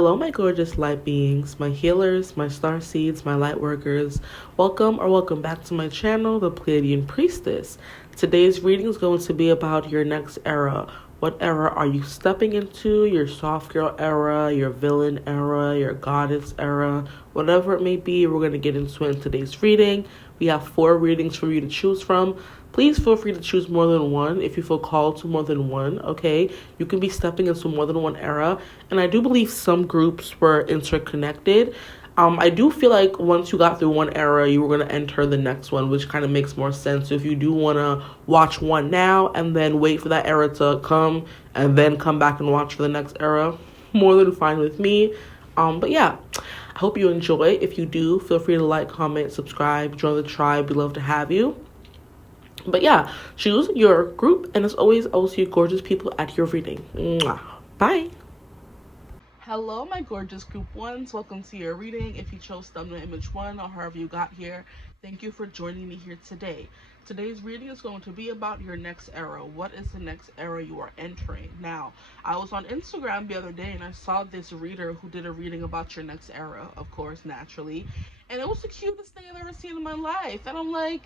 Hello, my gorgeous light beings, my healers, my star seeds, my light workers. Welcome back to my channel, the Pleiadian Priestess. Today's reading is going to be about your next era. What era are you stepping into? Your soft girl era, your villain era, your goddess era, whatever it may be, we're going to get into it in today's reading. We have 4 readings for you to choose from. Please feel free to choose more than one if you feel called to more than one, okay? You can be stepping into more than one era. And I do believe some groups were interconnected. I do feel like once you got through one era, you were going to enter the next one, which kind of makes more sense. So if you do want to watch one now and then wait for that era to come and then come back and watch for the next era, more than fine with me. But yeah, I hope you enjoy. If you do, feel free to like, comment, subscribe, join the tribe. We'd love to have you. But yeah, choose your group, and as always, I will see you gorgeous people at your reading. Mwah. Bye. Hello, my gorgeous group ones. Welcome to your reading. If you chose thumbnail image 1 or however you got here, thank you for joining me here today. Today's reading is going to be about your next era. What is the next era you are entering? Now, I was on Instagram the other day and I saw this reader who did a reading about your next era, of course, naturally. And it was the cutest thing I've ever seen in my life. And I'm like,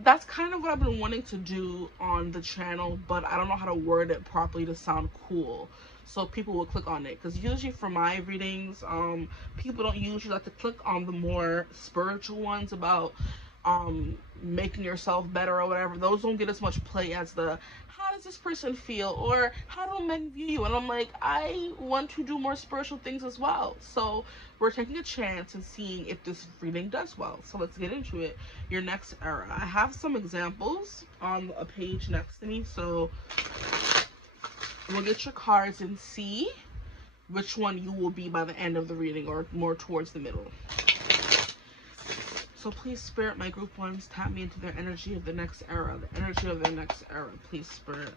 that's kind of what I've been wanting to do on the channel, but I don't know how to word it properly to sound cool, so people will click on it. Because usually for my readings, people don't usually like to click on the more spiritual ones about making yourself better or whatever. Those don't get as much play as the how does this person feel or how do men view you. And I'm like, I want to do more spiritual things as well, so we're taking a chance and seeing if this reading does well. So let's get into it. Your next era. I have some examples on a page next to me, so we'll get your cards and see which one you will be by the end of the reading or more towards the middle. So please, Spirit, my group ones, tap me into their energy of the next era. The energy of their next era. Please, Spirit.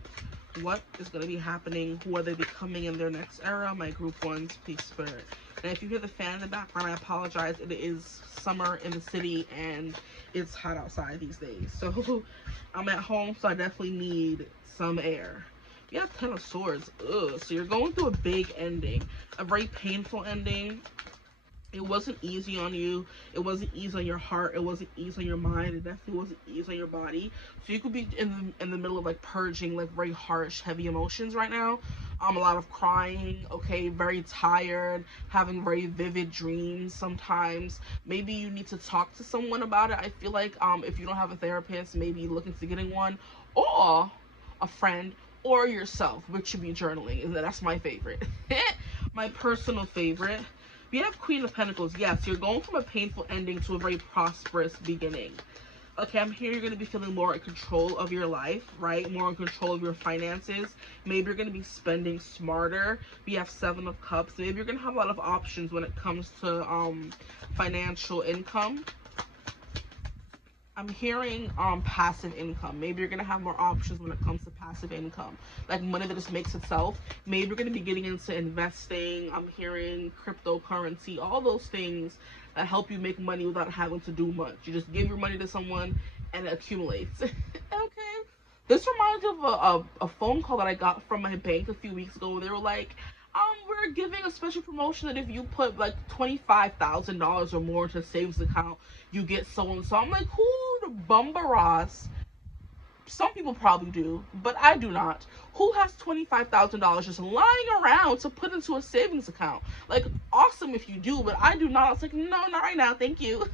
What is going to be happening? Who are they becoming in their next era? My group ones, please, Spirit. And if you hear the fan in the background, I apologize. It is summer in the city and it's hot outside these days. So I'm at home, so I definitely need some air. You have 10 of Swords. Ugh. So you're going through a big ending. A very painful ending. It wasn't easy on you. It wasn't easy on your heart. It wasn't easy on your mind. It definitely wasn't easy on your body. So you could be in the middle of like purging like very harsh, heavy emotions right now. A lot of crying. Okay, very tired, having very vivid dreams. Sometimes maybe you need to talk to someone about it. I feel like if you don't have a therapist, maybe look into getting one, or a friend, or yourself, which should be journaling. That's my favorite. My personal favorite. We have Queen of Pentacles. Yes, you're going from a painful ending to a very prosperous beginning. Okay, I'm here. You're going to be feeling more in control of your life, right? More in control of your finances. Maybe you're going to be spending smarter. We have 7 of Cups. Maybe you're going to have a lot of options when it comes to financial income. I'm hearing passive income. Maybe you're gonna have more options when it comes to passive income, like money that just makes itself. Maybe you're gonna be getting into investing. I'm hearing cryptocurrency, all those things that help you make money without having to do much. You just give your money to someone and it accumulates. Okay. This reminds me of a phone call that I got from my bank a few weeks ago. They were like, we're giving a special promotion that if you put like $25,000 or more into a savings account, you get so and so. I'm like, who the bumbaras? Some people probably do, but I do not. Who has $25,000 just lying around to put into a savings account? Like, awesome if you do, but I do not. I was like, no, not right now, thank you.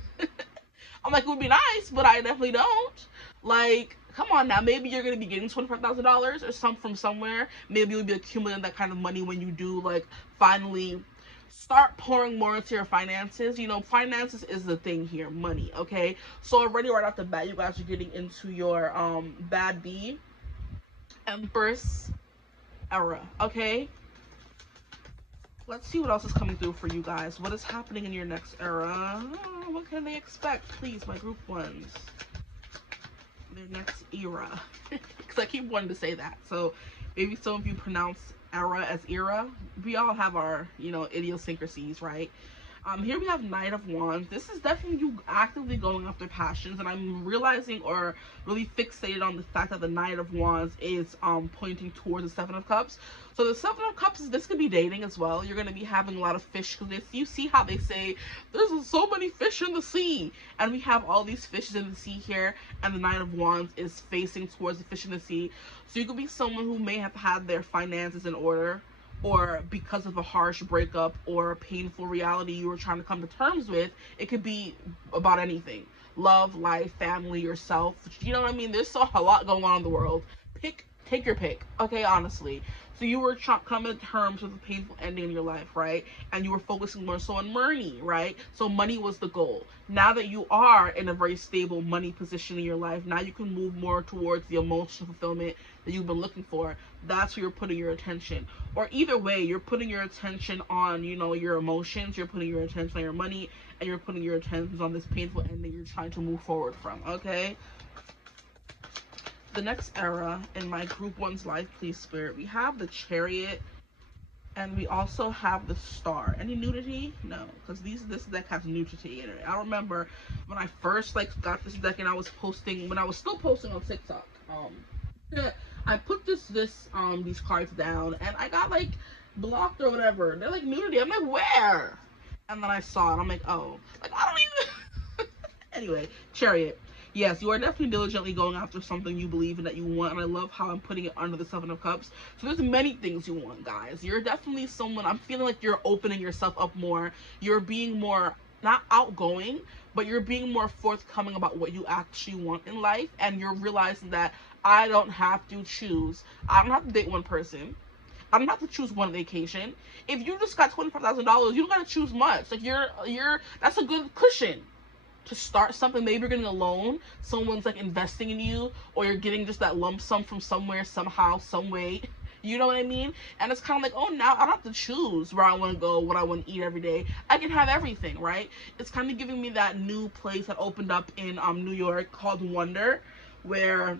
I'm like, it would be nice, but I definitely don't. Like, come on now. Maybe you're gonna be getting $25,000 or some from somewhere. Maybe you'll be accumulating that kind of money when you do, like, finally start pouring more into your finances. You know, finances is the thing here, money. Okay, so already right off the bat, you guys are getting into your bad B Empress era. Okay, let's see what else is coming through for you guys. What is happening in your next era? What can they expect? Please, my group ones. Their next era. Because I keep wanting to say that. So maybe some of you pronounce era as era. We all have our, you know, idiosyncrasies, right? Here we have Knight of Wands. This is definitely you actively going after passions, and I'm realizing or really fixated on the fact that the Knight of Wands is pointing towards the Seven of Cups. So the Seven of Cups, this could be dating as well. You're going to be having a lot of fish, because if you see how they say there's so many fish in the sea, and we have all these fishes in the sea here, and the Knight of Wands is facing towards the fish in the sea. So you could be someone who may have had their finances in order, or because of a harsh breakup or a painful reality you were trying to come to terms with. It could be about anything: love, life, family, yourself. You know what I mean? There's so a lot going on in the world. Take your pick, okay? Honestly. So you were coming to terms with a painful ending in your life, right? And you were focusing more so on money, right? So money was the goal. Now that you are in a very stable money position in your life, now you can move more towards the emotional fulfillment that you've been looking for. That's where you're putting your attention. Or either way, you're putting your attention on, you know, your emotions, you're putting your attention on your money, and you're putting your attention on this painful ending you're trying to move forward from, okay? The next era in my group one's life, please, Spirit, we have the Chariot, and we also have the Star. Any nudity? No, because this deck has nudity in it. I remember when I first got this deck, and I was posting, when I was still posting on TikTok. I put these cards down, and I got blocked or whatever. They're like nudity. I'm like, where? And then I saw it. I'm like, oh, I don't even. Anyway, Chariot. Yes, you are definitely diligently going after something you believe in, that you want, and I love how I'm putting it under the Seven of Cups. So there's many things you want, guys. You're definitely someone, I'm feeling like you're opening yourself up more. You're being more, not outgoing, but you're being more forthcoming about what you actually want in life, and you're realizing that I don't have to choose. I don't have to date one person. I don't have to choose one vacation. If you just got $25,000, you don't gotta choose much. That's a good cushion to start something. Maybe you're getting a loan, someone's investing in you, or you're getting just that lump sum from somewhere, somehow, some way. You know what I mean? And it's kind of like, oh, now I don't have to choose where I want to go, what I want to eat every day. I can have everything, right? It's kind of giving me that new place that opened up in New York called Wonder, where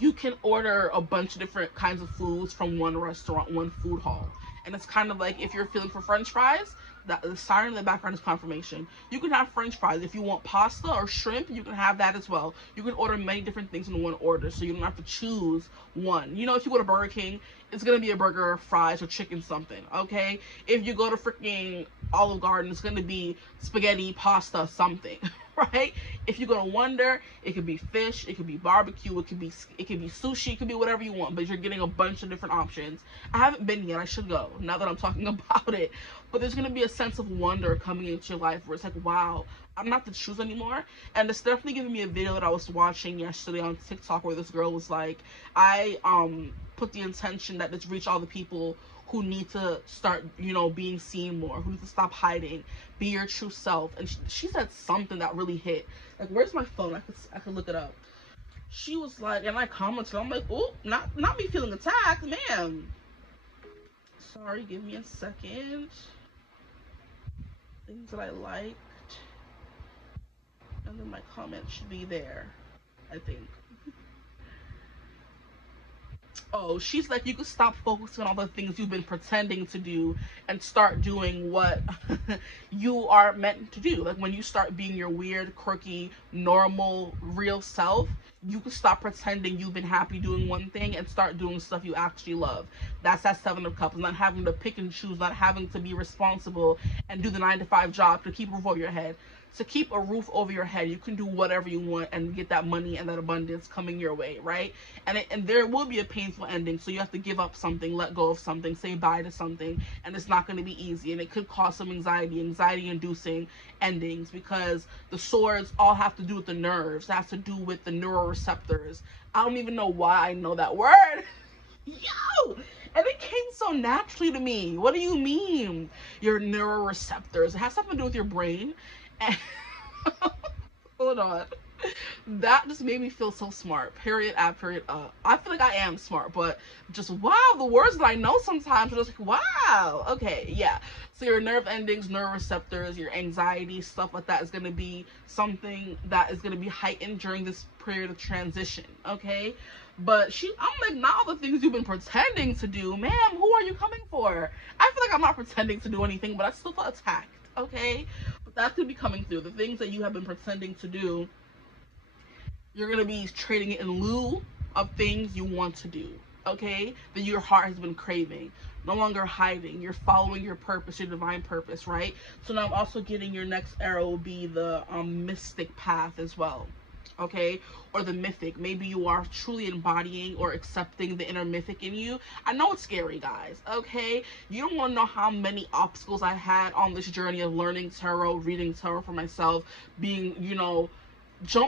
you can order a bunch of different kinds of foods from one restaurant, one food hall. And it's kind of like, if you're feeling for French fries, the siren in the background is confirmation. You can have French fries. If you want pasta or shrimp, you can have that as well. You can order many different things in one order, so you don't have to choose one. You know, if you go to Burger King, it's gonna be a burger, fries, or chicken something, okay? If you go to freaking Olive Garden, it's gonna be spaghetti, pasta, something, right? If you go to Wonder, it could be fish, it could be barbecue, it could be sushi, it could be whatever you want, but you're getting a bunch of different options. I haven't been yet. I should go, now that I'm talking about it. But there's gonna be a sense of wonder coming into your life where it's like, wow, I don't have to choose anymore. And it's definitely giving me a video that I was watching yesterday on TikTok where this girl was like, I put the intention that this reach all the people who need to start, you know, being seen more, who need to stop hiding, be your true self. And she said something that really hit. Like, where's my phone? I could look it up. She was like, and I commented, I'm like, oh, not me feeling attacked, ma'am. Sorry, give me a second. Things that I liked, and then my comment should be there, I think. Oh, she's like, you could stop focusing on all the things you've been pretending to do and start doing what you are meant to do. Like, when you start being your weird, quirky, normal, real self, you can stop pretending you've been happy doing one thing and start doing stuff you actually love. That's that Seven of Cups. Not having to pick and choose, not having to be responsible and do the 9-to-5 job to keep a roof over your head. To keep a roof over your head, you can do whatever you want and get that money and that abundance coming your way, right? And there will be a painful ending, so you have to give up something, let go of something, say bye to something, and it's not going to be easy, and it could cause some anxiety-inducing endings, because the swords all have to do with the nerves. It has to do with the neuroreceptors. I don't even know why I know that word. Yo! And it came so naturally to me. What do you mean? Your neuroreceptors. It has something to do with your brain. And hold on. That just made me feel so smart. Period, period, I feel like I am smart, but just wow, the words that I know sometimes are just like, wow. Okay, yeah. So your nerve endings, neuroreceptors, your anxiety, stuff like that is going to be something that is going to be heightened during this period of transition, okay? But I'm like, not all the things you've been pretending to do. Ma'am, who are you coming for? I feel like I'm not pretending to do anything, but I still felt attacked. okay? But that's going to be coming through. The things that you have been pretending to do, you're going to be trading it in lieu of things you want to do, okay? That your heart has been craving. No longer hiding. You're following your purpose, your divine purpose, right? So now I'm also getting your next arrow will be the mystic path as well, okay? Or the mythic. Maybe you are truly embodying or accepting the inner mythic in you. I know it's scary, guys, okay? You don't want to know how many obstacles I had on this journey of learning tarot, reading tarot for myself, being, you know,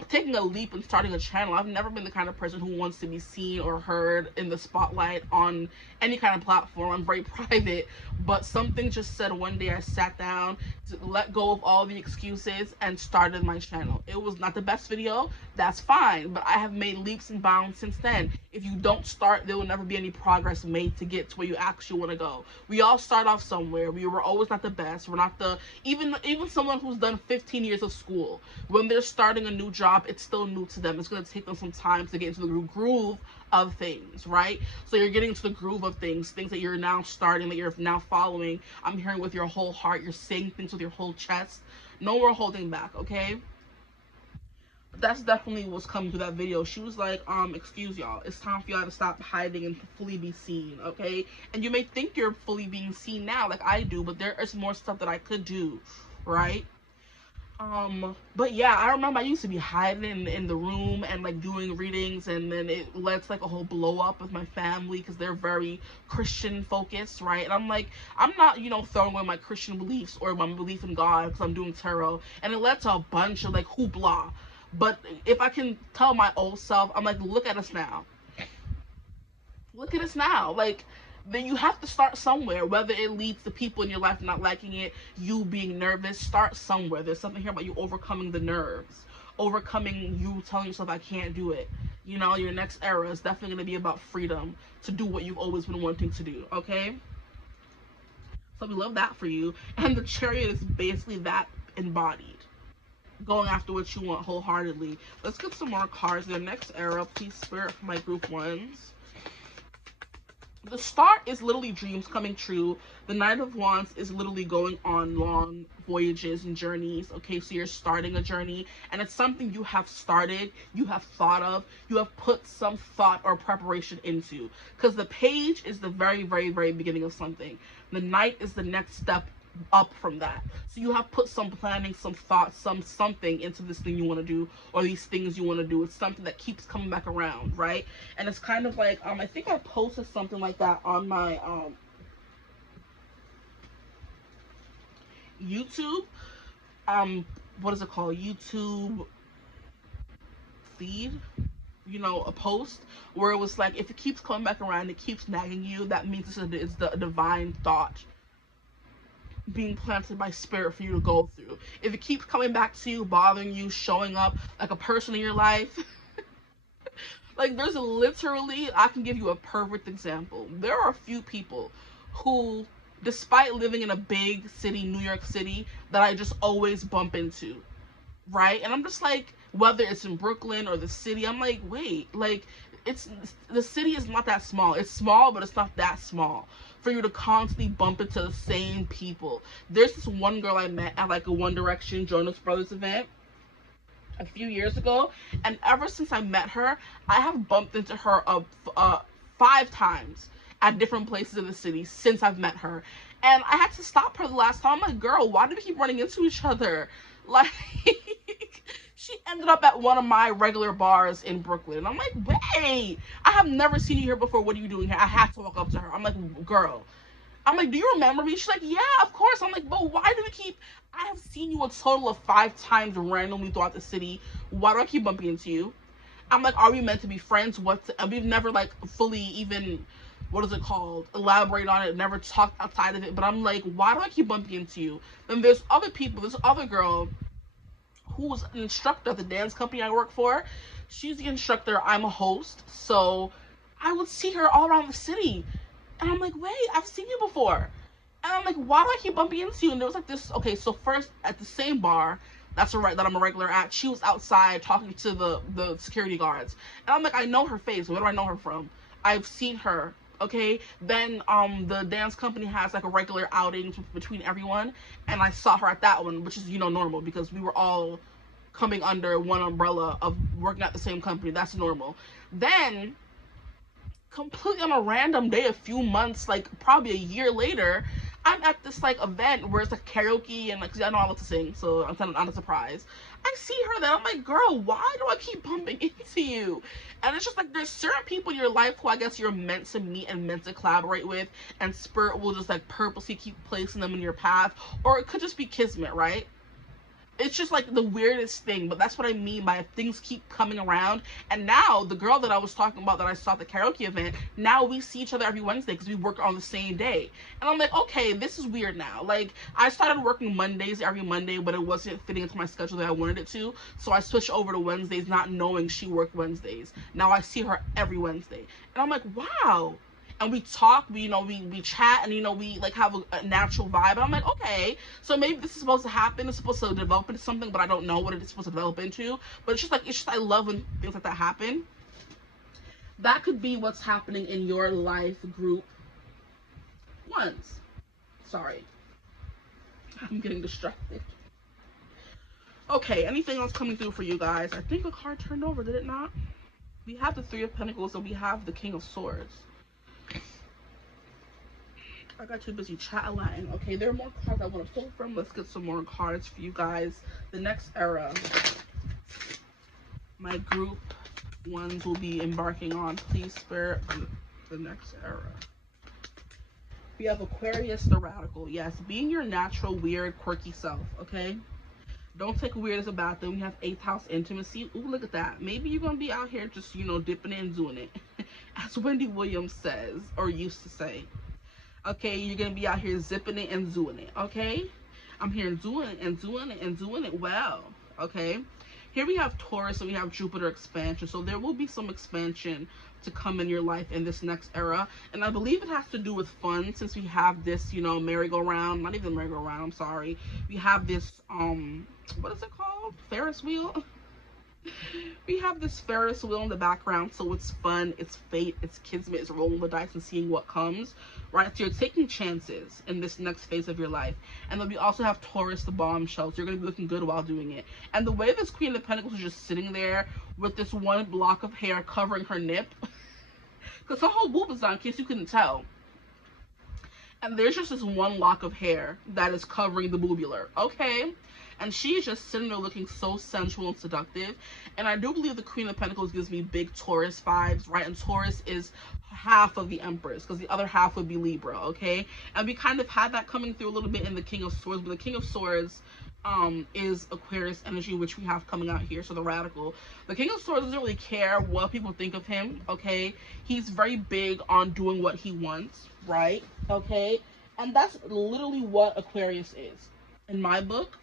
taking a leap and starting a channel. I've never been the kind of person who wants to be seen or heard in the spotlight on any kind of platform. I'm very private, but something just said one day I sat down to let go of all the excuses and started my channel. It was not the best video, that's fine, but I have made leaps and bounds since then. If you don't start, there will never be any progress made to get to where you actually want to go. We all start off somewhere. We were always not the best. We're not the, even someone who's done 15 years of school, when they're starting a new job, it's still new to them. It's going to take them some time to get into the groove of things, right? So you're getting into the groove of things that you're now starting, that you're now following. I'm hearing with your whole heart. You're saying things with your whole chest. No more holding back, okay? That's definitely what's coming through that video. She was like, excuse y'all, it's time for y'all to stop hiding and fully be seen, okay? And you may think you're fully being seen now, like I do, but there is more stuff that I could do, right? But yeah, I remember I used to be hiding in the room and like doing readings, and then it led to like a whole blow up with my family because they're very Christian focused, right? And I'm like, I'm not, you know, throwing away my Christian beliefs or my belief in God because I'm doing tarot, and it led to a bunch of like hoopla. But if I can tell my old self, I'm like, look at us now. Look at us now. Like, then you have to start somewhere, whether it leads to people in your life not liking it, you being nervous. Start somewhere. There's something here about you overcoming the nerves, overcoming you telling yourself I can't do it. You know, your next era is definitely going to be about freedom to do what you've always been wanting to do, okay? So we love that for you. And the Chariot is basically that embodied, going after what you want wholeheartedly. Let's get some more cards. The next era, please, Spirit, for my group ones. The Star is literally dreams coming true. The Knight of Wands is literally going on long voyages and journeys. Okay, so you're starting a journey, and it's something you have started, you have thought of, you have put some thought or preparation into. Because the Page is the very, very, very beginning of something. The Knight is the next step up from that. So you have put some planning, some thought, something into this thing you want to do, or these things you want to do. It's something that keeps coming back around, right? And it's kind of like I think I posted something like that on my YouTube. What is it called? YouTube feed, you know, a post where it was like, if it keeps coming back around, it keeps nagging you, that means it's the divine thought being planted by Spirit for you to go through. If it keeps coming back to you, bothering you, showing up like a person in your life, like there's literally, I can give you a perfect example. There are a few people who, despite living in a big city, New York City, that I just always bump into, right? And I'm just like, whether it's in Brooklyn or the city, I'm like, wait, like, the city is not that small. It's small, but it's not that small for you to constantly bump into the same people. There's this one girl I met at like a One Direction Jonas Brothers event a few years ago, and ever since I met her, I have bumped into her 5 times at different places in the city since I've met her. And I had to stop her the last time. I'm like, girl, why do we keep running into each other? Like, she ended up at one of my regular bars in Brooklyn. And I'm like, wait, I have never seen you here before. What are you doing here? I had to walk up to her. I'm like, girl. I'm like, do you remember me? She's like, yeah, of course. I'm like, but why do we keep... I have seen you a total of 5 times randomly throughout the city. Why do I keep bumping into you? I'm like, are we meant to be friends? And we've never, like, fully even... what is it called? Elaborate on it. Never talked outside of it. But I'm like, why do I keep bumping into you? Then there's other people. This other girl who's an instructor at the dance company I work for. She's the instructor. I'm a host. So I would see her all around the city. And I'm like, wait, I've seen you before. And I'm like, why do I keep bumping into you? And there was like this, okay, so first at the same bar that I'm a regular at, she was outside talking to the security guards. And I'm like, I know her face. Where do I know her from? I've seen her Okay, then the dance company has like a regular outing between everyone, and I saw her at that one, which is, you know, normal because we were all coming under one umbrella of working at the same company. That's normal. Then completely on a random day, a few months, like probably a year later, I'm at this like event where it's like karaoke and like, 'cause I know I love to sing, so I'm kind of not a surprise. I see her there. I'm like, girl, why do I keep bumping into you? And it's just like there's certain people in your life who I guess you're meant to meet and meant to collaborate with, and spirit will just like purposely keep placing them in your path, or it could just be kismet, right? It's just like the weirdest thing, but that's what I mean by things keep coming around. And now the girl that I was talking about that I saw at the karaoke event, now we see each other every Wednesday because we work on the same day. And I'm like, okay, this is weird now. Like, I started working Mondays every Monday, but it wasn't fitting into my schedule that I wanted it to, so I switched over to Wednesdays, not knowing she worked Wednesdays. Now I see her every Wednesday, and I'm like, wow. And we talk, we chat, and we like have a natural vibe. And I'm like, okay, so maybe this is supposed to happen. It's supposed to develop into something, but I don't know what it is supposed to develop into. But it's just I love when things like that happen. That could be what's happening in your life, group ones. Sorry, I'm getting distracted. Okay, anything else coming through for you guys? I think a card turned over, did it not? We have the Three of Pentacles and we have the King of Swords. I got too busy chatting. Okay, there are more cards I want to pull from. Let's get some more cards for you guys. The next era my group ones will be embarking on. Please, Spirit, the next era. We have Aquarius, the radical. Yes, being your natural, weird, quirky self, okay? Don't take weird as a bad thing. We have 8th house intimacy. Ooh, look at that. Maybe you're going to be out here just, dipping it and doing it. As Wendy Williams says, or used to say. Okay, you're going to be out here zipping it and doing it, okay? I'm here doing it and doing it and doing it well, okay? Here we have Taurus and we have Jupiter expansion. So there will be some expansion to come in your life in this next era. And I believe it has to do with fun, since we have this, merry-go-round. Not even merry-go-round, I'm sorry. We have this, what is it called? Ferris wheel? We have this Ferris wheel in the background, so it's fun, it's fate, it's kismet, it's rolling the dice and seeing what comes, right? So you're taking chances in this next phase of your life. And then we also have Taurus, the bombshell, so you're going to be looking good while doing it. And the way this Queen of Pentacles is just sitting there with this one block of hair covering her nip, because her whole boob is on, in case you couldn't tell. And there's just this one lock of hair that is covering the boobular, okay? And she's just sitting there looking so sensual and seductive. And I do believe the Queen of Pentacles gives me big Taurus vibes, right? And Taurus is half of the Empress, because the other half would be Libra, okay? And we kind of had that coming through a little bit in the King of Swords, but the King of Swords is Aquarius energy, which we have coming out here. So the radical, the King of Swords doesn't really care what people think of him, okay? He's very big on doing what he wants, right? Okay, and that's literally what Aquarius is in my book.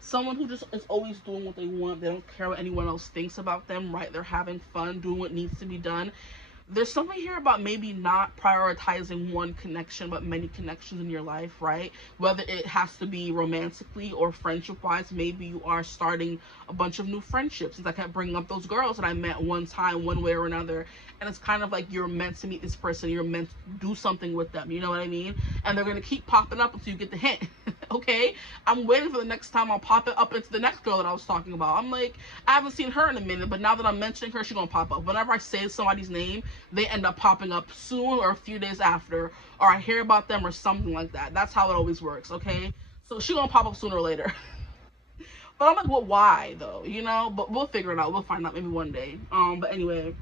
Someone who just is always doing what they want. They don't care what anyone else thinks about them, right? They're having fun, doing what needs to be done. There's something here about maybe not prioritizing one connection but many connections in your life, right? Whether it has to be romantically or friendship wise. Maybe you are starting a bunch of new friendships, since I kept bringing up those girls that I met one time, one way or another, and it's kind of like you're meant to meet this person, you're meant to do something with them, you know what I mean? And they're going to keep popping up until you get the hint. Okay, I'm waiting for the next time I'll pop it up into the next girl that I was talking about. I'm like, I haven't seen her in a minute, but now that I'm mentioning her, she's gonna pop up. Whenever I say somebody's name, they end up popping up soon or a few days after, or I hear about them or something like that. That's how it always works, okay? So she's gonna pop up sooner or later. But I'm like, well, why though? But we'll figure it out. We'll find out maybe one day. But anyway,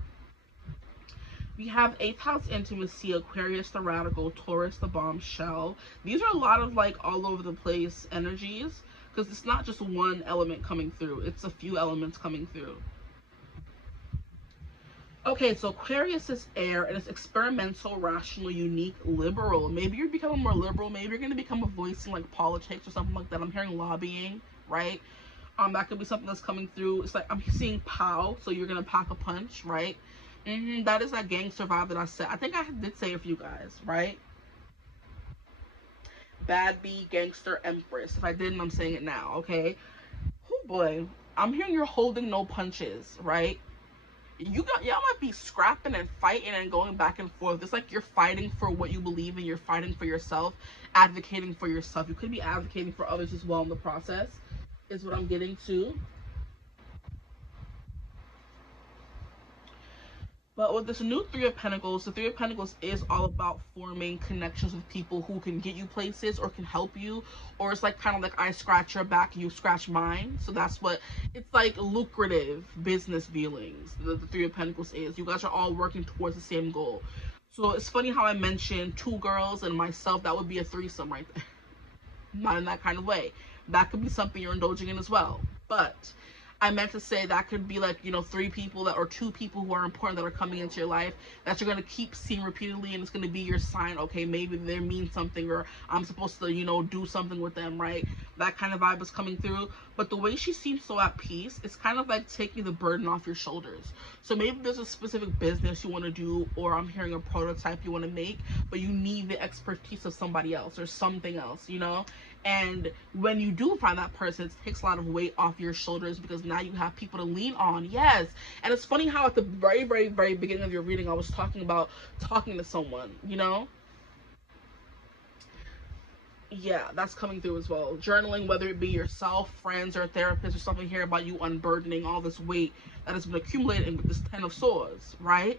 we have 8th house intimacy, Aquarius the radical, Taurus the bombshell. These are a lot of like all over the place energies, because it's not just one element coming through, it's a few elements coming through. Okay, so Aquarius is air, and it's experimental, rational, unique, liberal. Maybe you're becoming more liberal. Maybe you're going to become a voice in like politics or something like that. I'm hearing lobbying, right? That could be something that's coming through. It's like I'm seeing pow, so you're going to pack a punch, right? That is that gangster vibe that I said. I think I did say it for you guys, right? Bad bee, gangster, empress. If I didn't, I'm saying it now, okay? Oh boy. I'm hearing you're holding no punches, right? y'all might be scrapping and fighting and going back and forth. It's like you're fighting for what you believe in. You're fighting for yourself, advocating for yourself. You could be advocating for others as well in the process, is what I'm getting to. But with this new Three of Pentacles, the Three of Pentacles is all about forming connections with people who can get you places or can help you. Or it's like kind of like I scratch your back, you scratch mine. So that's what it's like, lucrative business dealings. The Three of Pentacles is. You guys are all working towards the same goal. So it's funny how I mentioned two girls and myself. That would be a threesome right there. Not in that kind of way. That could be something you're indulging in as well. But I meant to say that could be like, you know, three people that, or two people who are important that are coming into your life that you're going to keep seeing repeatedly, and it's going to be your sign. Okay, maybe they mean something, or I'm supposed to, you know, do something with them, right? That kind of vibe is coming through. But the way she seems so at peace, it's kind of like taking the burden off your shoulders. So maybe there's a specific business you want to do, or I'm hearing a prototype you want to make, but you need the expertise of somebody else or something else, you know? And when you do find that person, it takes a lot of weight off your shoulders because now you have people to lean on. Yes. And it's funny how at the very, very, very beginning of your reading, I was talking about talking to someone, you know? Yeah, that's coming through as well. Journaling, whether it be yourself, friends, or a therapist, or something here about you unburdening all this weight that has been accumulating with this Ten of Swords, right?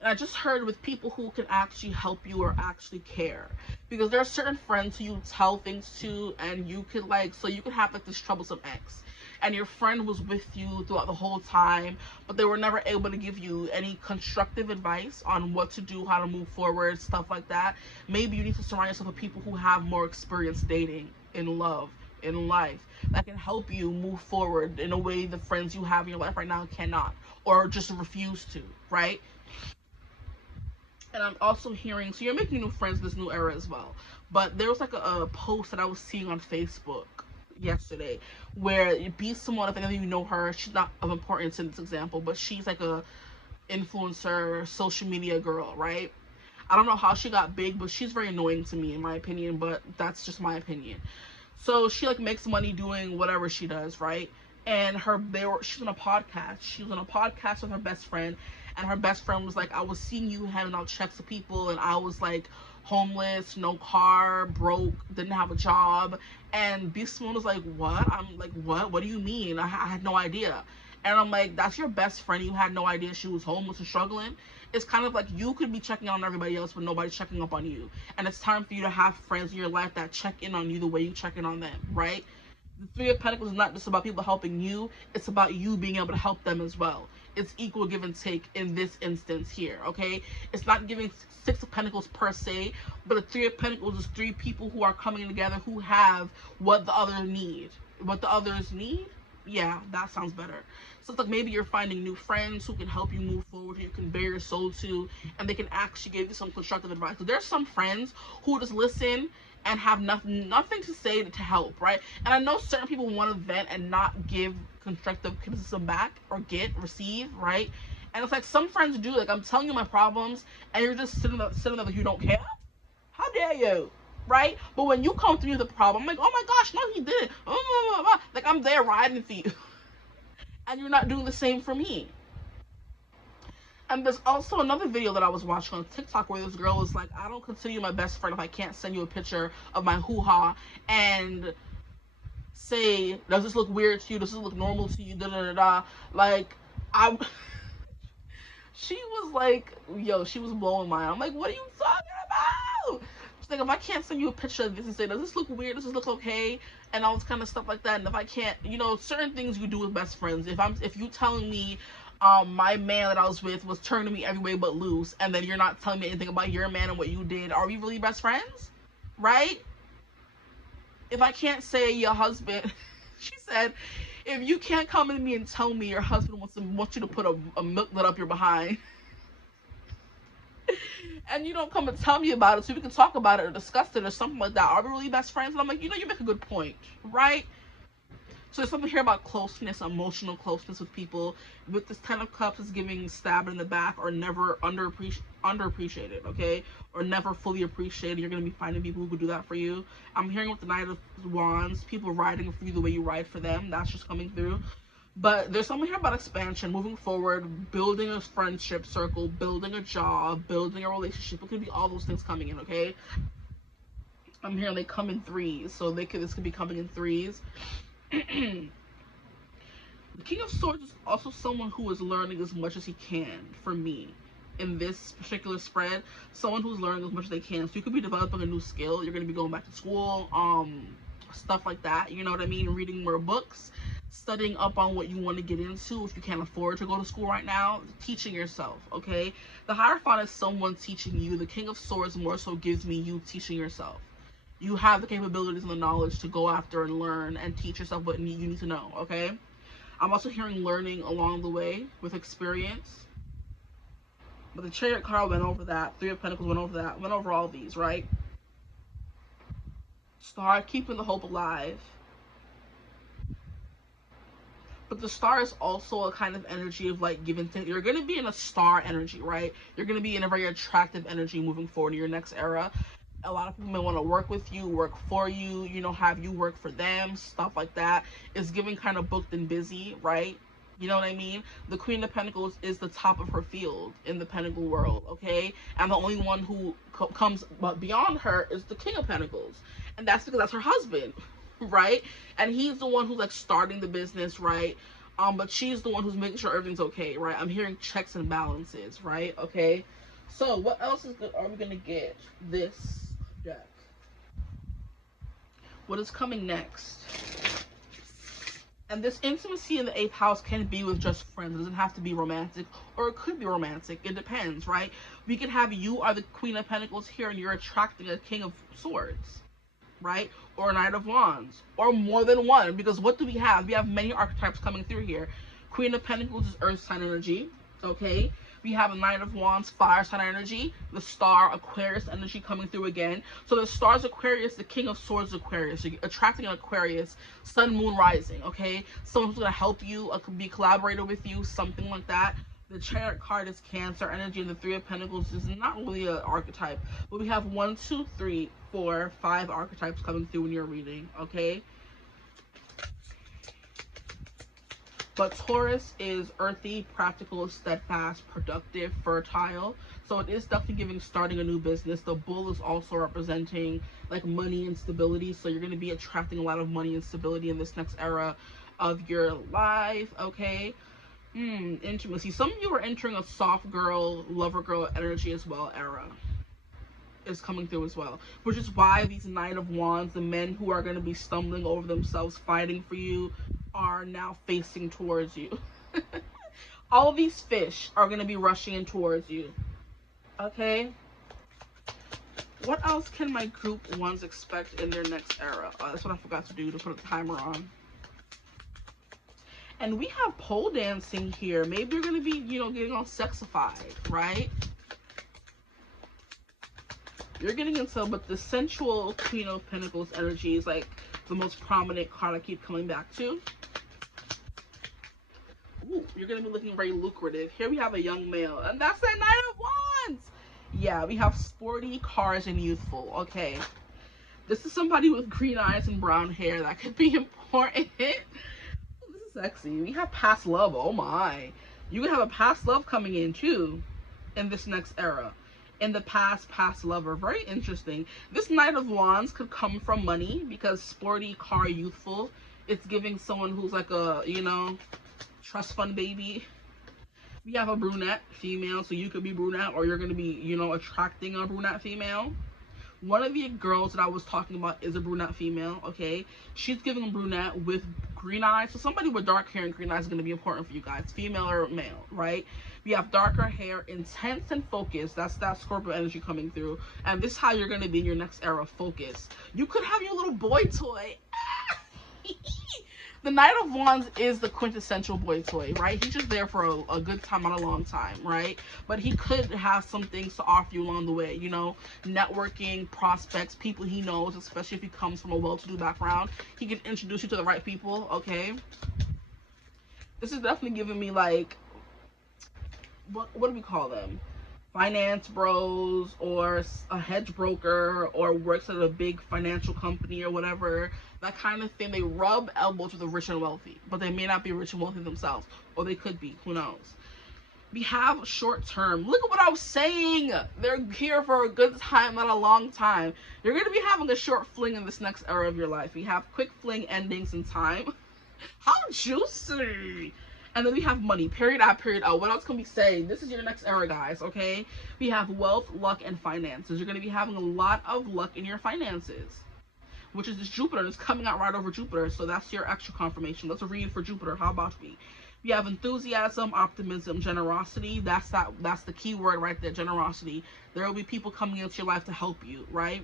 And I just heard with people who can actually help you or actually care. Because there are certain friends who you tell things to, and you could like, so you could have like this troublesome ex. And your friend was with you throughout the whole time, but they were never able to give you any constructive advice on what to do, how to move forward, stuff like that. Maybe you need to surround yourself with people who have more experience dating, in love, in life, that can help you move forward in a way the friends you have in your life right now cannot, or just refuse to, right? And I'm also hearing, so you're making new friends this new era as well. But there was like a post that I was seeing on Facebook yesterday where you be someone, if any of you know her, she's not of importance in this example, but she's like a influencer, social media girl, right? I don't know how she got big, but she's very annoying to me in my opinion, but that's just my opinion. So she like makes money doing whatever she does, right? And she's on a podcast. She was on a podcast with her best friend, and her best friend was like, I was seeing you handing out checks to people, and I was like homeless, no car, broke, didn't have a job. And Beast Simone was like, what? I'm like, what do you mean? I had no idea. And I'm like, that's your best friend, you had no idea she was homeless and struggling? It's kind of like you could be checking on everybody else, but nobody's checking up on you. And it's time for you to have friends in your life that check in on you the way you check in on them, right? The Three of Pentacles is not just about people helping you, it's about you being able to help them as well. It's equal give and take in this instance here, okay? It's not giving Six of Pentacles per se, but the Three of Pentacles is three people who are coming together who have what the others need. What the others need? Yeah, that sounds better. So it's like maybe you're finding new friends who can help you move forward, who you can bare your soul to, and they can actually give you some constructive advice. So there's some friends who just listen and have nothing to say to help, right? And I know certain people want to vent and not give constructive criticism back or receive, right? And it's like some friends do. Like I'm telling you my problems, and you're just sitting there like you don't care. How dare you? Right? But when you come to me with a problem, I'm like, oh my gosh, no, he didn't. Like I'm there riding for you. And you're not doing the same for me. And there's also another video that I was watching on TikTok where this girl is like, I don't consider you my best friend if I can't send you a picture of my hoo-ha and say, does this look weird to you? Does this look normal to you? Da da da da. Like, I she was like, yo, she was blowing my mind. I'm like, what are you talking about? She's like, if I can't send you a picture of this and say, does this look weird? Does this look okay? And all this kind of stuff like that. And if I can't, you know, certain things you do with best friends. If you telling me, my man that I was with was turning me every way but loose, and then you're not telling me anything about your man and what you did, are we really best friends? Right? If I can't say your husband, she said, if you can't come to me and tell me your husband wants you to put a milk nut up your behind, and you don't come and tell me about it so we can talk about it or discuss it or something like that, are we really best friends? And I'm like, you know, you make a good point, right? So there's something here about closeness, emotional closeness with people. With this Ten of Cups, is giving stabbed in the back or never underappreciated, okay? Or never fully appreciated. You're going to be finding people who could do that for you. I'm hearing with the Knight of Wands, people riding for you the way you ride for them. That's just coming through. But there's something here about expansion, moving forward, building a friendship circle, building a job, building a relationship. It could be all those things coming in, okay? I'm hearing they come in threes, so this could be coming in threes. The King of Swords is also someone who is learning as much as he can, for me, in this particular spread. Someone who's learning as much as they can. So you could be developing a new skill. You're going to be going back to school, stuff like that. You know what I mean? Reading more books, studying up on what you want to get into. If you can't afford to go to school right now, teaching yourself, okay? The Hierophant is someone teaching you. The King of Swords more so gives me you teaching yourself. You have the capabilities and the knowledge to go after and learn and teach yourself what you need to know, okay? I'm also hearing learning along the way with experience. But the Chariot card went over that. Three of Pentacles went over that. Went over all these, right? Start keeping the hope alive. But the star is also a kind of energy of like give and take. You're going to be in a star energy, right? You're going to be in a very attractive energy moving forward in your next era. A lot of people may want to work with you, work for you, you know, have you work for them, stuff like that. It's giving kind of booked and busy, right? You know what I mean? The Queen of Pentacles is the top of her field in the Pentacle world, okay? And the only one who comes beyond her is the King of Pentacles. And that's because that's her husband, right? And he's the one who's like starting the business, right? But she's the one who's making sure everything's okay, right? I'm hearing checks and balances, right? Okay. So what else are we gonna get this deck? What is coming next? And this intimacy in the 8th house can be with just friends. It doesn't have to be romantic, or it could be romantic. It depends, right? We could have you are the Queen of Pentacles here and you're attracting a King of Swords, right? Or a Knight of Wands, or more than one. Because what do we have? We have many archetypes coming through here. Queen of Pentacles is Earth sign energy, okay? We have a Knight of Wands, fire sign energy, the star, Aquarius energy coming through again. So the star's Aquarius, the King of Swords Aquarius. You're attracting an Aquarius, sun, moon, rising, okay? Someone who's going to help you, be collaborator with you, something like that. The Chariot card is Cancer energy, and the Three of Pentacles is not really an archetype. But we have 1, 2, 3, 4, 5 archetypes coming through in your reading, okay? But Taurus is earthy, practical, steadfast, productive, fertile. So it is definitely giving starting a new business. The bull is also representing like money and stability. So you're going to be attracting a lot of money and stability in this next era of your life, okay? Intimacy. Some of you are entering a soft girl, lover girl energy as well era. Is coming through as well, which is why these Knight of Wands, the men who are going to be stumbling over themselves fighting for you, are now facing towards you. All of these fish are going to be rushing in towards you, okay? What else can my group ones expect in their next era? That's what I forgot to do, to put a timer on. And we have pole dancing here. Maybe you're going to be, you know, getting all sexified, right? You're getting into, but the sensual Queen of Pentacles energy is like the most prominent card I keep coming back to. Ooh, you're going to be looking very lucrative. Here we have a young male, and that's that Knight of Wands. Yeah, we have sporty, cars, and youthful. Okay. This is somebody with green eyes and brown hair. That could be important. This is sexy. We have past love. Oh my. You could have a past love coming in too in this next era. In the past lover. Very interesting. This Knight of Wands could come from money because sporty, car, youthful. It's giving someone who's like a, you know, trust fund baby. We have a brunette female, so you could be brunette, or you're going to be, you know, attracting a brunette female. One of the girls that I was talking about is a brunette female, okay? She's giving a brunette with green eyes. So somebody with dark hair and green eyes is going to be important for you guys, female or male, right? We have darker hair, intense and focused. That's that Scorpio energy coming through. And this is how you're going to be in your next era, focus. You could have your little boy toy. The Knight of Wands is the quintessential boy toy, right? He's just there for a good time, not a long time, right? But he could have some things to offer you along the way, you know, networking, prospects, people he knows, especially if he comes from a well-to-do background. He can introduce you to the right people, okay? This is definitely giving me, like, what do we call them? finance bros or a hedge broker or works at a big financial company or whatever, that kind of thing. They rub elbows with the rich and wealthy, but they may not be rich and wealthy themselves, or they could be, who knows. We have short term. Look at what I was saying. They're here for a good time, not a long time. You're going to be having a short fling in this next era of your life. We have quick fling endings in time. How juicy. And then we have money, period I, period O. What else can we say? This is your next era, guys, okay? We have wealth, luck, and finances. You're going to be having a lot of luck in your finances, which is this Jupiter. It's coming out right over Jupiter, so that's your extra confirmation. Let's read for Jupiter. How about we? We have enthusiasm, optimism, generosity. That's the key word right there, generosity. There will be people coming into your life to help you, right?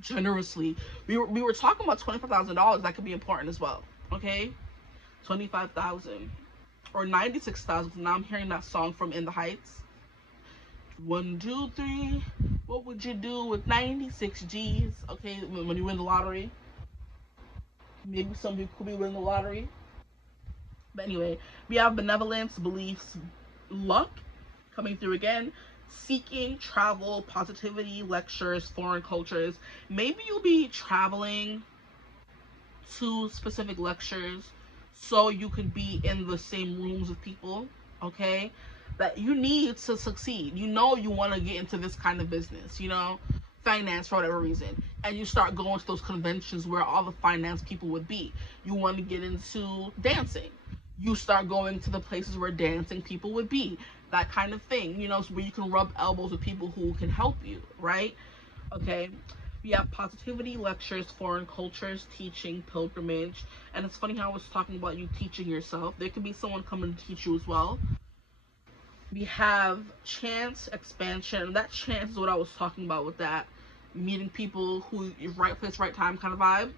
Generously. We were talking about $25,000. That could be important as well, okay? 25,000 or 96,000. Now I'm hearing that song from In the Heights. 1, 2, 3. What would you do with 96 G's? Okay, when you win the lottery. Maybe some people could be winning the lottery. But anyway, we have benevolence, beliefs, luck coming through again. Seeking, travel, positivity, lectures, foreign cultures. Maybe you'll be traveling to specific lectures so you could be in the same rooms with people, okay, that you need to succeed. You know you want to get into this kind of business, you know, finance for whatever reason, and you start going to those conventions where all the finance people would be. You want to get into dancing. You start going to the places where dancing people would be. That kind of thing, you know, where you can rub elbows with people who can help you, right? Okay. We have positivity, lectures, foreign cultures, teaching, pilgrimage. And it's funny how I was talking about you teaching yourself. There could be someone coming to teach you as well. We have chance, expansion. That chance is what I was talking about with that. Meeting people who, right place, right time kind of vibe.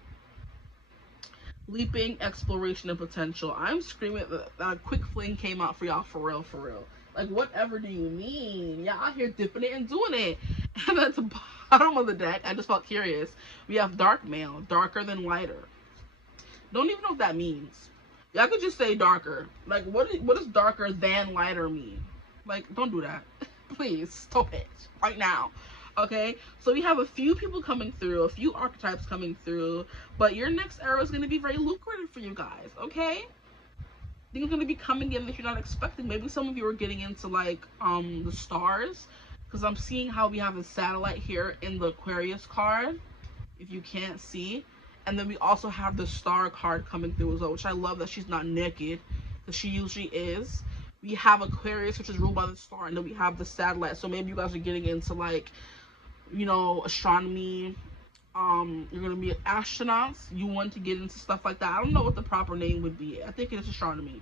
Leaping, exploration, and potential. I'm screaming that a quick fling came out for y'all, for real, for real. Like, whatever do you mean? Y'all out here dipping it and doing it. And at the bottom of the deck, I just felt curious. We have dark male, darker than lighter. Don't even know what that means. Y'all could just say darker. Like, what does darker than lighter mean? Like, don't do that. Please, stop it. Right now. Okay, so we have a few people coming through, a few archetypes coming through, but your next era is going to be very lucrative for you guys, okay? Things are going to be coming in that you're not expecting. Maybe some of you are getting into, like, the stars, because I'm seeing how we have a satellite here in the Aquarius card, if you can't see. And then we also have the star card coming through as well, which I love that she's not naked, because she usually is. We have Aquarius, which is ruled by the star, and then we have the satellite. So maybe you guys are getting into, like, you know, astronomy. You're gonna be astronauts. You want to get into stuff like that. I don't know what the proper name would be. I think it's astronomy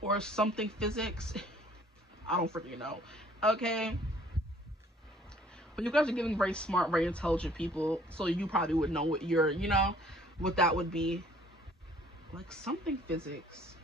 or something physics. I don't freaking know. Okay, but you guys are giving very smart, very intelligent people, so you probably would know what you're, you know, what that would be. Like something physics.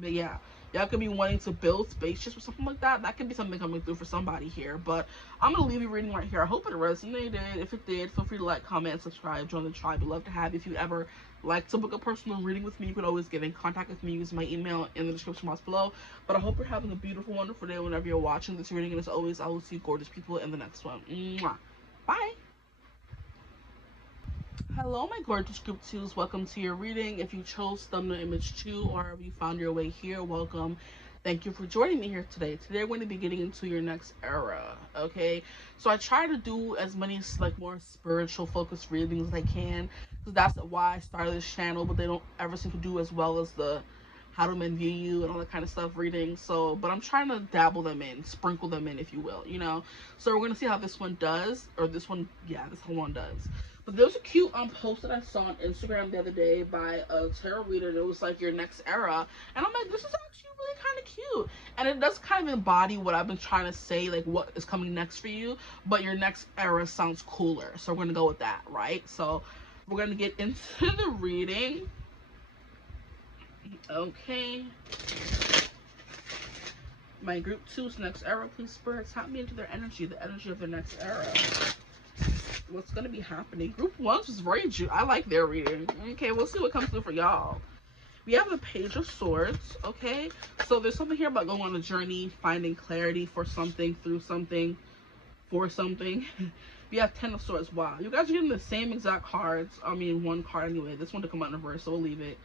But yeah, y'all could be wanting to build spaceships or something like that. That could be something coming through for somebody here. But I'm going to leave you reading right here. I hope it resonated. If it did, feel free to like, comment, subscribe, join the tribe. We'd love to have you. If you'd ever like to book a personal reading with me, you could always get in contact with me. Use my email in the description box below. But I hope you're having a beautiful, wonderful day whenever you're watching this reading. And as always, I will see you gorgeous people in the next one. Mwah. Bye. Hello, my gorgeous group 2s. Welcome to your reading. If you chose thumbnail image 2 or if you found your way here, welcome. Thank you for joining me here today. Today, we're going to be getting into your next era, okay? So I try to do as many, like, more spiritual focused readings as I can, because that's why I started this channel, but they don't ever seem to do as well as the how do men view you and all that kind of stuff reading. So, but I'm trying to dabble them in, sprinkle them in, if you will, you know? So we're going to see how this one does, or this one, yeah, this whole one does. But there was a cute post that I saw on Instagram the other day by a tarot reader. It was like your next era, and I'm like, this is actually really kind of cute, and it does kind of embody what I've been trying to say, like what is coming next for you. But your next era sounds cooler, so we're gonna go with that, right? So we're gonna get into the reading. Okay. My group 2's next era, please spirits tap me into their energy, the energy of their next era. What's gonna be happening? Group 1's was very I like their reading. Okay, we'll see what comes through for y'all. We have the Page of Swords, okay? So there's something here about going on a journey, finding clarity for something, through something, for something. We have Ten of Swords. Wow, you guys are getting the same exact cards. I mean, one card anyway. This one to come out in reverse, so we'll leave it.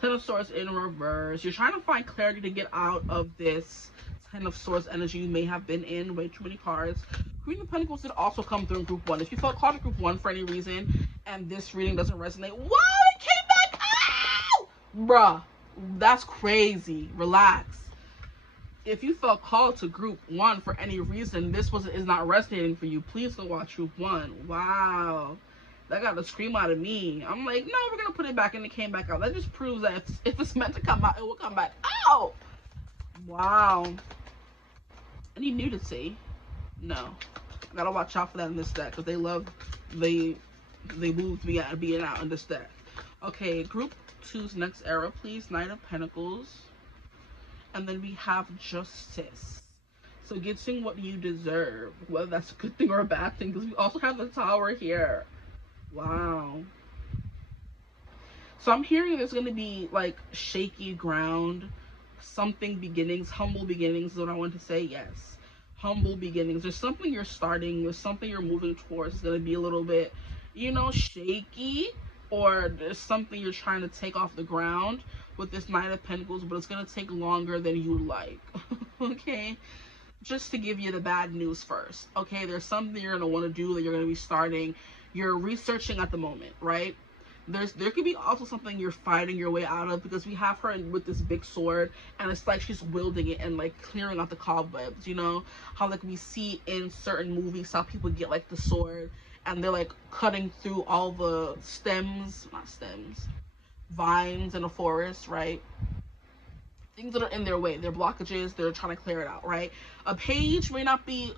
Ten of Swords in reverse. You're trying to find clarity to get out of this Ten of Swords energy you may have been in. Way too many cards. Queen of Pentacles did also come through in group 1. If you felt called to group 1 for any reason and this reading doesn't resonate, wow, it came back out! Bruh, that's crazy. Relax. If you felt called to group 1 for any reason, this is not resonating for you, please go watch group 1. Wow. That got a scream out of me. I'm like, no, we're going to put it back, and it came back out. That just proves that if it's meant to come out, it will come back out. Wow. Any nudity? No. I got to watch out for that in this deck, because they moved me out of being out in this deck. Okay, group 2's next era, please. Knight of Pentacles. And then we have Justice. So getting what you deserve, whether that's a good thing or a bad thing, because we also have the Tower here. Wow. So I'm hearing there's going to be like shaky ground, something beginnings, humble beginnings is what I want to say. Yes, humble beginnings. There's something you're starting, there's something you're moving towards. It's going to be a little bit, you know, shaky, or there's something you're trying to take off the ground with this Knight of Pentacles, but it's going to take longer than you like. Okay, just to give you the bad news first. Okay, there's something you're going to want to do that you're going to be starting. You're researching at the moment, right? There could be also something you're fighting your way out of, because we have her with this big sword, and it's like she's wielding it and like clearing out the cobwebs. You know how like we see in certain movies how people get like the sword and they're like cutting through all the vines in a forest, right? Things that are in their way, their blockages, they're trying to clear it out, right? A page may not be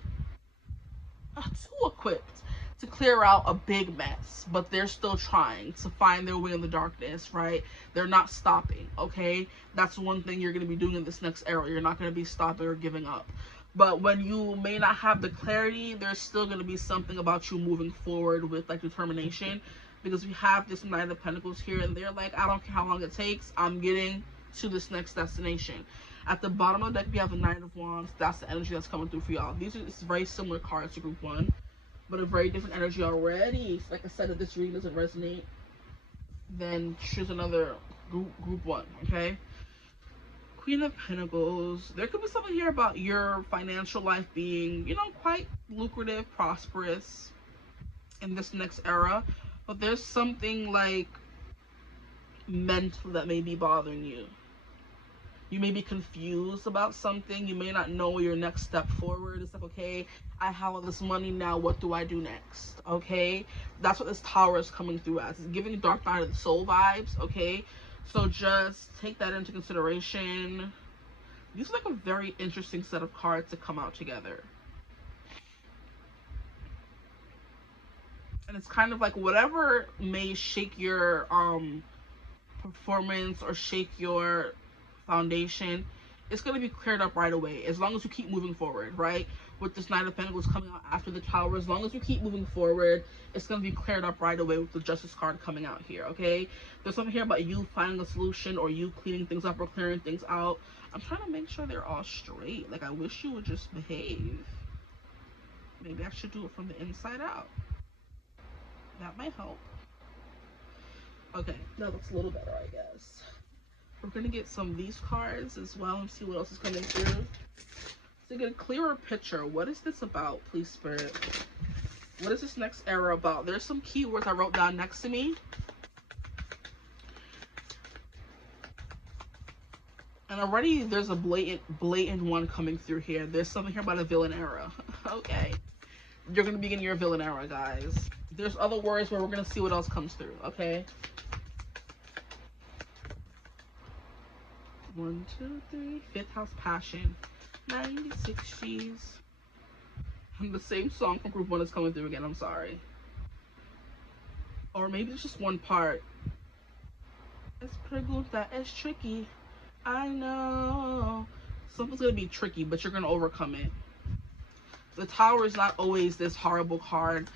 too equipped to clear out a big mess, but they're still trying to find their way in the darkness, right? They're not stopping, okay? That's one thing you're going to be doing in this next era. You're not going to be stopping or giving up. But when you may not have the clarity, there's still going to be something about you moving forward with like determination, because we have this Knight of Pentacles here, and they're like, I don't care how long it takes, I'm getting to this next destination. At the bottom of the deck, we have the Knight of Wands. That's the energy that's coming through for y'all. These are very similar cards to group 1, but a very different energy already. Like I said, if this reading doesn't resonate, then choose another group 1, okay? Queen of Pentacles. There could be something here about your financial life being, you know, quite lucrative, prosperous in this next era, but there's something like mental that may be bothering you. You may be confused about something. You may not know your next step forward. It's like, okay, I have all this money now. What do I do next? Okay, that's what this Tower is coming through as. It's giving Dark Night of the Soul vibes. Okay, so just take that into consideration. These are like a very interesting set of cards to come out together. And it's kind of like whatever may shake your performance or shake your foundation, it's going to be cleared up right away, as long as you keep moving forward, right? With this Knight of Pentacles coming out after the Tower, as long as you keep moving forward, it's going to be cleared up right away with the Justice card coming out here, okay? There's something here about you finding a solution, or you cleaning things up or clearing things out. I'm trying to make sure they're all straight. Like, I wish you would just behave. Maybe I should do it from the inside out. That might help. Okay, that looks a little better, I guess. We're going to get some of these cards as well and see what else is coming through. To get a clearer picture, what is this about, please, Spirit? What is this next era about? There's some keywords I wrote down next to me. And already there's a blatant one coming through here. There's something here about a villain era. Okay. You're going to begin your villain era, guys. There's other words where we're going to see what else comes through, okay? 1, 2, 3. 5th house passion. 96 G's. And the same song from group 1 is coming through again. I'm sorry. Or maybe it's just one part. Es pregunta es tricky. I know. Something's going to be tricky, but you're going to overcome it. The Tower is not always this horrible card,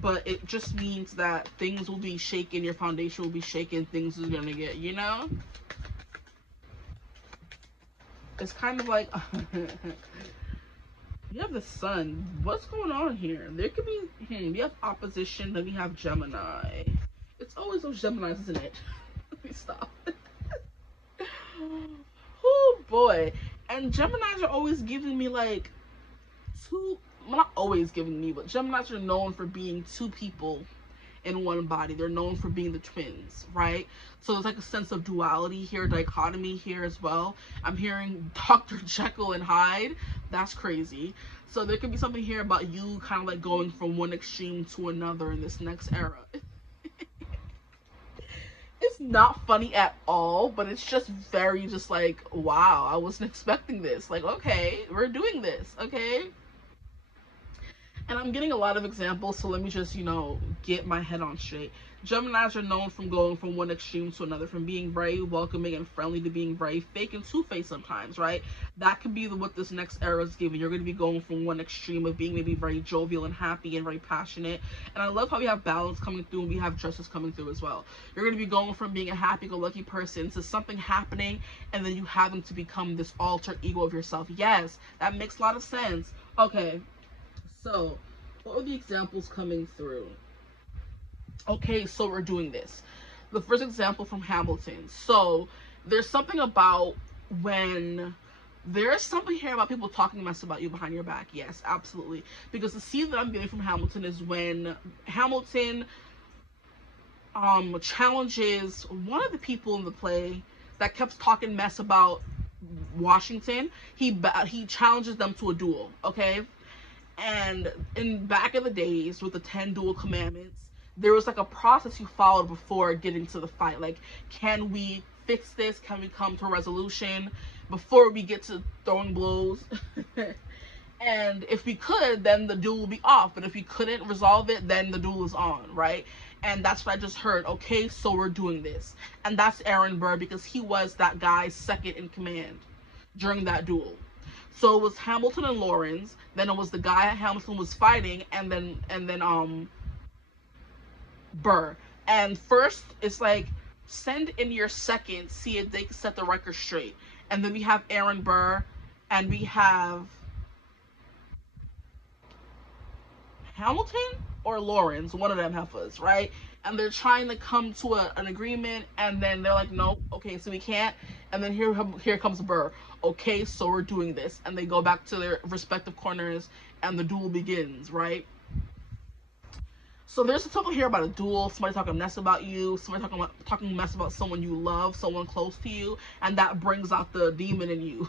but it just means that things will be shaken, your foundation will be shaken, things are going to get, you know? It's kind of like you have the sun. What's going on here? There could be we have opposition, then we have Gemini. It's always those Geminis, isn't it? Let me stop. Oh boy. And Geminis are always giving me like two, well, not always giving me, but Geminis are known for being two people in one body. They're known for being the twins, right? So there's like a sense of duality here, dichotomy here as well. I'm hearing Dr. Jekyll and Hyde. That's crazy. So there could be something here about you kind of like going from one extreme to another in this next era. It's not funny at all, but it's just very just like, wow, I wasn't expecting this. Like, okay, we're doing this, okay? And I'm getting a lot of examples, so let me just, get my head on straight. Geminis are known from going from one extreme to another, from being very welcoming and friendly to being very fake and two-faced sometimes, right? That could be what this next era is giving. You're going to be going from one extreme of being maybe very jovial and happy and very passionate. And I love how we have balance coming through and we have justice coming through as well. You're going to be going from being a happy-go-lucky person to something happening, and then you having to become this alter ego of yourself. Yes, that makes a lot of sense. Okay. So, what are the examples coming through? Okay, so we're doing this. The first example from Hamilton. So, there's something about when... There's something here about people talking mess about you behind your back. Yes, absolutely. Because the scene that I'm getting from Hamilton is when Hamilton challenges one of the people in the play that kept talking mess about Washington. He challenges them to a duel, okay? And in back in the days with the 10 dual commandments, there was like a process you followed before getting to the fight. Like, can we fix this? Can we come to a resolution before we get to throwing blows? And if we could, then the duel will be off. But if we couldn't resolve it, then the duel is on, right? And that's what I just heard. Okay, so we're doing this. And that's Aaron Burr, because he was that guy's second in command during that duel. So it was Hamilton and Lawrence, then it was the guy Hamilton was fighting, and then Burr. And first it's like, send in your second, see if they can set the record straight. And then we have Aaron Burr, and we have Hamilton or Lawrence, one of them heifers, right? And they're trying to come to an agreement, and then they're like, no, okay, so we can't. And then here comes Burr. Okay, so we're doing this. And they go back to their respective corners, and the duel begins, right? So there's something here about a duel, somebody talking mess about you, somebody talking mess about someone you love, someone close to you, and that brings out the demon in you.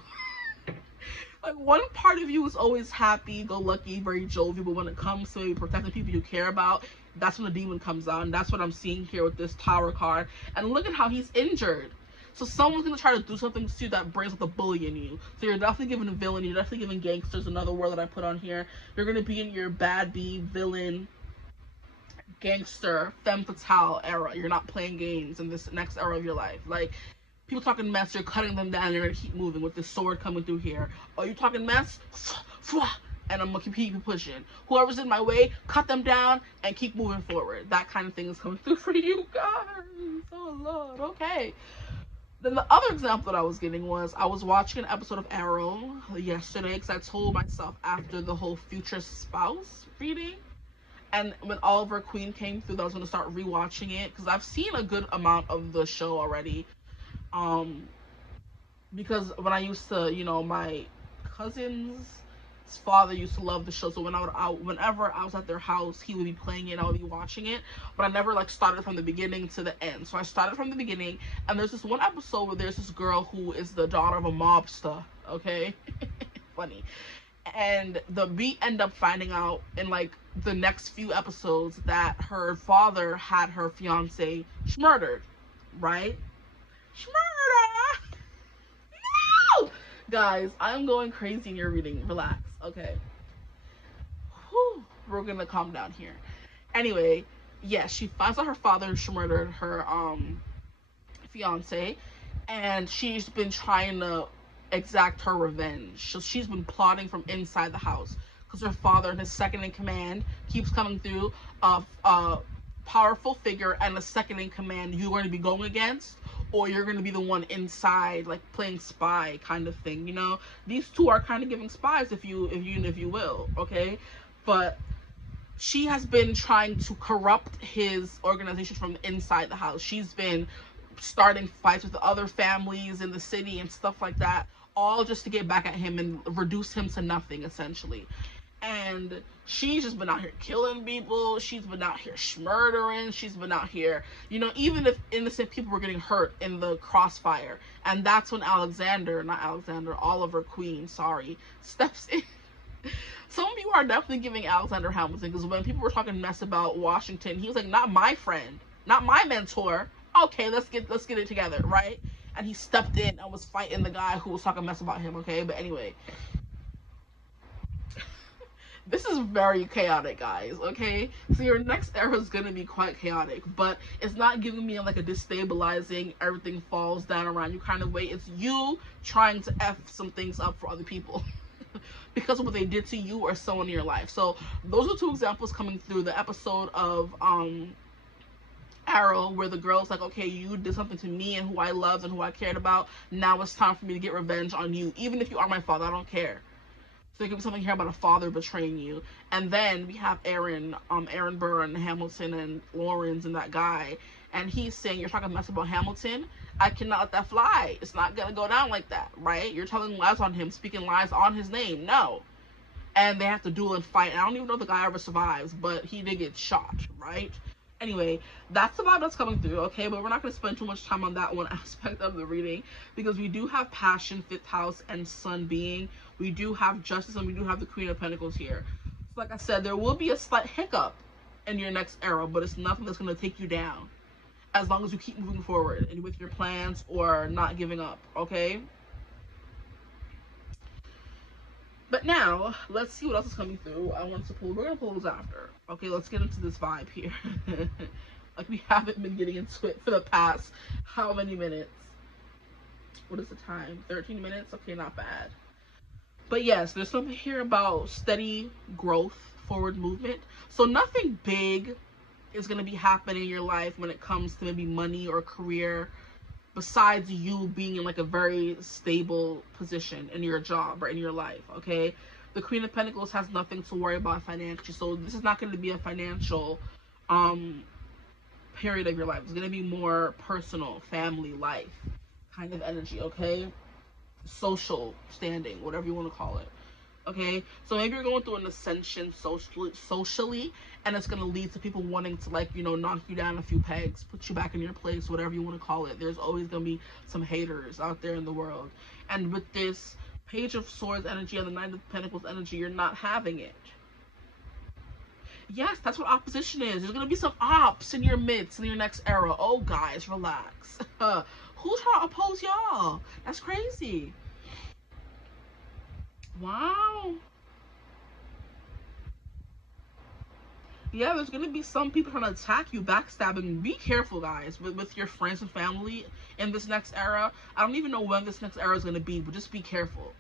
Like, one part of you is always happy, go lucky, very jovial, but when it comes to maybe protecting people you care about, that's when the demon comes out. And that's what I'm seeing here with this Tower card. And look at how he's injured. So someone's going to try to do something to you that brings out the bully in you. So you're definitely giving a villain, you're definitely giving gangsters, another word that I put on here. You're going to be in your bad B, villain, gangster, femme fatale era. You're not playing games in this next era of your life. Like, people talking mess, you're cutting them down, you're going to keep moving with this sword coming through here. Oh, you talking mess? And I'm going to keep pushing. Whoever's in my way, cut them down and keep moving forward. That kind of thing is coming through for you guys. Oh, Lord. Okay. Then the other example that I was getting was, I was watching an episode of Arrow yesterday, because I told myself after the whole future spouse reading, and when Oliver Queen came through, that I was going to start rewatching it, because I've seen a good amount of the show already. Because when I used to, my cousin's father used to love the show, so whenever I was at their house, he would be playing it and I would be watching it, but I never started from the beginning to the end. So I started from the beginning, and there's this one episode where there's this girl who is the daughter of a mobster, okay? Funny. And we end up finding out in the next few episodes that her father had her fiance murdered, right? Murder! No! Guys, I'm going crazy in your reading. Relax. Okay. Whew. We're gonna calm down here. Anyway, yes, she finds out her father murdered her fiance, and she's been trying to exact her revenge. So she's been plotting from inside the house, because her father, and his second in command, keeps coming through. A powerful figure and a second in command you're going to be going against, or you're going to be the one inside, like playing spy kind of thing, you know. These two are kind of giving spies, if you will, okay. But she has been trying to corrupt his organization from inside the house. She's been starting fights with other families in the city and stuff like that, all just to get back at him and reduce him to nothing, essentially. And she's just been out here killing people. She's been out here murdering. She's been out here, you know, even if innocent people were getting hurt in the crossfire. And that's when Oliver Queen, sorry, steps in. Some of you are definitely giving Alexander Hamilton, because when people were talking mess about Washington, he was like, not my friend, not my mentor. Okay, let's get it together, right? And he stepped in and was fighting the guy who was talking mess about him, okay? But anyway, this is very chaotic, guys, okay? So your next era is going to be quite chaotic, but it's not giving me like a destabilizing, everything falls down around you kind of way. It's you trying to F some things up for other people because of what they did to you or someone in your life. So those are two examples coming through the episode of Arrow, where the girl's like, okay, you did something to me and who I loved and who I cared about. Now it's time for me to get revenge on you. Even if you are my father, I don't care. So there could be something here about a father betraying you. And then we have Aaron Burr and Hamilton and Lawrence and that guy. And he's saying, you're talking mess about Hamilton? I cannot let that fly. It's not going to go down like that, right? You're telling lies on him, speaking lies on his name. No. And they have to duel and fight. And I don't even know if the guy ever survives, but he did get shot, right? Anyway, that's the vibe that's coming through, okay? But we're not going to spend too much time on that one aspect of the reading, because we do have passion, 5th house, and sun being. We do have justice, and we do have the Queen of Pentacles here. So like I said, there will be a slight hiccup in your next era, but it's nothing that's going to take you down, as long as you keep moving forward and with your plans or not giving up, okay? But now, let's see what else is coming through. We're going to pull those after. Okay, let's get into this vibe here. Like we haven't been getting into it for the past how many minutes? What is the time? 13 minutes? Okay, not bad. But yes, there's something here about steady growth, forward movement. So nothing big is going to be happening in your life when it comes to maybe money or career, besides you being in like a very stable position in your job or in your life, okay? The Queen of Pentacles has nothing to worry about financially, so this is not going to be a financial period of your life. It's going to be more personal, family life kind of energy, okay? Social standing, whatever you want to call it, okay? So maybe you're going through an ascension socially, and it's going to lead to people wanting to, like, you know, knock you down a few pegs, put you back in your place, whatever you want to call it. There's always going to be some haters out there in the world. And with this Page of Swords energy and the Knight of Pentacles energy, you're not having it. Yes, that's what opposition is. There's going to be some ops in your midst in your next era. Oh, guys, relax. Who's trying to oppose y'all? That's crazy. Wow. Yeah, there's going to be some people trying to attack you, backstabbing. Be careful, guys, with your friends and family in this next era. I don't even know when this next era is going to be, but just be careful,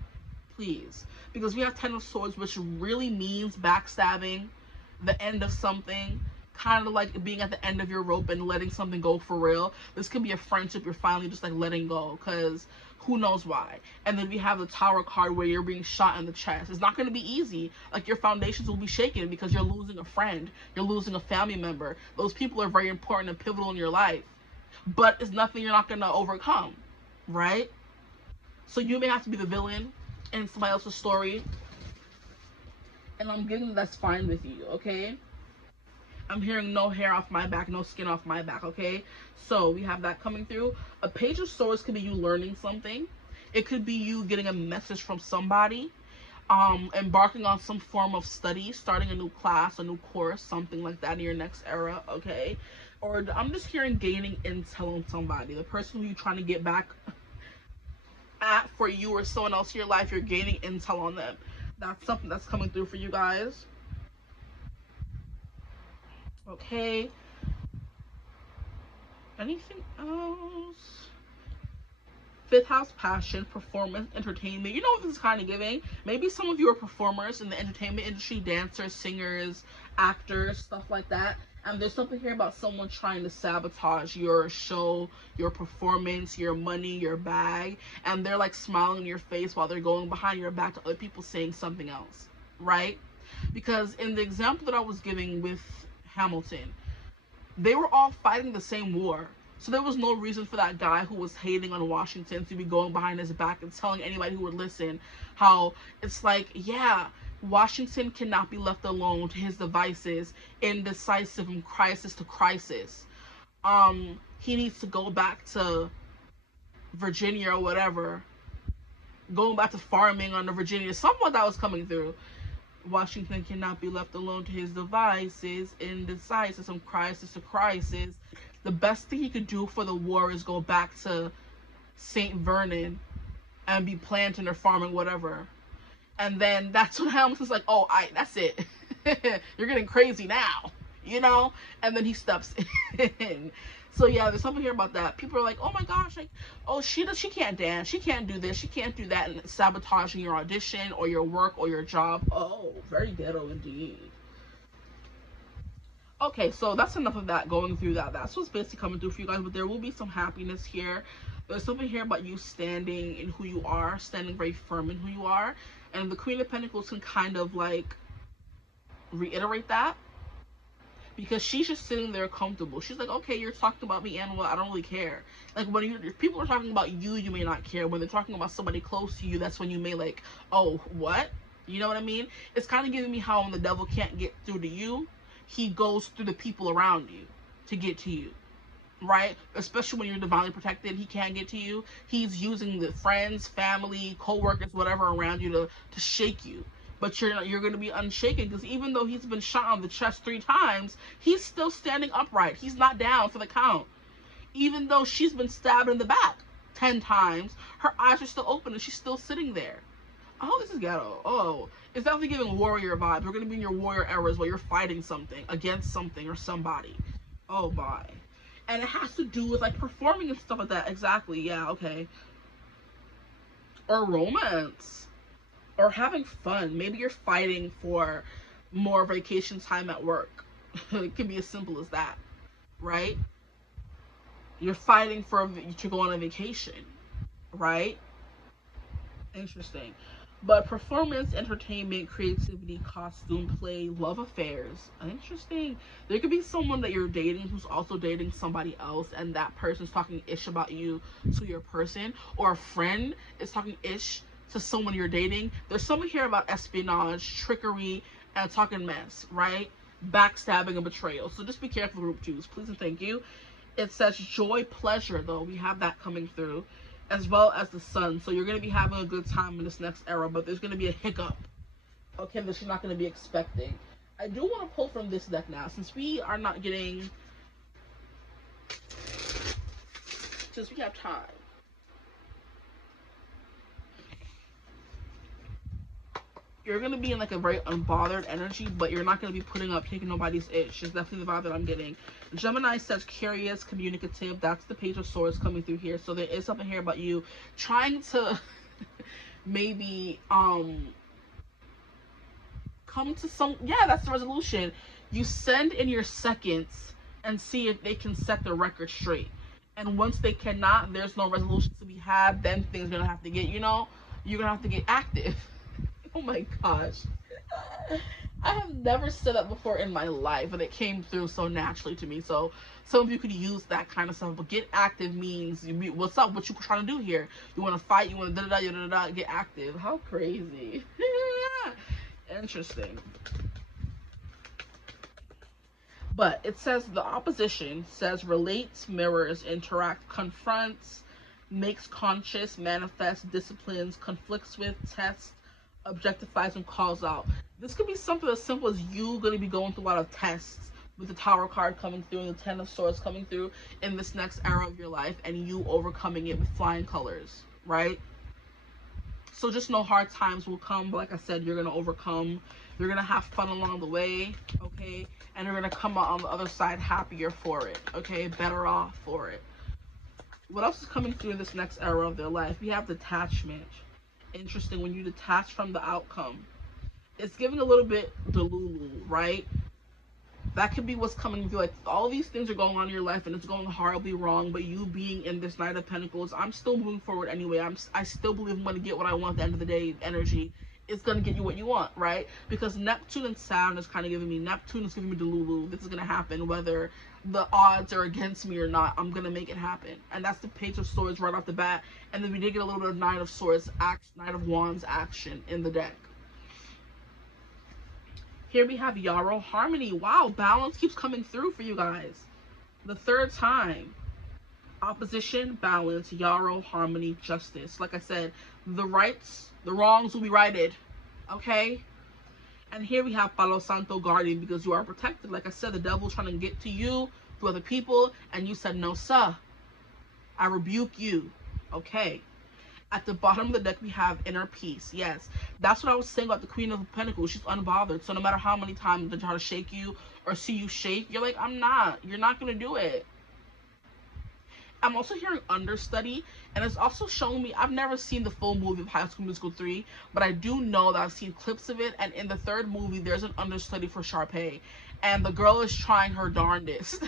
please. Because we have 10 of Swords, which really means backstabbing, the end of something, kind of like being at the end of your rope and letting something go for real. This could be a friendship you're finally just like letting go, because who knows why. And then we have the Tower card, where you're being shot in the chest. It's not going to be easy. Like, your foundations will be shaken because you're losing a friend, you're losing a family member. Those people are very important and pivotal in your life, but it's nothing you're not going to overcome, right? So you may have to be the villain in somebody else's story, and I'm getting that's fine with you, okay? I'm hearing no hair off my back, no skin off my back, okay? So we have that coming through. A Page of Swords could be you learning something. It could be you getting a message from somebody, embarking on some form of study, starting a new class, a new course, something like that in your next era, okay? Or I'm just hearing gaining intel on somebody. The person who you're trying to get back at for you or someone else in your life, you're gaining intel on them. That's something that's coming through for you guys. Okay. Anything else? 5th house, passion, performance, entertainment. You know what this is kind of giving? Maybe some of you are performers in the entertainment industry, dancers, singers, actors, stuff like that. And there's something here about someone trying to sabotage your show, your performance, your money, your bag, and they're like smiling in your face while they're going behind your back to other people saying something else, right? Because in the example that I was giving with Hamilton, they were all fighting the same war. So there was no reason for that guy who was hating on Washington to be going behind his back and telling anybody who would listen how it's like, yeah, Washington cannot be left alone to his devices, indecisive from crisis to crisis. He needs to go back to Virginia or whatever, going back to farming on the Virginia, someone that was coming through. Washington cannot be left alone to his devices, indecisive from crisis to crisis. The best thing he could do for the war is go back to St. Vernon and be planting or farming, whatever. And then that's when Hamilton's like, oh, that's it. You're getting crazy now, you know? And then he steps in. So yeah, there's something here about that. People are like, oh my gosh, like, oh, she can't dance, she can't do this, she can't do that, and sabotaging your audition or your work or your job. Oh, very ghetto indeed. Okay, so that's enough of that, going through that. That's what's basically coming through for you guys, but there will be some happiness here. There's something here about you standing in who you are, standing very firm in who you are. And the Queen of Pentacles can kind of like reiterate that, because she's just sitting there comfortable. She's like, okay, you're talking about me, and well, I don't really care. Like, when if people are talking about you, you may not care. When they're talking about somebody close to you, that's when you may like, oh, what? You know what I mean? It's kind of giving me how when the devil can't get through to you, he goes through the people around you to get to you, right? Especially when you're divinely protected, he can't get to you. He's using the friends, family, co-workers, whatever around you to shake you. But you're going to be unshaken, because even though he's been shot on the chest 3 times, he's still standing upright. He's not down for the count. Even though she's been stabbed in the back 10 times, her eyes are still open and she's still sitting there. Oh, this is ghetto. Oh, it's definitely giving warrior vibes. We're going to be in your warrior eras where you're fighting something, against something or somebody. Oh, bye. And it has to do with like performing and stuff like that. Exactly. Yeah, okay. Or romance. Or having fun. Maybe you're fighting for more vacation time at work. It can be as simple as that, right? You're fighting to go on a vacation, right? Interesting. But performance, entertainment, creativity, costume, play, love affairs. Interesting. There could be someone that you're dating who's also dating somebody else, and that person's talking ish about you to your person, or a friend is talking ish to someone you're dating. There's something here about espionage, trickery, and talking mess, right? Backstabbing and betrayal. So just be careful, group 2s. Please and thank you. It says joy, pleasure, though. We have that coming through, as well as the sun. So you're going to be having a good time in this next era, but there's going to be a hiccup, okay, that you're not going to be expecting. I do want to pull from this deck now, since we are not getting, since we have time. You're going to be in like a very unbothered energy, but you're not going to be putting up, taking nobody's itch. It's definitely the vibe that I'm getting. Gemini says curious, communicative. That's the Page of Swords coming through here. So there is something here about you trying to maybe come to some, yeah, that's the resolution. You send in your seconds and see if they can set the record straight. And once they cannot, there's no resolution to be had, then things are going to have to get, you know, you're going to have to get active. Oh my gosh. I have never said that before in my life, and it came through so naturally to me. So some of you could use that kind of stuff, but get active means, what's up? What you trying to do here? You want to fight? You want to da-da-da, get active. How crazy. Interesting. But it says the opposition says relates, mirrors, interact, confronts, makes conscious, manifests, disciplines, conflicts with, tests, objectifies, and calls out. This could be something as simple as you going to be going through a lot of tests with the Tower card coming through and the Ten of Swords coming through in this next era of your life, and you overcoming it with flying colors, right? So just know hard times will come, but like I said, you're going to overcome. You're going to have fun along the way, okay? And you're going to come out on the other side happier for it, okay? Better off for it. What else is coming through in this next era of their life? We have detachment. Interesting, when you detach from the outcome. It's giving a little bit Delulu, right? That could be what's coming through. Like, all these things are going on in your life and it's going horribly wrong, but you being in this Knight of Pentacles, I'm still moving forward anyway. I still believe I'm going to get what I want at the end of the day. Energy is going to get you what you want, right? Because Neptune and Saturn is kind of giving me, Neptune is giving me Delulu. This is going to happen whether the odds are against me or not. I'm going to make it happen. And that's the Page of Swords right off the bat. And then we did get a little bit of Knight of Swords, Knight of Wands action in the deck. Here we have Yarrow Harmony. Wow, balance keeps coming through for you guys. The third time. Opposition, balance, Yarrow, harmony, justice. Like I said, the wrongs will be righted. Okay? And here we have Palo Santo Guardian, because you are protected. Like I said, the devil's trying to get to you through other people, and you said, no, sir. I rebuke you. Okay? At the bottom of the deck, we have inner peace. Yes, that's what I was saying about the Queen of Pentacles. She's unbothered. So no matter how many times they try to shake you or see you shake, you're like, I'm not. You're not going to do it. I'm also hearing understudy, and it's also showing me, I've never seen the full movie of High School Musical 3, but I do know that I've seen clips of it, and in the third movie, there's an understudy for Sharpay, and the girl is trying her darndest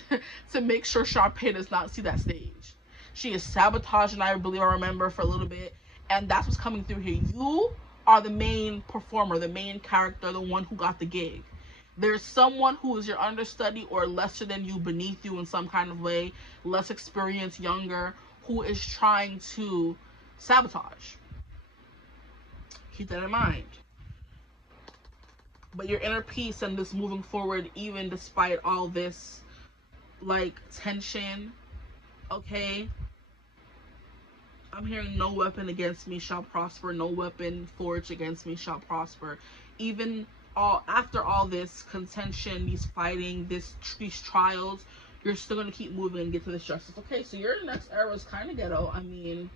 to make sure Sharpay does not see that stage. She is sabotaging, I believe I remember, for a little bit. And that's what's coming through here. You are the main performer, the main character, the one who got the gig. There's someone who is your understudy or lesser than you, beneath you in some kind of way, less experienced, younger, who is trying to sabotage. Keep that in mind. But your inner peace and this moving forward, even despite all this, like, tension, okay? I'm hearing no weapon against me shall prosper. No weapon forged against me shall prosper. Even after all this contention, these fighting, these trials, you're still going to keep moving and get to this justice. Okay, so your next era is kind of ghetto. I mean,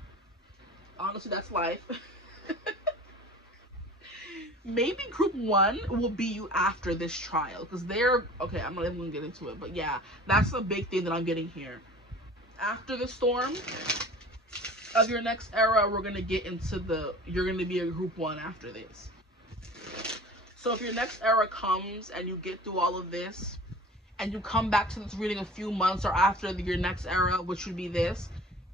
honestly, that's life. Maybe group 1 will be you after this trial. Because they're... Okay, I'm not even going to get into it. But yeah, that's a big thing that I'm getting here. After the storm of your next era, we're going to get into you're going to be a group 1 after this. So if your next era comes and you get through all of this and you come back to this reading a few months or after your next era, which would be this,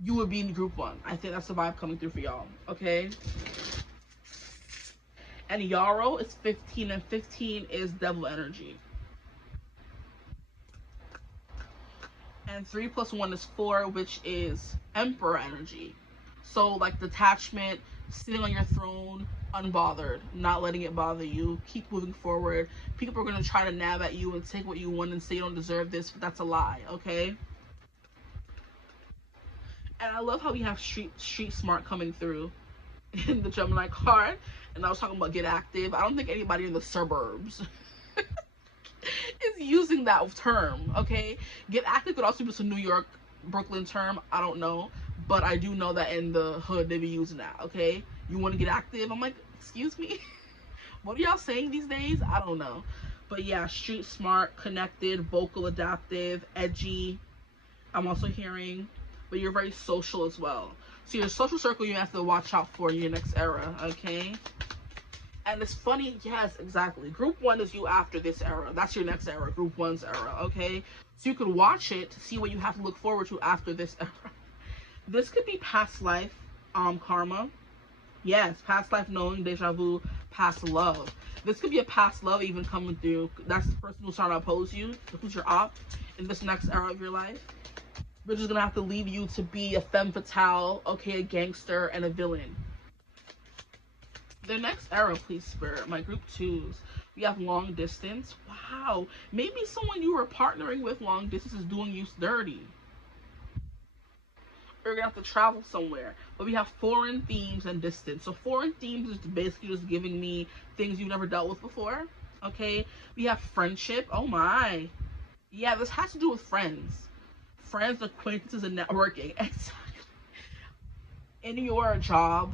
you would be in group 1. I think that's the vibe coming through for y'all. Okay? And Yarrow is 15, and 15 is devil energy. And 3 plus 1 is 4, which is emperor energy. So, like, detachment, sitting on your throne, unbothered, not letting it bother you, keep moving forward. People are going to try to nab at you and take what you want and say you don't deserve this, but that's a lie, okay? And I love how we have street smart coming through in the Gemini card. And I was talking about get active. I don't think anybody in the suburbs is using that term, okay? Get active could also be just a New York, Brooklyn term. I don't know. But I do know that in the hood, they be using that, okay? You want to get active? I'm like, excuse me? What are y'all saying these days? I don't know. But yeah, street smart, connected, vocal, adaptive, edgy. I'm also hearing, but you're very social as well. So your social circle you have to watch out for in your next era, okay? And it's funny, yes, exactly. Group 1 is you after this era. That's your next era, group 1's era, okay? So you could watch it to see what you have to look forward to after this era. This could be past life karma. Yes, past life knowing, deja vu, past love. This could be a past love even coming through. That's the person who's trying to oppose you, who's your op in this next era of your life. We're just going to have to leave you to be a femme fatale, okay, a gangster, and a villain. The next era, please, Spirit. My group 2s. We have long distance. Wow. Maybe someone you were partnering with long distance is doing you dirty. You're going to have to travel somewhere. But we have foreign themes and distance. So foreign themes is basically just giving me things you've never dealt with before. Okay? We have friendship. Oh my. Yeah, this has to do with friends. Friends, acquaintances, and networking. Exactly. In your job,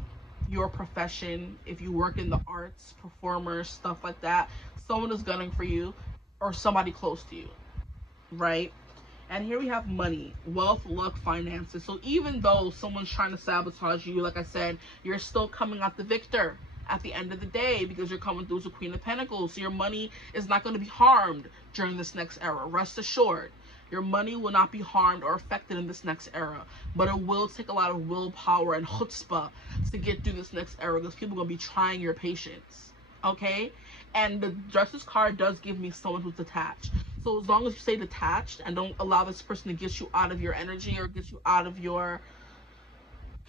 your profession, if you work in the arts, performers, stuff like that, someone is gunning for you or somebody close to you, right? And here we have money, wealth, luck, finances. So even though someone's trying to sabotage you, like I said, you're still coming out the victor at the end of the day, because you're coming through as a Queen of Pentacles. So your money is not going to be harmed during this next era. Rest assured. Your money will not be harmed or affected in this next era. But it will take a lot of willpower and chutzpah to get through this next era, because people are going to be trying your patience. Okay? And the Justice card does give me someone who's detached. So as long as you stay detached and don't allow this person to get you out of your energy or get you out of your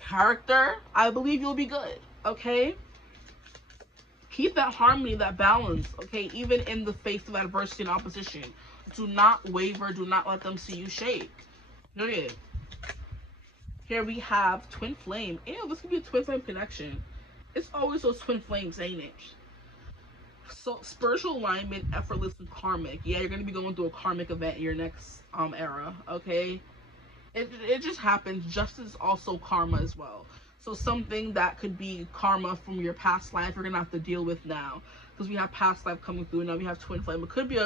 character, I believe you'll be good. Okay? Keep that harmony, that balance, okay, even in the face of adversity and opposition. Do not waver. Do not let them see you shake. Period. Here we have twin flame. Ew, this could be a twin flame connection. It's always those twin flames, ain't it? So, spiritual alignment, effortless and karmic. Yeah, you're going to be going through a karmic event in your next era, okay? It just happens. Justice is also karma as well. So something that could be karma from your past life, you're going to have to deal with now. Because we have past life coming through. Now we have twin flame. It could be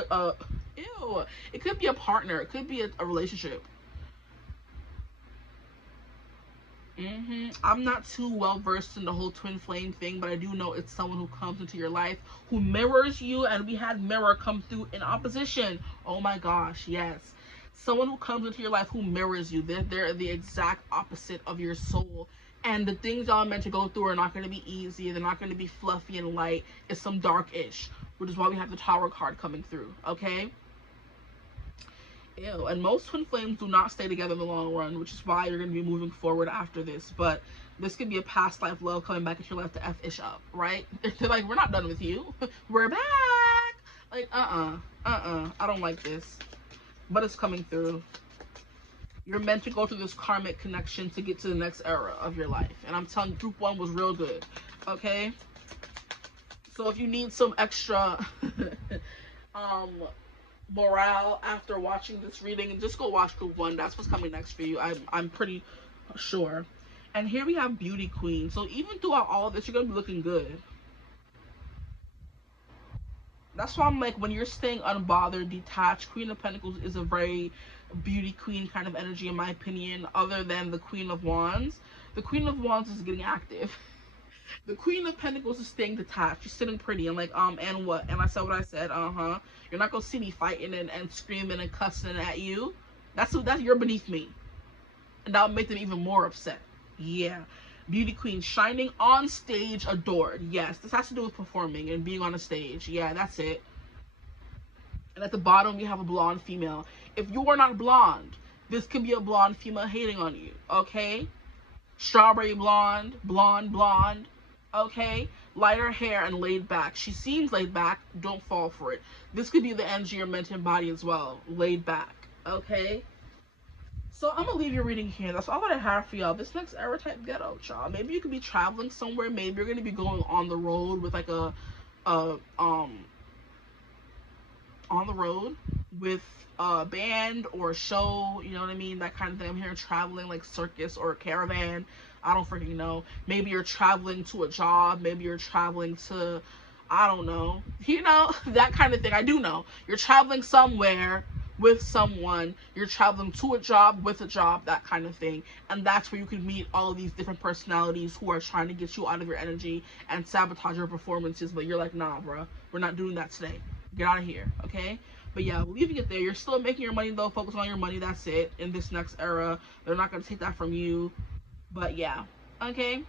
it could be a partner. It could be a relationship. I'm not too well versed in the whole twin flame thing, but I do know it's someone who comes into your life who mirrors you, and we had mirror come through in opposition. Oh my gosh, yes. Someone who comes into your life who mirrors you. They're the exact opposite of your soul. And the things y'all are meant to go through are not going to be easy. They're not going to be fluffy and light. It's some dark-ish, which is why we have the Tower card coming through, okay? Ew. And most twin flames do not stay together in the long run, which is why you're going to be moving forward after this. But this could be a past life love coming back into your life to F-ish up, right? They're like, we're not done with you. We're back. Like, I don't like this. But it's coming through. You're meant to go through this karmic connection to get to the next era of your life. And I'm telling you, group 1 was real good. Okay? So if you need some extra morale after watching this reading, just go watch group 1. That's what's coming next for you. I'm pretty sure. And here we have Beauty Queen. So even throughout all of this, you're going to be looking good. That's why I'm like, when you're staying unbothered, detached, Queen of Pentacles is a very beauty queen kind of energy, in my opinion, other than the Queen of Wands. The Queen of Wands is getting active. The Queen of Pentacles is staying detached. She's sitting pretty and like, and what? And I said what I said, You're not going to see me fighting and screaming and cussing at you. That's you're beneath me. And that'll make them even more upset. Yeah. Beauty queen, shining on stage, adored. Yes, this has to do with performing and being on a stage. Yeah, that's it. And at the bottom, we have a blonde female. If you are not blonde, this could be a blonde female hating on you, okay? Strawberry blonde, blonde, okay? Lighter hair and laid back. She seems laid back. Don't fall for it. This could be the energy you're meant to embody as well. Laid back, okay? So I'm gonna leave your reading here. That's all that I have for y'all. This next era type ghetto, y'all. Maybe you could be traveling somewhere. Maybe you're gonna be going on the road with like on the road with a band or a show. You know what I mean? That kind of thing. I'm hearing traveling like circus or a caravan. I don't freaking know. Maybe you're traveling to a job. Maybe you're traveling to, I don't know. You know, that kind of thing. I do know. You're traveling somewhere with someone, you're traveling to a job, with a job, that kind of thing. And that's where you can meet all of these different personalities who are trying to get you out of your energy and sabotage your performances. But you're like, nah, bro, we're not doing that today. Get out of here, okay? But yeah, leaving it there. You're still making your money, though. Focus on your money. That's it. In this next era, they're not going to take that from you. But yeah, okay?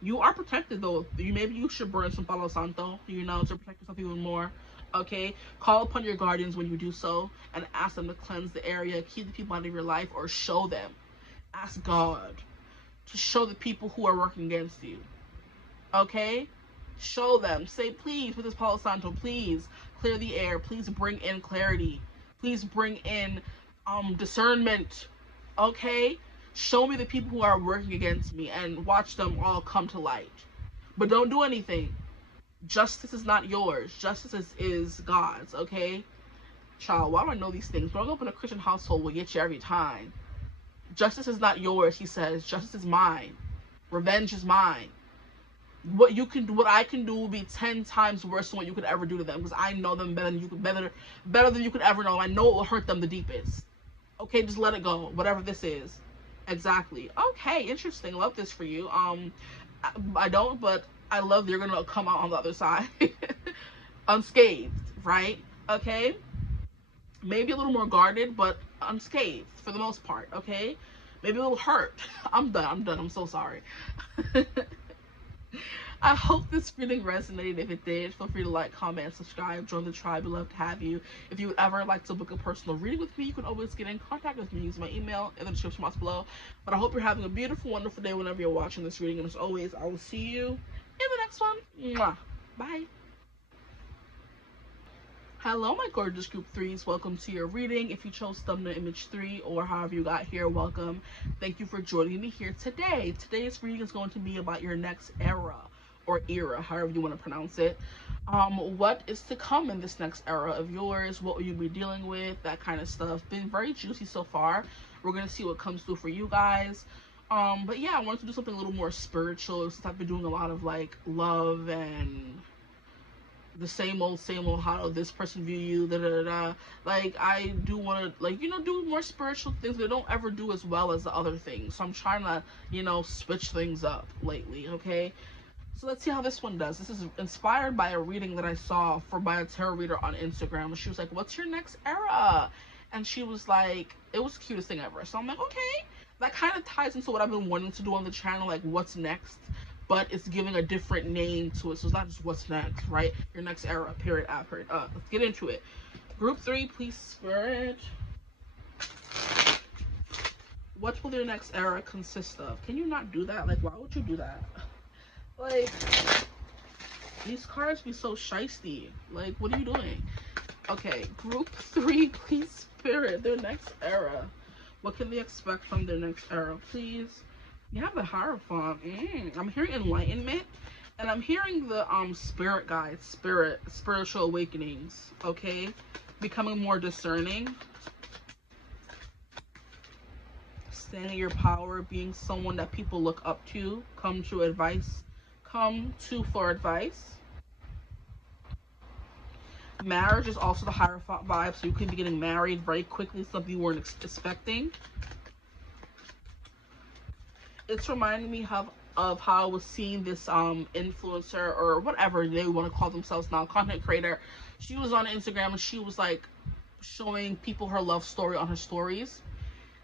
You are protected, though. Maybe you should burn some Palo Santo, you know, to protect yourself even more. Okay, call upon your guardians when you do so and ask them to cleanse the area, keep the people out of your life, or show them. Ask God to show the people who are working against you. Okay, show them. Say, please, with this Palo Santo, please clear the air. Please bring in clarity. Please bring in discernment. Okay, show me the people who are working against me and watch them all come to light. But don't do anything. Justice is not yours. Justice is God's, okay? Child, why do I know these things? Growing up in a Christian household will get you every time. Justice is not yours, he says. Justice is mine. Revenge is mine. What I can do will be 10 times worse than what you could ever do to them, because I know them better than you could ever know. I know it will hurt them the deepest. Okay, just let it go. Whatever this is. Exactly. Okay, interesting. Love this for you. I don't, but I love that you're gonna come out on the other side unscathed, right? Okay, maybe a little more guarded, but unscathed for the most part. Okay, maybe a little hurt. I'm done. I'm so sorry. I hope this reading resonated. If it did, feel free to like, comment, subscribe, join the tribe. We'd love to have you. If you would ever like to book a personal reading with me, you can always get in contact with me using my email in the description box below. But I hope you're having a beautiful, wonderful day whenever you're watching this reading. And as always, I will see you in the next one. Mwah. Bye. Hello, my gorgeous group threes. Welcome to your reading. If you chose thumbnail image 3 or however you got here, welcome. Thank you for joining me here today. Today's reading is going to be about your next era, however you want to pronounce it. What is to come in this next era of yours? What will you be dealing with? That kind of stuff. Been very juicy so far. We're going to see what comes through for you guys. But yeah, I wanted to do something a little more spiritual since I've been doing a lot of like love and the same old, how this person view you, like I do want to, like, you know, do more spiritual things that I don't ever do as well as the other things. So I'm trying to, you know, switch things up lately. Okay, so let's see how this one does. This is inspired by a reading that I saw by a tarot reader on Instagram. She was like, what's your next era? And she was like, it was the cutest thing ever. So I'm like, okay, that kind of ties into what I've been wanting to do on the channel, like what's next, but it's giving a different name to it. So it's not just what's next, right? Your next era, period, period. Let's get into it. Group 3, please, Spirit. What will their next era consist of? Can you not do that? Like, why would you do that? Like, these cards be so shisty. Like, what are you doing? Okay, group 3, please, Spirit. Their next era. What can they expect from their next era, please? You have the Hierophant. I'm hearing enlightenment, and I'm hearing the spirit guides, spiritual awakenings. Okay, becoming more discerning, standing your power, being someone that people look up to. Come to for advice. Marriage is also the Hierophant vibe, so you could be getting married very quickly, something you weren't expecting. It's reminding me of how I was seeing this influencer, or whatever they want to call themselves now, content creator. She was on Instagram and she was like showing people her love story on her stories,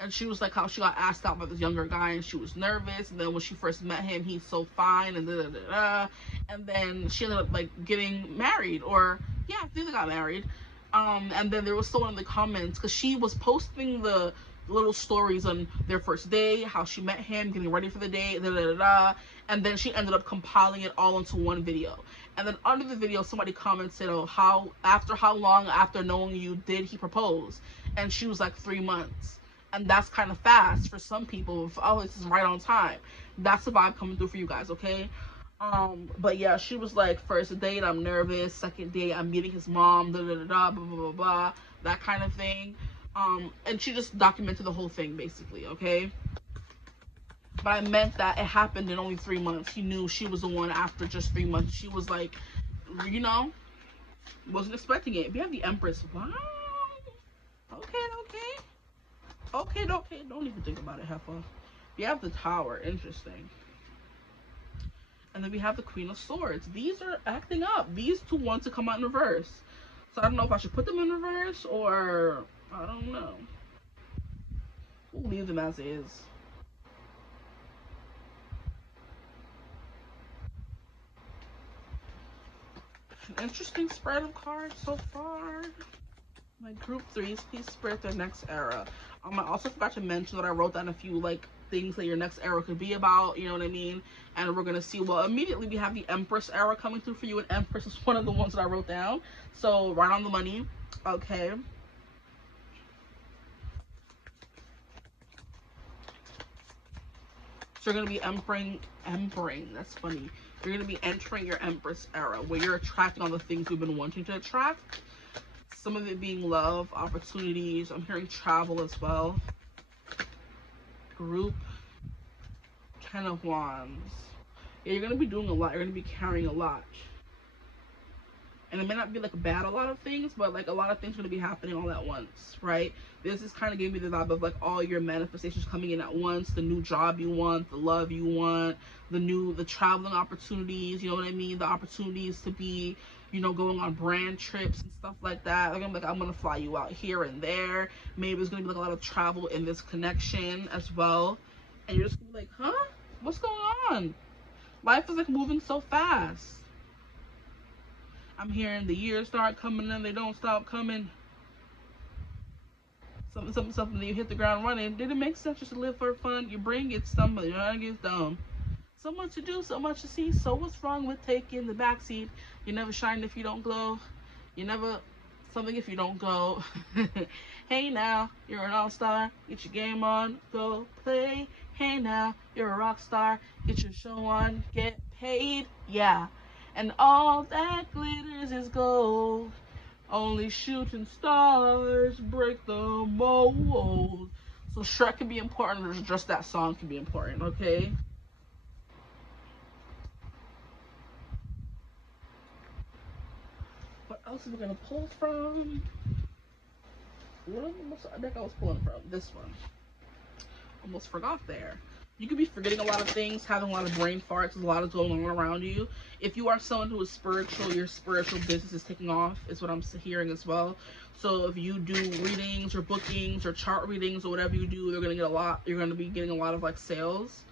and she was like how she got asked out by this younger guy and she was nervous, and then when she first met him, he's so fine, and and then she ended up like getting married, or yeah, I think they got married. And then there was someone in the comments, because she was posting the little stories on their first day, how she met him, getting ready for the day, and then she ended up compiling it all into one video. And then under the video, somebody commented, oh, how long after knowing you did he propose? And she was like 3 months. And that's kind of fast for some people. Oh, this is right on time. That's the vibe coming through for you guys, okay? But yeah, she was like, first date, I'm nervous. Second date, I'm meeting his mom, blah, blah, blah, blah, that kind of thing. And she just documented the whole thing, basically, okay? But I meant that it happened in only 3 months. He knew she was the one after just 3 months. She was like, you know, wasn't expecting it. We have the Empress. Wow. Okay. Don't even think about it, Heffa. We have the Tower. Interesting. And then we have the Queen of Swords. These are acting up. These two want to come out in reverse. So I don't know if I should put them in reverse, or I don't know. We'll leave them as is. An interesting spread of cards so far. My group 3s, please spread their next era. I also forgot to mention that I wrote down a few like things that your next era could be about, you know what I mean? And we're gonna see. Well, immediately we have the Empress era coming through for you, and Empress is one of the ones that I wrote down, so right on the money. Okay, so you're gonna be empering, that's funny. You're gonna be entering your Empress era, where you're attracting all the things you've been wanting to attract. Some of it being love, opportunities. I'm hearing travel as well. Group, 10 of Wands. Yeah, you're going to be doing a lot. You're going to be carrying a lot. And it may not be like bad a lot of things, but like a lot of things are going to be happening all at once, right? This is kind of giving me the vibe of like all your manifestations coming in at once, the new job you want, the love you want, the traveling opportunities, you know what I mean? The opportunities to be, you know, going on brand trips and stuff like that. Like, I'm going to fly you out here and there. Maybe there's going to be like a lot of travel in this connection as well. And you're just going to be like, huh? What's going on? Life is like moving so fast. I'm hearing the years start coming and they don't stop coming. Something that you hit the ground running. Did it make sense just to live for fun? Your brain gets stumbled, your mind gets dumb. So much to do, so much to see. So what's wrong with taking the backseat? You never shine if you don't glow. You never something if you don't go. Hey now, you're an all-star. Get your game on, go play. Hey now, you're a rock star. Get your show on, get paid. Yeah. And all that glitters is gold. Only shooting stars break the mold. So Shrek can be important, or just that song can be important, okay? What else are we gonna pull from? What's the deck I was pulling from? This one. Almost forgot there. You could be forgetting a lot of things, having a lot of brain farts, there's a lot is going on around you. If you are someone who is spiritual, your spiritual business is taking off, is what I'm hearing as well. So if you do readings or bookings or chart readings or whatever you do, you're gonna be getting a lot of like sales,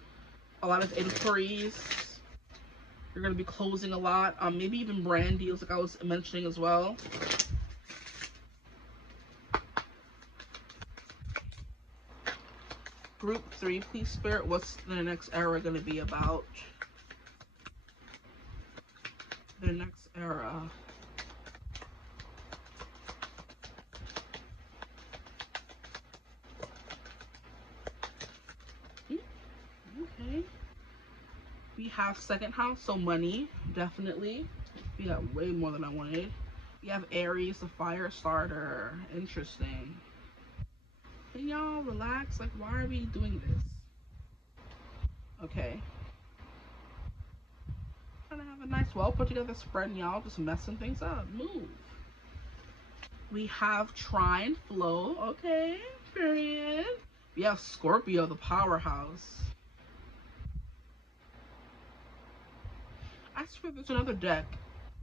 a lot of inquiries. You're gonna be closing a lot, maybe even brand deals like I was mentioning as well. Group 3, please, Spirit, what's their next era going to be about? Their next era. Okay. We have second house, so money, definitely. We got way more than I wanted. We have Aries, the fire starter. Interesting. Can y'all relax? Like, why are we doing this? Okay. Trying to have a nice, well put together spread, and y'all just messing things up. Move. We have Trine Flow. Okay. Period. We have Scorpio, the powerhouse. I swear there's another deck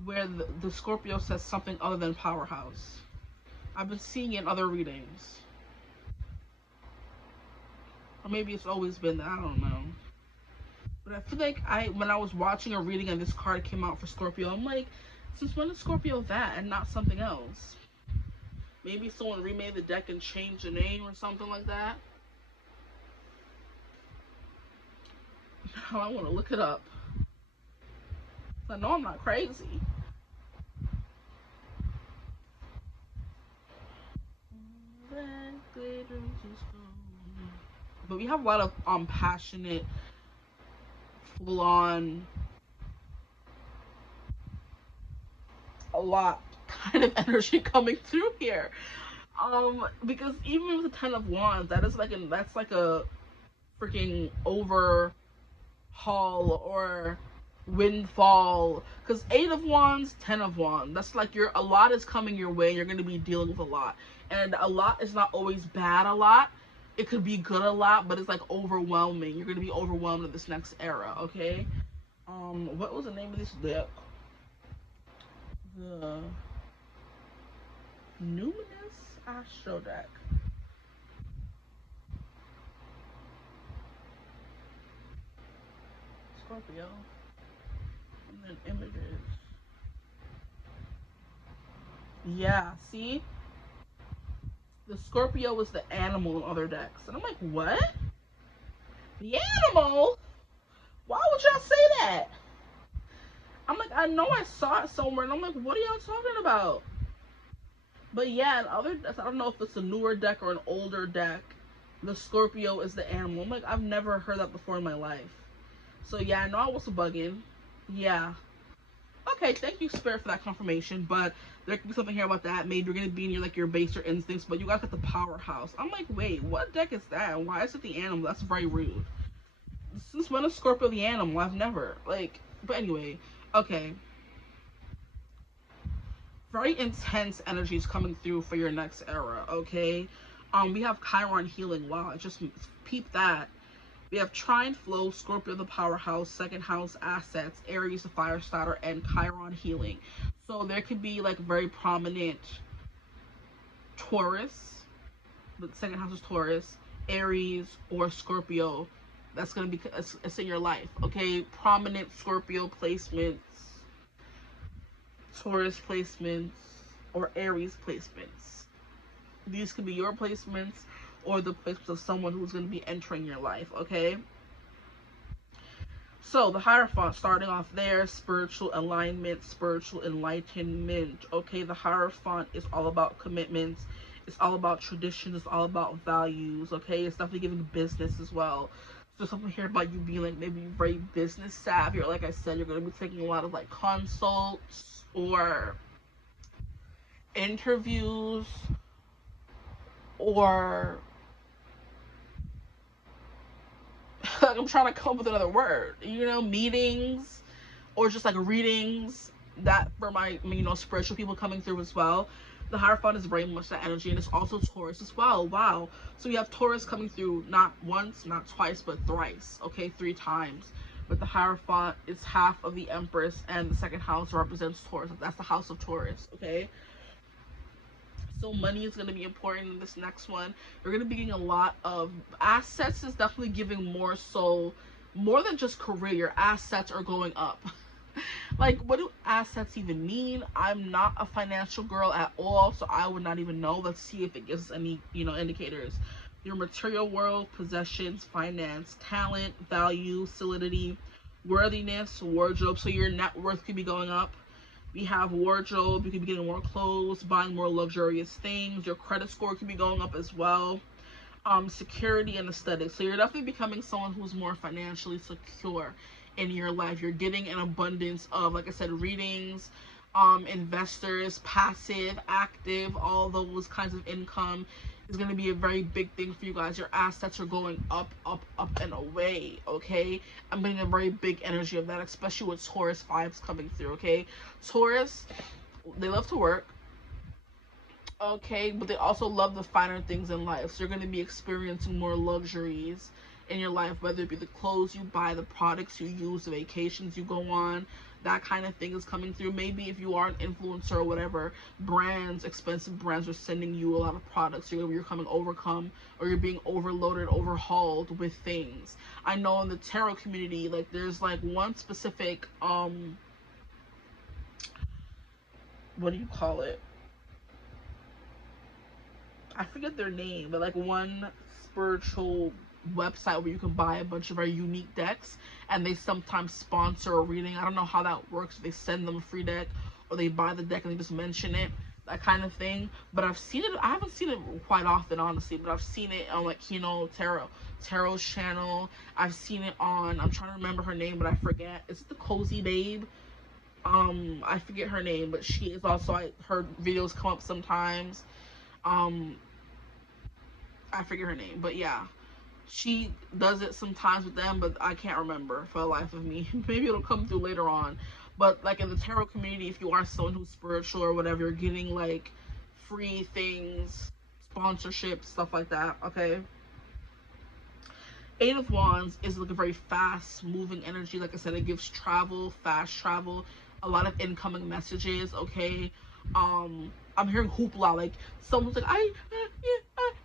where the Scorpio says something other than powerhouse. I've been seeing it in other readings. Or maybe it's always been that, I don't know. But I feel like when I was watching a reading and this card came out for Scorpio, I'm like, since when is Scorpio that and not something else? Maybe someone remade the deck and changed the name or something like that. Now I want to look it up. I know I'm not crazy. But we have a lot of passionate, full-on, a lot kind of energy coming through here. Because even with the 10 of Wands, that's like a freaking overhaul or windfall. Because 8 of Wands, 10 of Wands, that's like a lot is coming your way. You're going to be dealing with a lot, and a lot is not always bad. A lot, it could be good a lot, but it's like overwhelming. You're going to be overwhelmed in this next era. Okay. What was the name of this deck? The Numinous Astro deck. Scorpio. And then images. Yeah, see? The Scorpio is the animal in other decks. And I'm like, what? The animal? Why would y'all say that? I'm like, I know I saw it somewhere, and I'm like, what are y'all talking about? But yeah, in other decks, I don't know if it's a newer deck or an older deck, the Scorpio is the animal. I'm like, I've never heard that before in my life. So yeah, I know I was bugging. Yeah. Okay, thank you, Spirit, for that confirmation. But there could be something here about that. Maybe you're going to be in your baser instincts, but you guys got the powerhouse. I'm like, wait, what deck is that? Why is it the animal? That's very rude. Since when is Scorpio the animal? I've never. Like, but anyway. Okay. very intense energies coming through for your next era, okay? We have Chiron healing. Wow, I just peeped that. We have Trine flow, Scorpio the powerhouse, second house assets, Aries the fire starter, and Chiron healing. So there could be like very prominent Taurus, the second house is Taurus, Aries, or Scorpio. That's going to be, it's in your life, okay? Prominent Scorpio placements, Taurus placements, or Aries placements. These could be your placements or the placements of someone who's going to be entering your life, okay? So the Hierophant, starting off there, spiritual alignment, spiritual enlightenment, okay? The Hierophant is all about commitments. It's all about tradition. It's all about values, okay? It's definitely giving business as well. So something here about you being like maybe very business savvy, or like I said, you're going to be taking a lot of like consults or interviews, or I'm trying to come up with another word, you know, meetings, or just like readings, that for my, you know, spiritual people coming through as well. The Hierophant is very much that energy, and it's also Taurus as well. Wow. So you have Taurus coming through not once, not twice, but thrice, okay, 3 times. But the Hierophant is half of the Empress, and the second house represents Taurus. That's the house of Taurus, okay? So money is going to be important in this next one. You're going to be getting a lot of assets. Is definitely giving more, so more than just career. Your assets are going up. Like, what do assets even mean? I'm not a financial girl at all, so I would not even know. Let's see if it gives us any, you know, indicators. Your material world, possessions, finance, talent, value, solidity, worthiness, wardrobe. So your net worth could be going up. We have wardrobe. You could be getting more clothes, buying more luxurious things. Your credit score could be going up as well. Security and aesthetics. So you're definitely becoming someone who's more financially secure in your life. You're getting an abundance of, like I said, readings, investors, passive, active, all those kinds of income is going to be a very big thing for you guys. Your assets are going up, up, up, and away, okay? I'm getting a very big energy of that, especially with Taurus vibes coming through, okay? Taurus, they love to work, okay, but they also love the finer things in life. So you're going to be experiencing more luxuries in your life, whether it be the clothes you buy, the products you use, the vacations you go on. That kind of thing is coming through. Maybe if you are an influencer or whatever, brands, expensive brands are sending you a lot of products. You're coming overcome, or you're being overloaded, overhauled with things. I know in the tarot community, like there's like one specific what do you call it? I forget their name, but like one spiritual website where you can buy a bunch of very unique decks, and they sometimes sponsor a reading. I don't know how that works. They send them a free deck, or they buy the deck and they just mention it, that kind of thing. But I've seen it. I haven't seen it quite often, honestly, but I've seen it on like Tarot's channel. I've seen it on, I'm trying to remember her name, but I forget. Is it the Cozy Babe? I forget her name, but she is also, her videos come up sometimes. I forget her name, but yeah, she does it sometimes with them, but I can't remember for the life of me. Maybe it'll come through later on. But like in the tarot community, if you are someone who's spiritual or whatever, you're getting like free things, sponsorships, stuff like that, okay? 8 of Wands is like a very fast moving energy. Like I said, it gives travel, fast travel, a lot of incoming messages, okay? I'm hearing hoopla, like someone's like,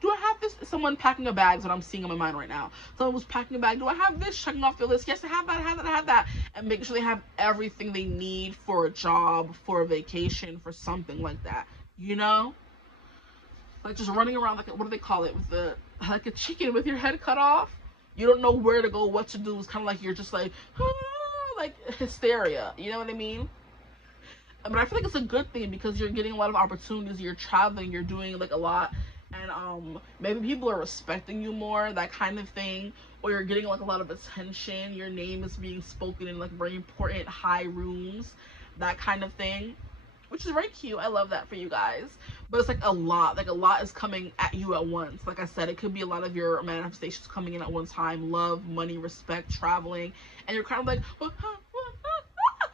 do I have this? Someone packing a bag is what I'm seeing in my mind right now. Someone was packing a bag. Do I have this? Checking off their list. Yes, I have that, I have that, I have that. And making sure they have everything they need for a job, for a vacation, for something like that. You know? Like just running around like, what do they call it? With the, like a chicken with your head cut off. You don't know where to go, what to do. It's kind of like you're just like, like hysteria. You know what I mean? But I feel like it's a good thing because you're getting a lot of opportunities. You're traveling, you're doing like a lot, and maybe people are respecting you more, that kind of thing, or you're getting like a lot of attention. Your name is being spoken in like very important high rooms, that kind of thing, which is very cute. I love that for you guys. But it's like a lot is coming at you at once. Like I said, it could be a lot of your manifestations coming in at one time: love, money, respect, traveling, and you're kind of like,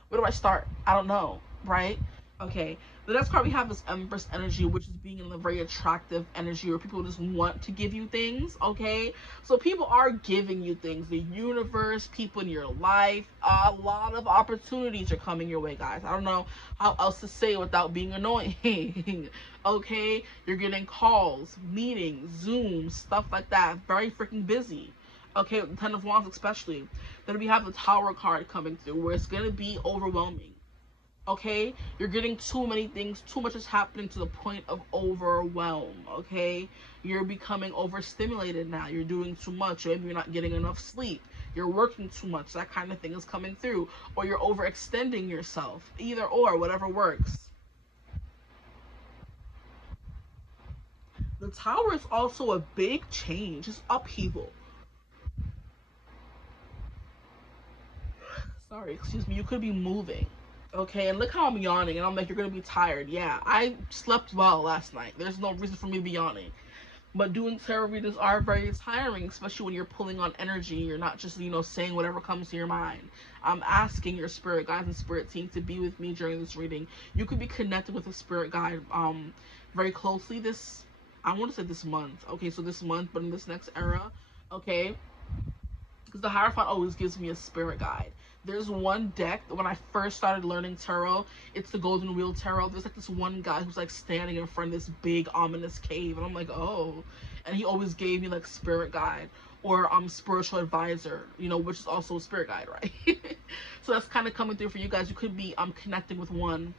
where do I start? I don't know, right? Okay, the next card we have is Empress energy, which is being in a very attractive energy where people just want to give you things. Okay, so people are giving you things. The universe, people in your life, a lot of opportunities are coming your way, guys. I don't know how else to say it without being annoying. Okay, you're getting calls, meetings, Zooms, stuff like that. Very freaking busy. Okay, with the Ten of Wands especially. Then we have the Tower card coming through where it's gonna be overwhelming. Okay, you're getting too many things, too much is happening to the point of overwhelm. Okay, you're becoming overstimulated now, you're doing too much, maybe you're not getting enough sleep, you're working too much, that kind of thing is coming through, or you're overextending yourself, either or, whatever works. The Tower is also a big change, it's upheaval. Sorry, excuse me, you could be moving. Okay, and look how I'm yawning, and I'm like, you're gonna be tired. Yeah, I slept well last night. There's no reason for me to be yawning. But doing tarot readings are very tiring, especially when you're pulling on energy. You're not just, saying whatever comes to your mind. I'm asking your spirit guides and spirit team to be with me during this reading. You could be connected with a spirit guide very closely I want to say this month. Okay, so this month, but in this next era, okay? Because the Hierophant always gives me a spirit guide. There's one deck that when I first started learning tarot, it's the Golden Wheel Tarot. There's like this one guy who's like standing in front of this big ominous cave, and I'm like, oh. And he always gave me like spirit guide or spiritual advisor, which is also a spirit guide, right? So that's kind of coming through for you guys. You could be connecting with one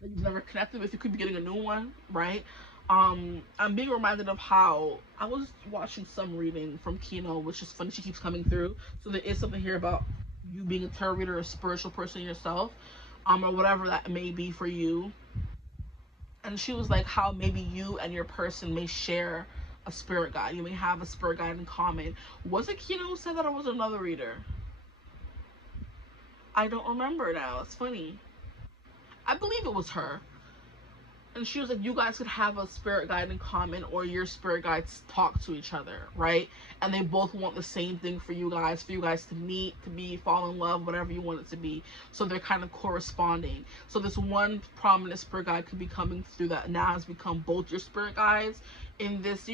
that you've never connected with. You could be getting a new one, right? I'm being reminded of how I was watching some reading from Kino, which is funny. She keeps coming through. So there is something here about you being a tarot reader, a spiritual person yourself, or whatever that may be for you. And she was like, how maybe you and your person may share a spirit guide. You may have a spirit guide in common. Was it Kino who said that, or was it another reader? I don't remember now. It's funny. I believe it was her. And she was like, you guys could have a spirit guide in common, or your spirit guides talk to each other, right? And they both want the same thing for you guys to meet, to be, fall in love, whatever you want it to be. So they're kind of corresponding. So this one prominent spirit guide could be coming through that now has become both your spirit guides in this,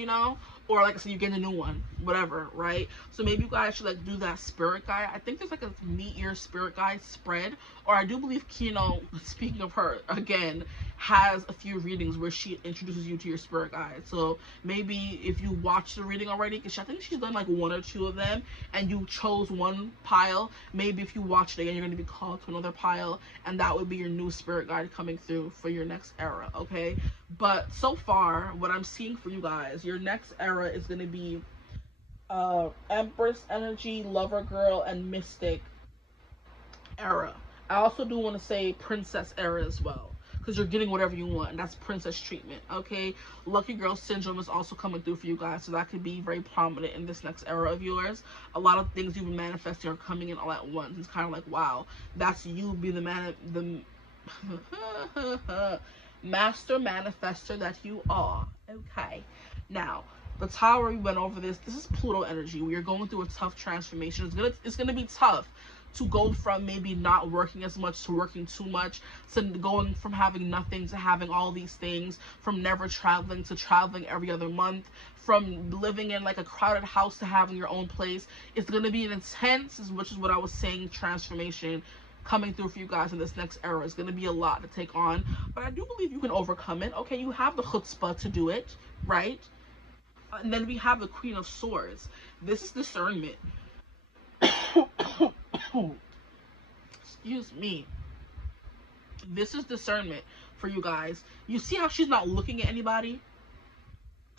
or like I said, you get a new one, whatever, right? So maybe you guys should like do that spirit guide. I think there's like a meet your spirit guide spread, or I do believe Kino, speaking of her again, has a few readings where she introduces you to your spirit guide. So maybe if you watch the reading already, because I think she's done like one or two of them, and you chose one pile, maybe if you watch it again, you're going to be called to another pile, and that would be your new spirit guide coming through for your next era, okay? But so far, what I'm seeing for you guys, your next era is going to be Empress energy, Lover girl, and Mystic era. I also do want to say Princess era as well, because you're getting whatever you want, and that's princess treatment, okay? Lucky girl syndrome is also coming through for you guys, so that could be very prominent in this next era of yours. A lot of things you've been manifesting are coming in all at once. It's kind of like, wow, that's you, be the master manifester that you are. Okay, now the Tower, we went over this. This is Pluto energy. We are going through a tough transformation. It's gonna be tough to go from maybe not working as much to working too much, to going from having nothing to having all these things, from never traveling to traveling every other month, from living in like a crowded house to having your own place. It's going to be an intense, which is what I was saying, transformation coming through for you guys in this next era. It's going to be a lot to take on, but I do believe you can overcome it. Okay, you have the chutzpah to do it, right? And then we have the Queen of Swords. This is discernment. Excuse me. This is discernment for you guys. You see how she's not looking at anybody?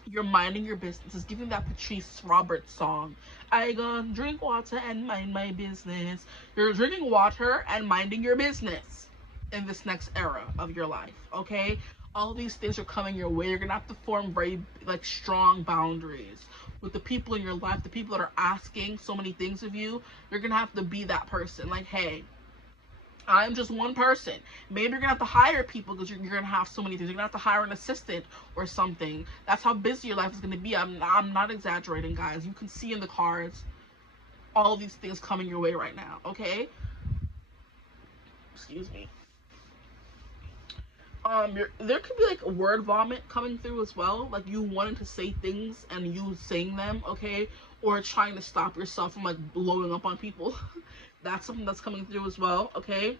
You're minding your business. It's giving that Patrice Roberts song. I gonna drink water and mind my business. You're drinking water and minding your business in this next era of your life, okay? All these things are coming your way. You're gonna have to form very like strong boundaries with the people in your life, the people that are asking so many things of you. You're gonna have to be that person. Like, hey, I'm just one person. Maybe you're gonna have to hire people because you're gonna have so many things. You're gonna have to hire an assistant or something. That's how busy your life is gonna be. I'm not exaggerating, guys. You can see in the cards all these things coming your way right now, okay? Excuse me. there could be like a word vomit coming through as well, like you wanting to say things and you saying them, okay, or trying to stop yourself from like blowing up on people. That's something that's coming through as well, okay.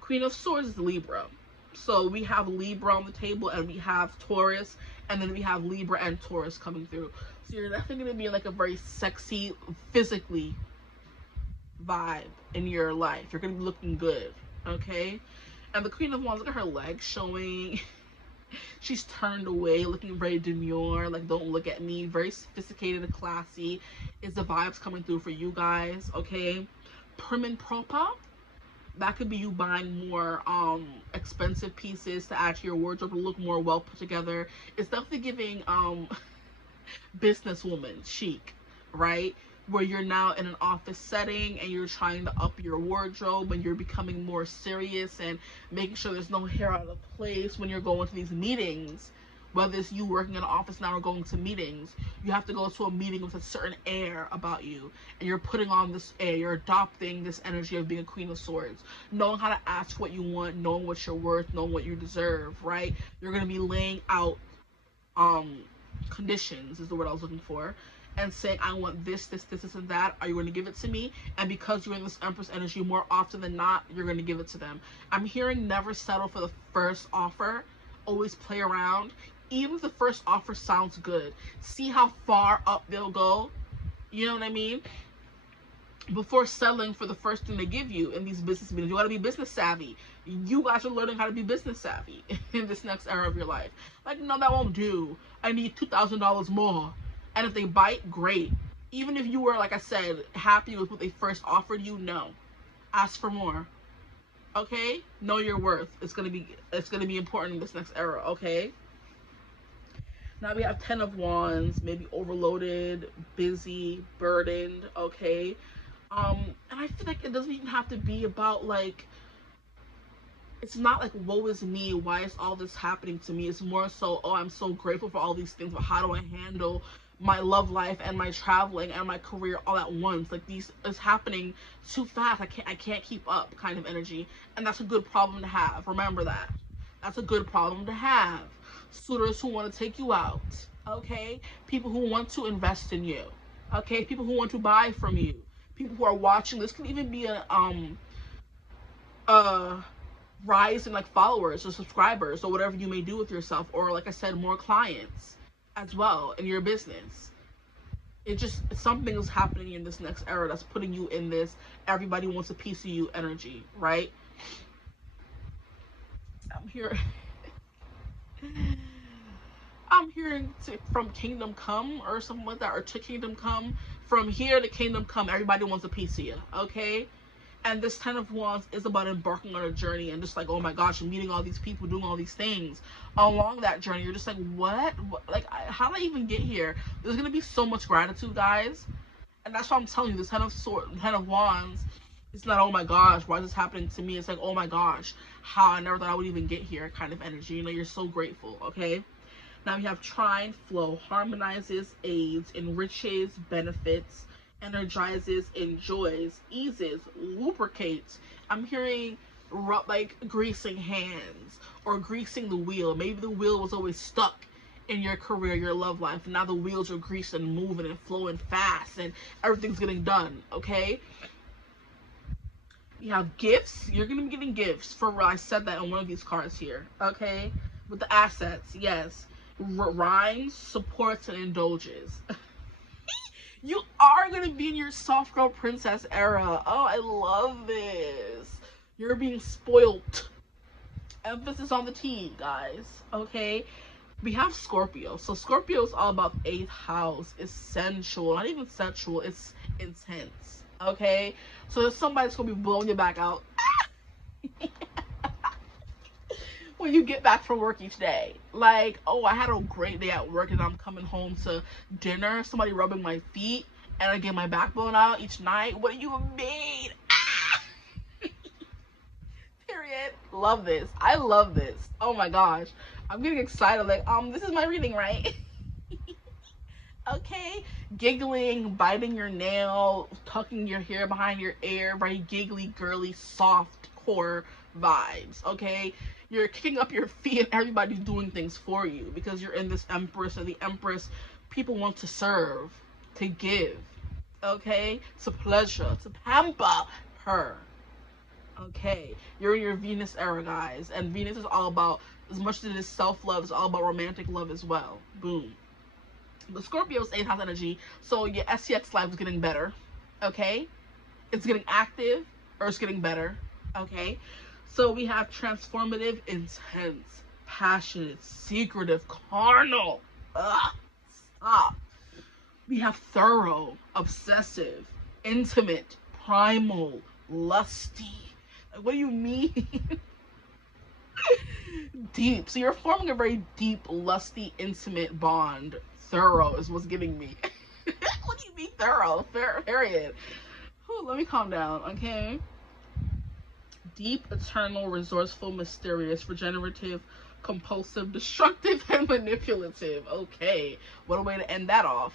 Queen of Swords is Libra, so we have Libra on the table, and we have Taurus, and then we have Libra and Taurus coming through. So you're definitely going to be in like a very sexy, physically vibe in your life. You're going to be looking good, okay. And the Queen of Wands, look at her legs showing. She's turned away, looking very demure, like don't look at me. Very sophisticated and classy is the vibes coming through for you guys, okay. Prim and proper, that could be you buying more expensive pieces to add to your wardrobe to look more well put together. It's definitely giving businesswoman chic, right? Where you're now in an office setting and you're trying to up your wardrobe and you're becoming more serious and making sure there's no hair out of place when you're going to these meetings. Whether it's you working in an office now or going to meetings, you have to go to a meeting with a certain air about you, and you're putting on this air, you're adopting this energy of being a Queen of Swords, knowing how to ask what you want, knowing what you're worth, knowing what you deserve, right? You're going to be laying out conditions is the word I was looking for, and saying, I want this, and that. Are you going to give it to me? And because you're in this Empress energy, more often than not, you're going to give it to them. I'm hearing never settle for the first offer. Always play around. Even if the first offer sounds good, see how far up they'll go. You know what I mean? Before settling for the first thing they give you in these business meetings. You got to be business savvy. You guys are learning how to be business savvy in this next era of your life. Like, no, that won't do. I need $2,000 more. And if they bite, great. Even if you were, like I said, happy with what they first offered you, no. Ask for more. Okay? Know your worth. It's gonna be important in this next era, okay? Now we have 10 of Wands, maybe overloaded, busy, burdened, okay? And I feel like it doesn't even have to be about like, it's not like, woe is me, why is all this happening to me? It's more so, oh, I'm so grateful for all these things, but how do I handle my love life and my traveling and my career all at once? Like, these is happening too fast. I can't keep up kind of energy. And that's a good problem to have. Remember that. That's a good problem to have. Suitors who want to take you out, okay? People who want to invest in you, okay? People who want to buy from you. People who are watching. This can even be a rise in like followers or subscribers or whatever you may do with yourself, or like I said, more clients as well in your business. It just, something is happening in this next era that's putting you in this everybody wants a piece of you energy, right? I'm hearing from Kingdom Come or something like that, or to Kingdom Come. From here to Kingdom Come, everybody wants a piece of you, okay? And this 10 of Wands is about embarking on a journey and just like, oh my gosh, I'm meeting all these people, doing all these things. Along that journey, you're just like, what? Like, how did I even get here? There's going to be so much gratitude, guys. And that's why I'm telling you, this 10 of Wands, it's not, oh my gosh, why is this happening to me? It's like, oh my gosh, how I never thought I would even get here kind of energy. You know, you're so grateful, okay? Now we have trine, flow, harmonizes, aids, enriches, benefits, energizes, enjoys, eases, lubricates. I'm hearing like greasing hands or greasing the wheel. Maybe the wheel was always stuck in your career, your love life. Now the wheels are greased and moving and flowing fast and everything's getting done, okay? You have gifts. You're going to be getting gifts. For real. I said that on one of these cards here, okay? With the assets, yes. Rhymes, supports, and indulges. You are going to be in your soft girl princess era. Oh, I love this. You're being spoilt. Emphasis on the T, guys. Okay? We have Scorpio. So Scorpio is all about 8th house. It's sensual. Not even sensual. It's intense. Okay? So there's somebody that's going to be blowing your back out when you get back from work each day. Like, oh, I had a great day at work and I'm coming home to dinner, somebody rubbing my feet, and I get my back blown out each night. What do you mean? Period. Love this. I love this. Oh my gosh. I'm getting excited. Like, this is my reading, right? Okay. Giggling, biting your nail, tucking your hair behind your ear, very giggly, girly, soft core vibes, okay? You're kicking up your feet and everybody's doing things for you because you're in this Empress, and the Empress, people want to serve, to give, okay? To pleasure, to pamper her. Okay, you're in your Venus era, guys, and Venus is all about, as much as it is self-love, it's all about romantic love as well. Boom. The Scorpio's 8th house energy, so your SEX life is getting better, okay? It's getting active, or it's getting better, okay? So we have transformative, intense, passionate, secretive, carnal. Ugh, stop. We have thorough, obsessive, intimate, primal, lusty. Like, what do you mean? Deep. So you're forming a very deep, lusty, intimate bond. Thorough is what's giving me. What do you mean thorough? Period. Whew, let me calm down, okay? Deep, eternal, resourceful, mysterious, regenerative, compulsive, destructive, and manipulative. Okay, what a way to end that off.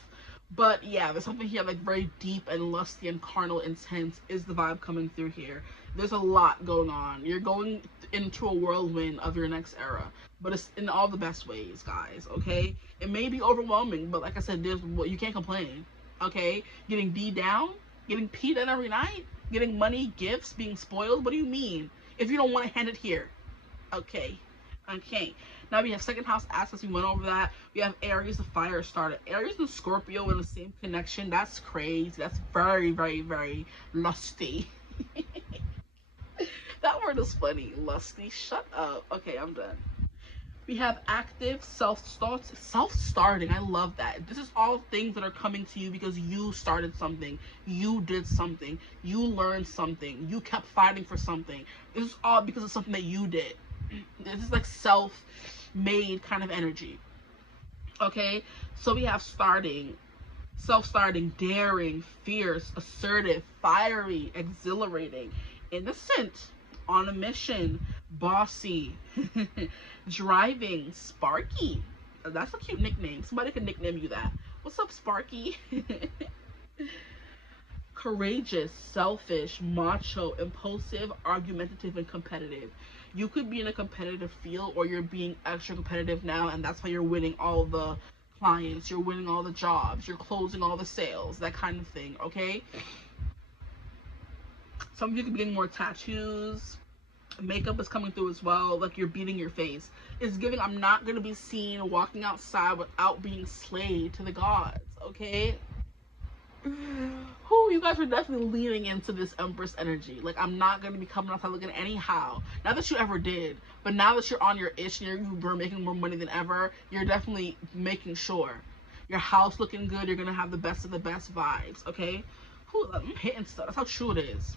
But yeah, there's something here like very deep and lusty and carnal, intense is the vibe coming through here. There's a lot going on. You're going into a whirlwind of your next era, but it's in all the best ways, guys, okay? It may be overwhelming, but like I said, you can't complain, okay? Getting D down, getting P'd in every night, getting money, gifts, being spoiled. What do you mean? If you don't want to hand it here, okay? Okay. Now we have second house aspects. We went over that. We have Aries, the fire starter. Aries and Scorpio in the same connection. That's crazy. That's very, very, very lusty. That word is funny. Lusty. Shut up. Okay, I'm done. We have active, self-starting. I love that. This is all things that are coming to you because you started something. You did something. You learned something. You kept fighting for something. This is all because of something that you did. This is like self-made kind of energy. Okay? So we have starting, self-starting, daring, fierce, assertive, fiery, exhilarating, innocent, on a mission, bossy, driving, sparky. That's a cute nickname. Somebody could nickname you that. What's up, Sparky? Courageous, selfish, macho, impulsive, argumentative, and competitive. You could be in a competitive field, or you're being extra competitive now, and that's why you're winning all the clients, you're winning all the jobs, you're closing all the sales, that kind of thing, okay? Some of you could be getting more tattoos. Makeup is coming through as well, like you're beating your face. It's giving, I'm not going to be seen walking outside without being slayed to the gods, okay? Who, you guys are definitely leaning into this Empress energy. Like, I'm not going to be coming outside looking anyhow. Not that you ever did, but now that you're on your itch and you're making more money than ever, you're definitely making sure. Your house looking good, you're going to have the best of the best vibes, okay? Who, I'm hitting stuff. That's how true it is.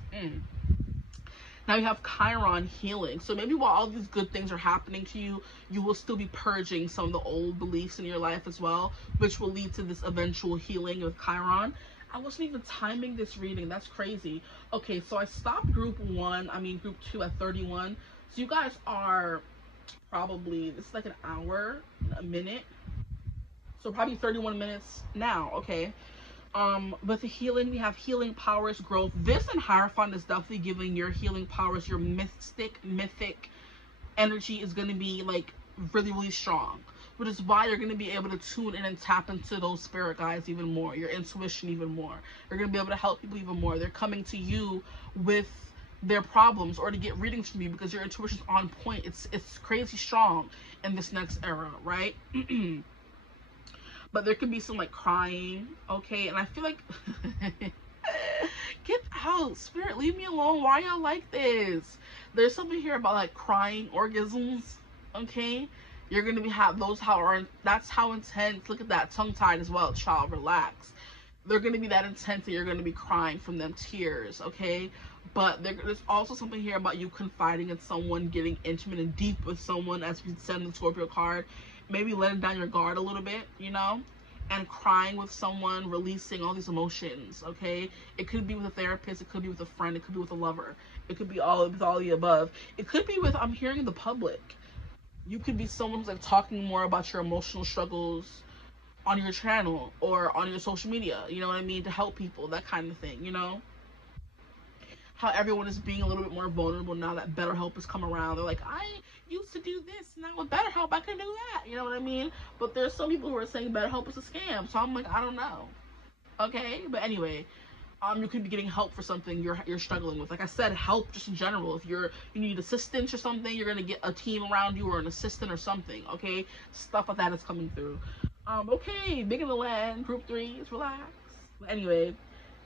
Now you have Chiron, healing. So maybe while all these good things are happening to you, you will still be purging some of the old beliefs in your life as well, which will lead to this eventual healing with Chiron. I wasn't even timing this reading. That's crazy. Okay, so I stopped group 2 at 31. So you guys are probably, this is like an hour, a minute. So probably 31 minutes now, okay? But the healing, we have healing powers, growth. This and Hierophant is definitely giving your healing powers, your mythic energy is going to be like really, really strong. Which is why you're going to be able to tune in and tap into those spirit guides even more, your intuition even more. You're going to be able to help people even more. They're coming to you with their problems or to get readings from you because your intuition's on point. It's crazy strong in this next era, right? But there could be some like crying, okay? And I feel like get out, spirit, leave me alone. Why y'all like this? There's something here about like crying orgasms, okay? You're gonna be that's how intense. Look at that, tongue tied as well. Child, relax. They're gonna be that intense that you're gonna be crying from them tears, okay? But there's also something here about you confiding in someone, getting intimate and deep with someone, as we said in the Scorpio card. Maybe letting down your guard a little bit, you know, and crying with someone, releasing all these emotions, okay? It could be with a therapist, it could be with a friend, it could be with a lover, it could be all of the above. It could be with, I'm hearing, the public. You could be someone who's like talking more about your emotional struggles on your channel or on your social media, you know what I mean, to help people, that kind of thing, you know? how everyone is being a little bit more vulnerable now that BetterHelp has come around. They're like, I used to do this, now with BetterHelp I can do that. You know what I mean? But there's some people who are saying BetterHelp is a scam. So I'm like, I don't know. Okay, but anyway, you could be getting help for something you're struggling with. Like I said, help just in general. If you need assistance or something, you're gonna get a team around you or an assistant or something. Okay, stuff like that is coming through. Okay, big in the land, group 3s, relax. But anyway,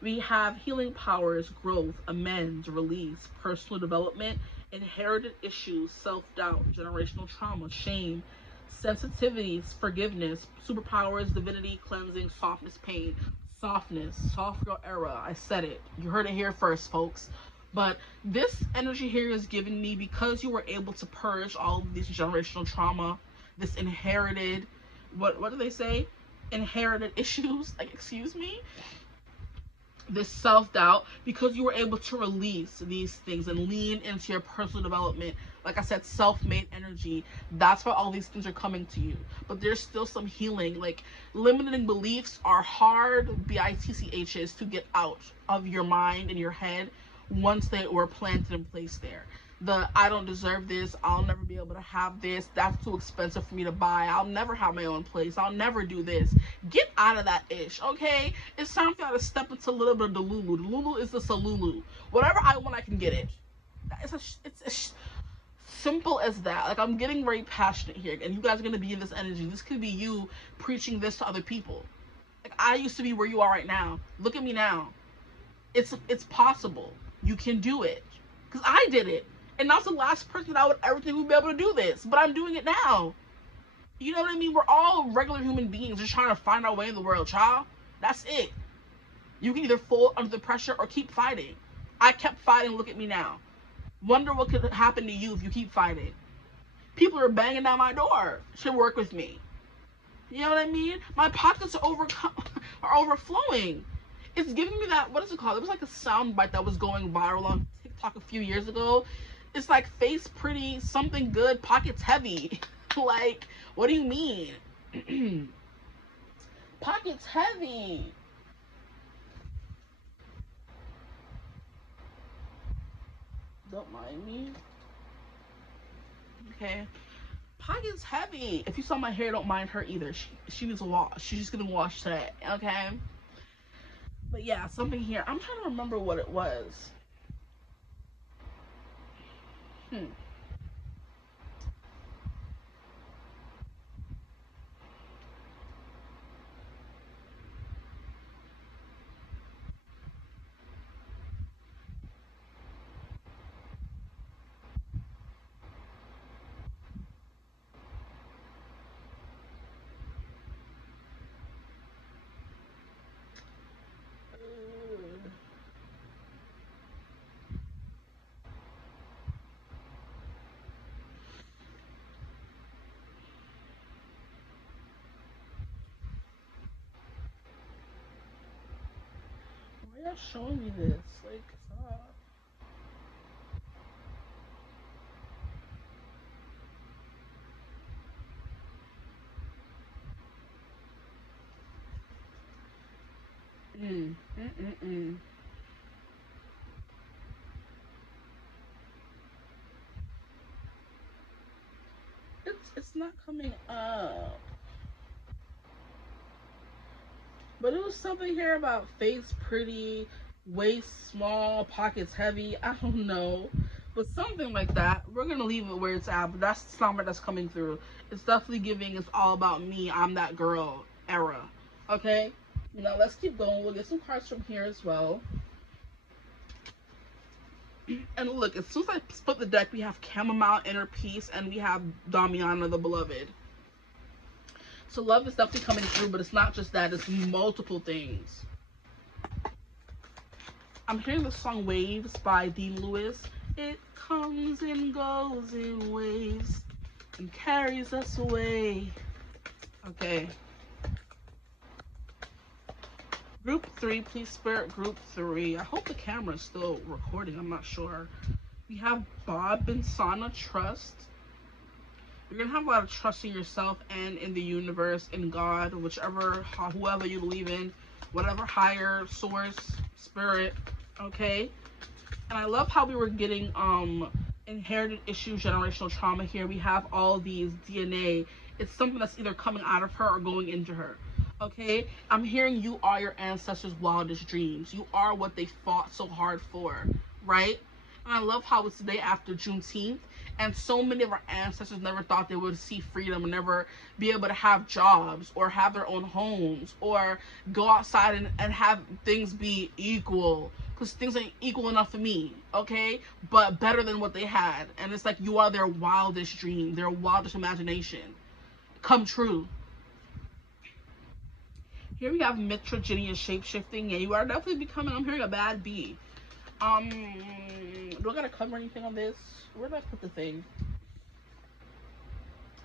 we have healing powers, growth, amends, release, personal development, inherited issues, self-doubt, generational trauma, shame, sensitivities, forgiveness, superpowers, divinity, cleansing, softness, pain, softness, soft girl era. I said it. You heard it here first, folks. But this energy here is giving me, because you were able to purge all of these generational trauma, this inherited, what do they say? Inherited issues, like, excuse me? This self-doubt, because you were able to release these things and lean into your personal development. Like I said, self-made energy. That's why all these things are coming to you. But there's still some healing. Like, limiting beliefs are hard bitchs to get out of your mind and your head once they were planted in place there. I don't deserve this, I'll never be able to have this, that's too expensive for me to buy, I'll never have my own place, I'll never do this. Get out of that ish, okay? It's time for y'all to step into a little bit of the Lulu. The Lulu is the Salulu. Whatever I want, I can get it. It's simple as that. Like, I'm getting very passionate here, and you guys are going to be in this energy. This could be you preaching this to other people. Like, I used to be where you are right now. Look at me now. It's possible. You can do it. Because I did it. And that's the last person that I would ever think would be able to do this. But I'm doing it now. You know what I mean? We're all regular human beings just trying to find our way in the world, child. That's it. You can either fold under the pressure or keep fighting. I kept fighting. Look at me now. Wonder what could happen to you if you keep fighting. People are banging down my door. Should work with me. You know what I mean? My pockets are overflowing. It's giving me that, what is it called? It was like a sound bite that was going viral on TikTok a few years ago. It's like, face pretty, something good, pockets heavy. Like, what do you mean? Pockets heavy. Don't mind me. Okay. Pockets heavy. If you saw my hair, don't mind her either. She needs a wash. She's just gonna wash today. Okay. But yeah, something here. I'm trying to remember what it was. Why are you showing me this? Like, stop. It's not coming up. But it was something here about face pretty, waist small, pockets heavy. I don't know. But something like that. We're going to leave it where it's at. But that's the summer that's coming through. It's definitely giving it's all about me. I'm that girl era. Okay? Now let's keep going. We'll get some cards from here as well. And look, as soon as I split the deck, we have Chamomile, Inner Peace, and we have Damiana, the Beloved. So love is definitely coming through, but it's not just that. It's multiple things. I'm hearing the song Waves by Dean Lewis. It comes and goes in waves and carries us away. Okay. Group 3, please spirit group 3. I hope the camera is still recording. I'm not sure. We have Bob and Sana Trust. You're going to have a lot of trust in yourself and in the universe, in God, whoever you believe in, whatever higher source, spirit, okay? And I love how we were getting inherited issues, generational trauma here. We have all these DNA. It's something that's either coming out of her or going into her. Okay, I'm hearing you are your ancestors' wildest dreams. You are what they fought so hard for, right? And I love how it's the day after Juneteenth, and so many of our ancestors never thought they would see freedom and never be able to have jobs or have their own homes or go outside and have things be equal, because things ain't equal enough for me, okay? But better than what they had. And it's like you are their wildest dream, their wildest imagination come true. Here we have Mitraginian shape-shifting. Yeah, you are definitely becoming, I'm hearing, a bad bee. Do I gotta cover anything on this? Where did I put the thing?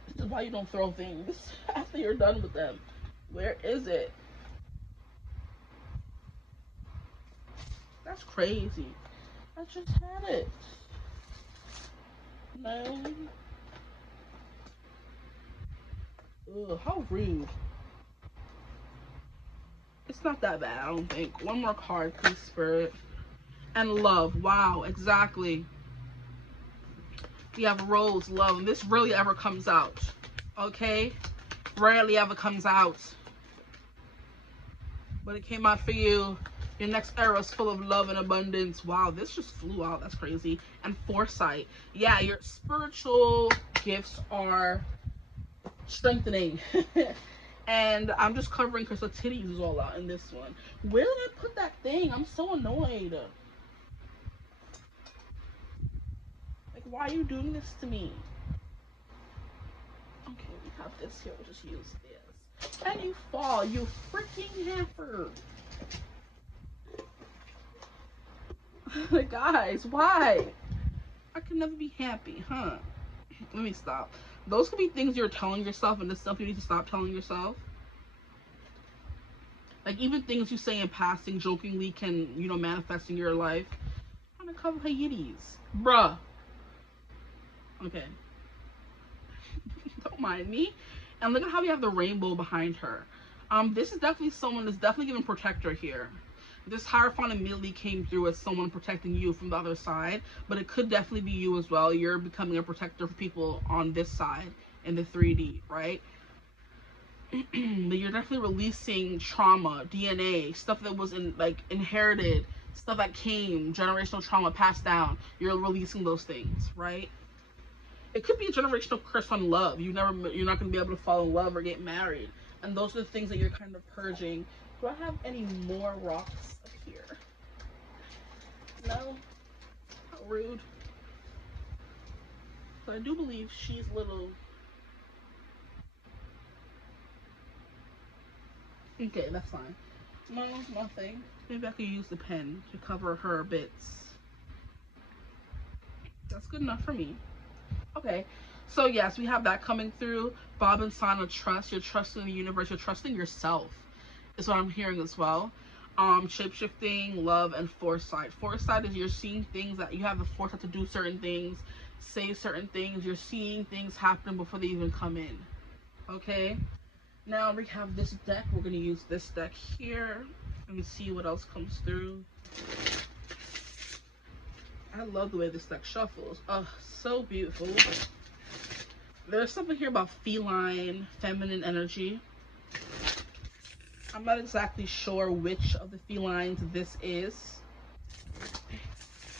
This is why you don't throw things after you're done with them. Where is it? That's crazy. I just had it. No. Ugh, how rude. It's not that bad, I don't think. One more card, please, Spirit. And love. Wow, exactly. We have rose, love, and this rarely ever comes out. Okay? Rarely ever comes out. But it came out for you. Your next era is full of love and abundance. Wow, this just flew out. That's crazy. And foresight. Yeah, your spiritual gifts are strengthening. And I'm just covering because the titties is all out in this one. Where did I put that thing? I'm so annoyed. Like, why are you doing this to me? Okay, we have this here. We'll just use this. And you fall, you freaking heifer. Guys, why? I can never be happy, huh? Let me stop. Those could be things you're telling yourself, and this stuff you need to stop telling yourself. Like, even things you say in passing jokingly can, you know, manifest in your life. I'm gonna cover her yitties. Bruh. Okay. Don't mind me. And look at how we have the rainbow behind her. This is definitely someone that's definitely giving protector here. This Hierophant immediately came through as someone protecting you from the other side, but it could definitely be you as well. You're becoming a protector for people on this side in the 3D, right? But you're definitely releasing trauma, DNA, stuff that was inherited, stuff that came, generational trauma passed down. You're releasing those things, right? It could be a generational curse on love. You're not going to be able to fall in love or get married. And those are the things that you're kind of purging. Do I have any more rocks up here? No? How rude. So I do believe she's little. Okay, that's fine. No, nothing. Maybe I could use the pen to cover her bits. That's good enough for me. Okay, so yes, we have that coming through. Bob and sign of trust. You're trusting the universe. You're trusting yourself is what I'm hearing as well. Shape-shifting, love, and foresight. Foresight is you're seeing things that you have the foresight to do certain things, say certain things. You're seeing things happen before they even come in. Okay? Now we have this deck. We're going to use this deck here. Let me see what else comes through. I love the way this deck shuffles. Oh, so beautiful. There's something here about feline, feminine energy. I'm not exactly sure which of the felines this is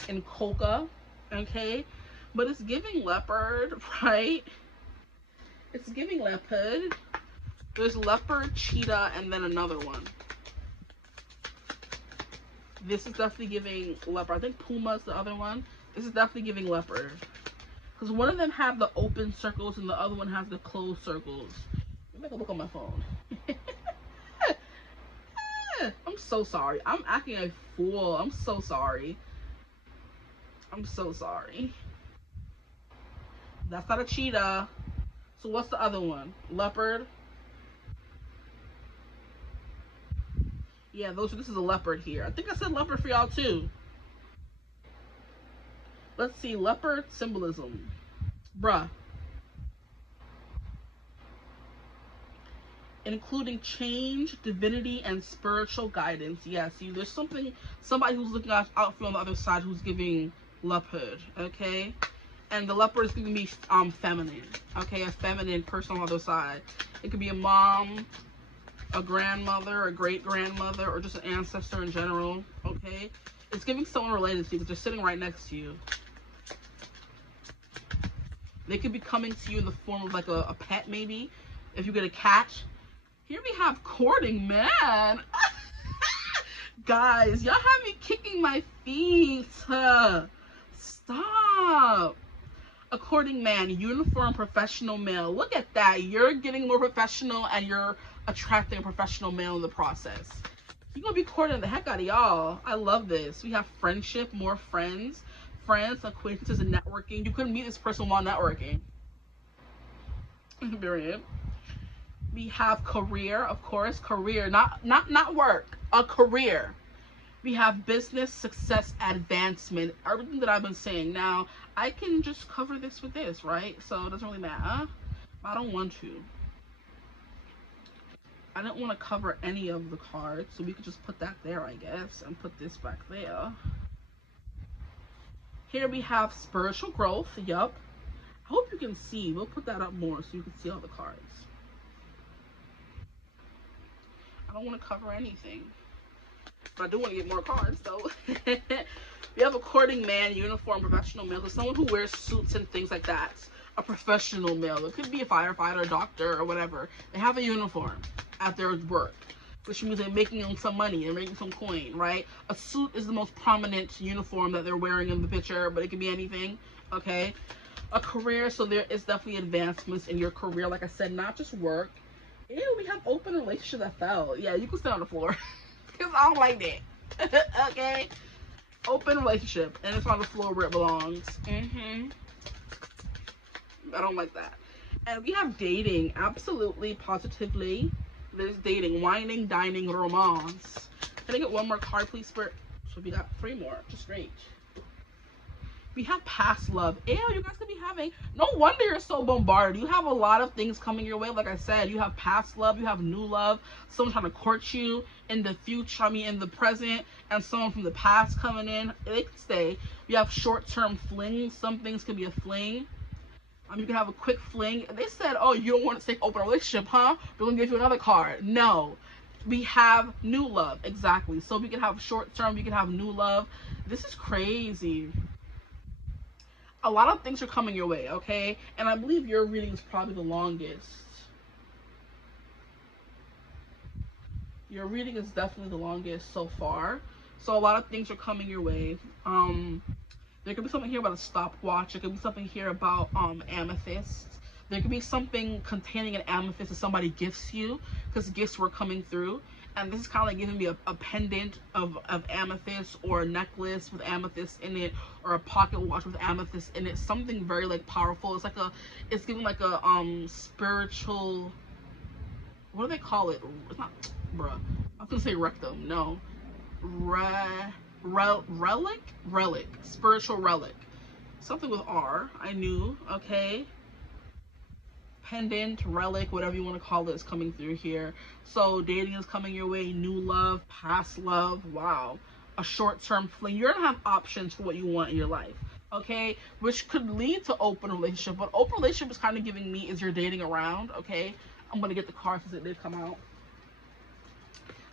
in coca, okay? But it's giving leopard, right? It's giving leopard. There's leopard, cheetah, and then another one. This is definitely giving leopard. I think Puma is the other one. This is definitely giving leopard. Because one of them have the open circles and the other one has the closed circles. Let me take a look on my phone. I'm so sorry. I'm acting a fool. I'm so sorry. I'm so sorry. That's not a cheetah. So what's the other one? Leopard? Yeah, this is a leopard here. I think I said leopard for y'all too. Let's see. Leopard symbolism. Bruh. including change, divinity, and spiritual guidance. Yeah, see, there's somebody who's looking out for you on the other side who's giving leopard, okay? And the leopard is giving me feminine, okay? A feminine person on the other side. It could be a mom, a grandmother, a great-grandmother, or just an ancestor in general, okay? It's giving someone related to you because they're sitting right next to you. They could be coming to you in the form of like a pet, maybe, if you get a cat. Here we have courting man. Guys, y'all have me kicking my feet. Stop. A courting man, uniform professional male. Look at that. You're getting more professional and you're attracting a professional male in the process. You're going to be courting the heck out of y'all. I love this. We have friendship, more friends, acquaintances, and networking. You couldn't meet this person while networking. Period. We have career, of course, career, not work, a career. We have business, success, advancement, everything that I've been saying. Now, I can just cover this with this, right? So it doesn't really matter. I don't want to. I didn't want to cover any of the cards, so we could just put that there, I guess, and put this back there. Here we have spiritual growth, yup. I hope you can see. We'll put that up more so you can see all the cards. I don't want to cover anything, but I do want to get more cards, though. We have a courting man, uniform, professional male. So someone who wears suits and things like that. A professional male. It could be a firefighter, a doctor, or whatever. They have a uniform at their work, which means they're making some money and making some coin, right? A suit is the most prominent uniform that they're wearing in the picture, but it can be anything, okay? A career, so there is definitely advancements in your career, like I said, not just work. Ew, we have open relationship that fell. Yeah, you can stay on the floor because I don't like that. Okay, open relationship, and it's on the floor where it belongs. I don't like that. And we have dating, absolutely, positively. There's dating, whining, dining, romance. Can I get one more card, please, Spirit? So we got 3 more. Just great. We have past love. Ew, you guys could be having, no wonder you're so bombarded. You have a lot of things coming your way. Like I said, you have past love, you have new love, someone trying to court you in the future, in the present, and someone from the past coming in. They can stay. You have short-term flings. Some things could be a fling. You can have a quick fling. They said, oh, you don't want to stay open relationship, huh? We're going to give you another card. No. We have new love. Exactly. So we can have short-term, we can have new love. This is crazy. A lot of things are coming your way, okay? And I believe your reading is probably the longest. Your reading is definitely the longest so far. So a lot of things are coming your way. There could be something here about a stopwatch. There could be something here about amethyst. There could be something containing an amethyst that somebody gifts you, because gifts were coming through. And this is kind of like giving me a pendant of amethyst, or a necklace with amethyst in it, or a pocket watch with amethyst in it. Something very like powerful. It's like it's giving like a spiritual, what do they call it? It's not, bruh. I was gonna say rectum. No, relic, spiritual relic. Something with R. I knew. Okay. Pendant, relic, whatever you want to call it, is coming through here. So dating is coming your way, new love, past love. Wow. A short-term fling. You're gonna have options for what you want in your life, okay? Which could lead to open relationship. But open relationship is kind of giving me is you're dating around, okay? I'm gonna get the card since it did come out.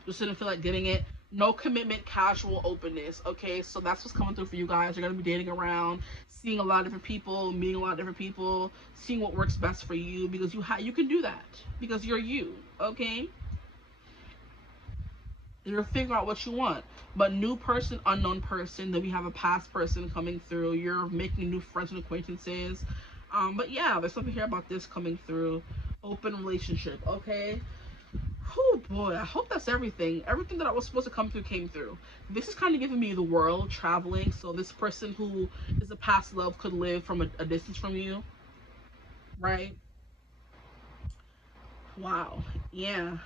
Just didn't feel like getting it. No commitment, casual openness, okay? So that's what's coming through for you guys. You're gonna be dating around, seeing a lot of different people, meeting a lot of different people, seeing what works best for you, because you can do that because you're you, okay? You're figuring out what you want. But new person, unknown person. Then we have a past person coming through. You're making new friends and acquaintances. But yeah, there's something here about this coming through. Open relationship, okay? Oh boy, I hope that's everything. Everything that I was supposed to come through came through. This is kind of giving me the world, traveling. So this person who is a past love could live from a distance from you, right? Wow, yeah.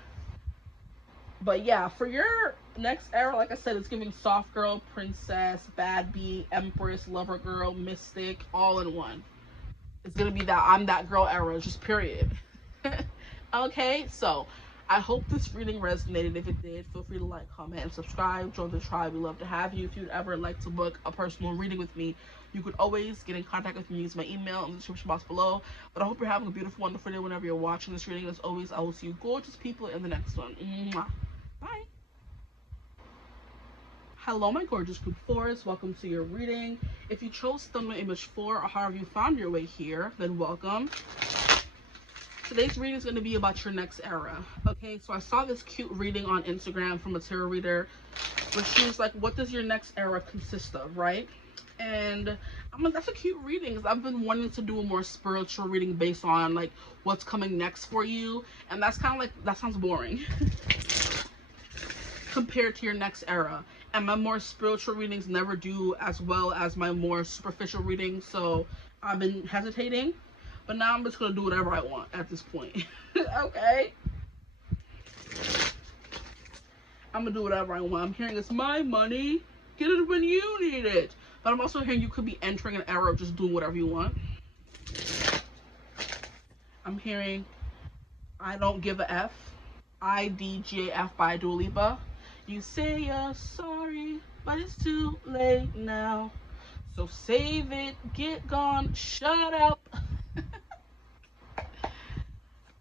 But yeah, for your next era, like I said, it's giving soft girl, princess, bad bee, empress, lover girl, mystic, all in one. It's gonna be that I'm that girl era, just period. Okay, so I hope this reading resonated. If it did, feel free to like, comment, and subscribe. Join the tribe. We love to have you. If you'd ever like to book a personal reading with me, you could always get in contact with me. Use my email in the description box below. But I hope you're having a beautiful, wonderful day whenever you're watching this reading. As always, I will see you gorgeous people in the next one. Mwah. Bye. Hello, my gorgeous group 4s. Welcome to your reading. If you chose thumbnail image 4 or however you found your way here, then welcome. Today's reading is going to be about your next era. Okay, so I saw this cute reading on Instagram from a tarot reader where she was like, what does your next era consist of, right? And I'm like, that's a cute reading because I've been wanting to do a more spiritual reading based on like what's coming next for you. And that's kind of like, that sounds boring compared to your next era. And my more spiritual readings never do as well as my more superficial readings. So I've been hesitating. But now I'm just going to do whatever I want at this point. Okay? I'm going to do whatever I want. I'm hearing it's my money. Get it when you need it. But I'm also hearing you could be entering an era of just doing whatever you want. I'm hearing I don't give a F. IDGAF by Dua Lipa. You say you're sorry, but it's too late now. So save it, get gone, shut up.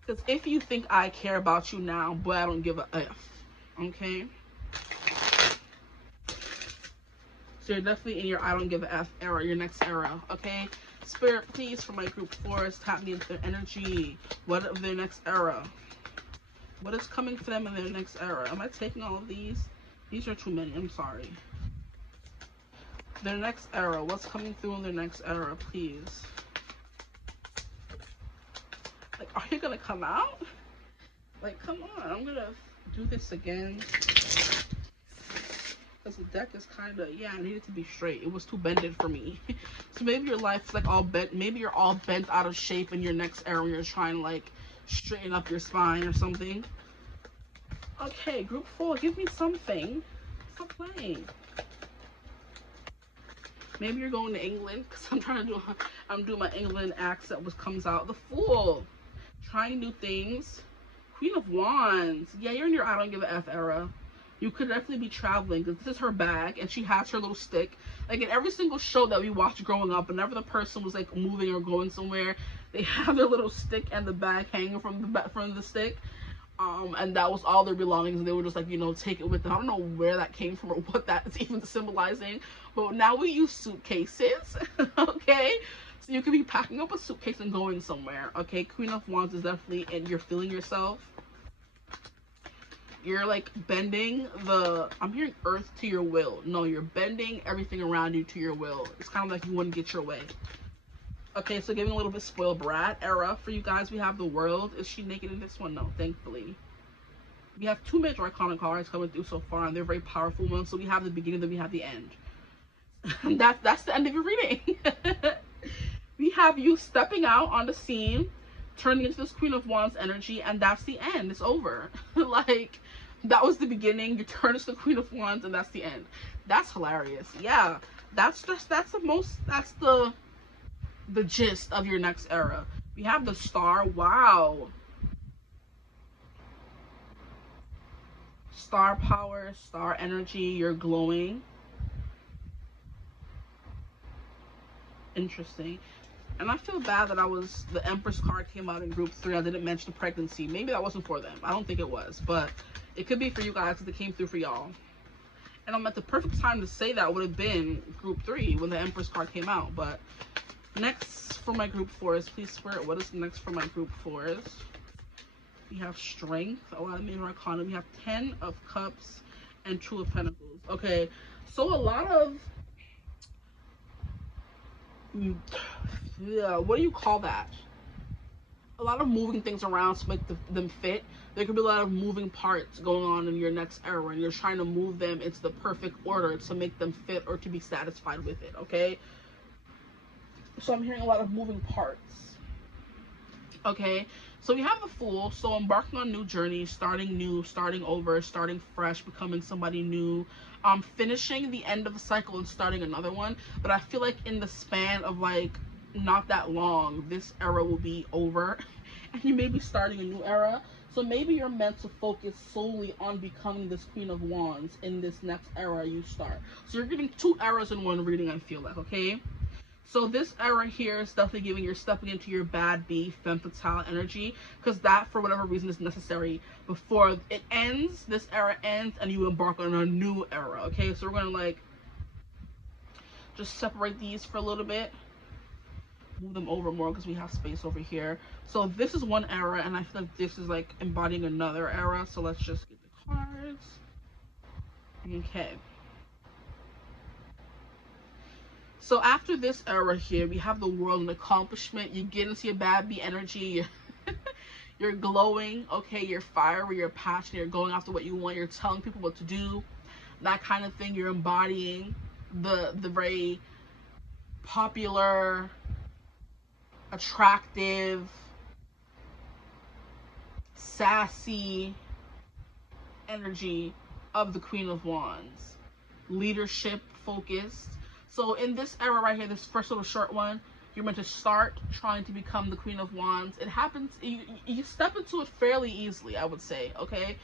Because if you think I care about you now, boy, I don't give a F. Okay? So you're definitely in your I don't give a F era, your next era. Okay? Spirit, please, for my group 4s, tap me into their energy. What of their next era? What is coming for them in their next era? Am I taking all of these? These are too many. I'm sorry. Their next era. What's coming through in their next era, please? Like, are you gonna come out? Like, come on. I'm gonna do this again. Because the deck is kind of, yeah, I need it to be straight. It was too bended for me. So maybe your life's like all bent. Maybe you're all bent out of shape in your next era and you're trying to like straighten up your spine or something. Okay, group 4, give me something. Stop playing. Maybe you're going to England because I'm doing my England accent, which comes out. The Fool. Trying new things. Queen of Wands. Yeah, you're in your I don't give a F era. You could definitely be traveling because this is her bag and she has her little stick. Like in every single show that we watched growing up, whenever the person was like moving or going somewhere, they have their little stick and the bag hanging from the stick. And that was all their belongings, and they were just like, you know, take it with them. I don't know where that came from or what that is even symbolizing, but now we use suitcases. Okay, so you could be packing up a suitcase and going somewhere. Okay, Queen of Wands is definitely, and you're feeling yourself. You're like bending I'm hearing earth to your will. No, you're bending everything around you to your will. It's kind of like you wouldn't get your way. Okay, so giving a little bit spoiled brat era for you guys. We have the World. Is she naked in this one? No, thankfully. We have 2 major arcana cards coming through so far, and they're very powerful ones. So we have the beginning, then we have the end. That's the end of your reading. We have you stepping out on the scene, turning into this Queen of Wands energy, and that's the end. It's over. Like, that was the beginning. You turn into the Queen of Wands, and that's the end. That's hilarious. Yeah, that's the gist of your next era. We have the Star. Wow. Star power, star energy. You're glowing. Interesting. And I feel bad that the Empress card came out in group 3. I didn't mention the pregnancy. Maybe that wasn't for them. I don't think it was, but it could be for you guys because it came through for y'all. And I'm at the perfect time to say that would have been group 3 when the Empress card came out. But next for my group 4s, please, Spirit, what is next for my group 4s? We have Strength, a lot of major arcana. We have 10 of Cups and 2 of Pentacles. Okay, so a lot of, yeah, what do you call that? A lot of moving things around to make them fit. There could be a lot of moving parts going on in your next era, and you're trying to move them into the perfect order to make them fit or to be satisfied with it, okay? So I'm hearing a lot of moving parts. Okay, so we have the Fool. So embarking on new journeys, starting new, starting over, starting fresh, becoming somebody new, finishing the end of a cycle and starting another one. But I feel like in the span of like not that long, this era will be over and you may be starting a new era. So maybe you're meant to focus solely on becoming this Queen of Wands in this next era you start. So you're getting 2 eras in one reading, I feel like, okay? So this era here is definitely giving you're stepping into your bad bee, femme fatale energy, because that, for whatever reason, is necessary before it ends. This era ends, and you embark on a new era, okay? So we're going to, like, just separate these for a little bit. Move them over more because we have space over here. So this is one era, and I feel like this is like embodying another era. So let's just get the cards. Okay. So after this era here, we have the world and accomplishment. You get into your bad bee energy. You're glowing, okay? You're fiery, you're passionate, you're going after what you want, you're telling people what to do, that kind of thing. You're embodying the very popular, attractive, sassy energy of the Queen of Wands. Leadership focused. So in this era right here, this first little short one, you're meant to start trying to become the Queen of Wands. It happens, you step into it fairly easily, I would say, okay?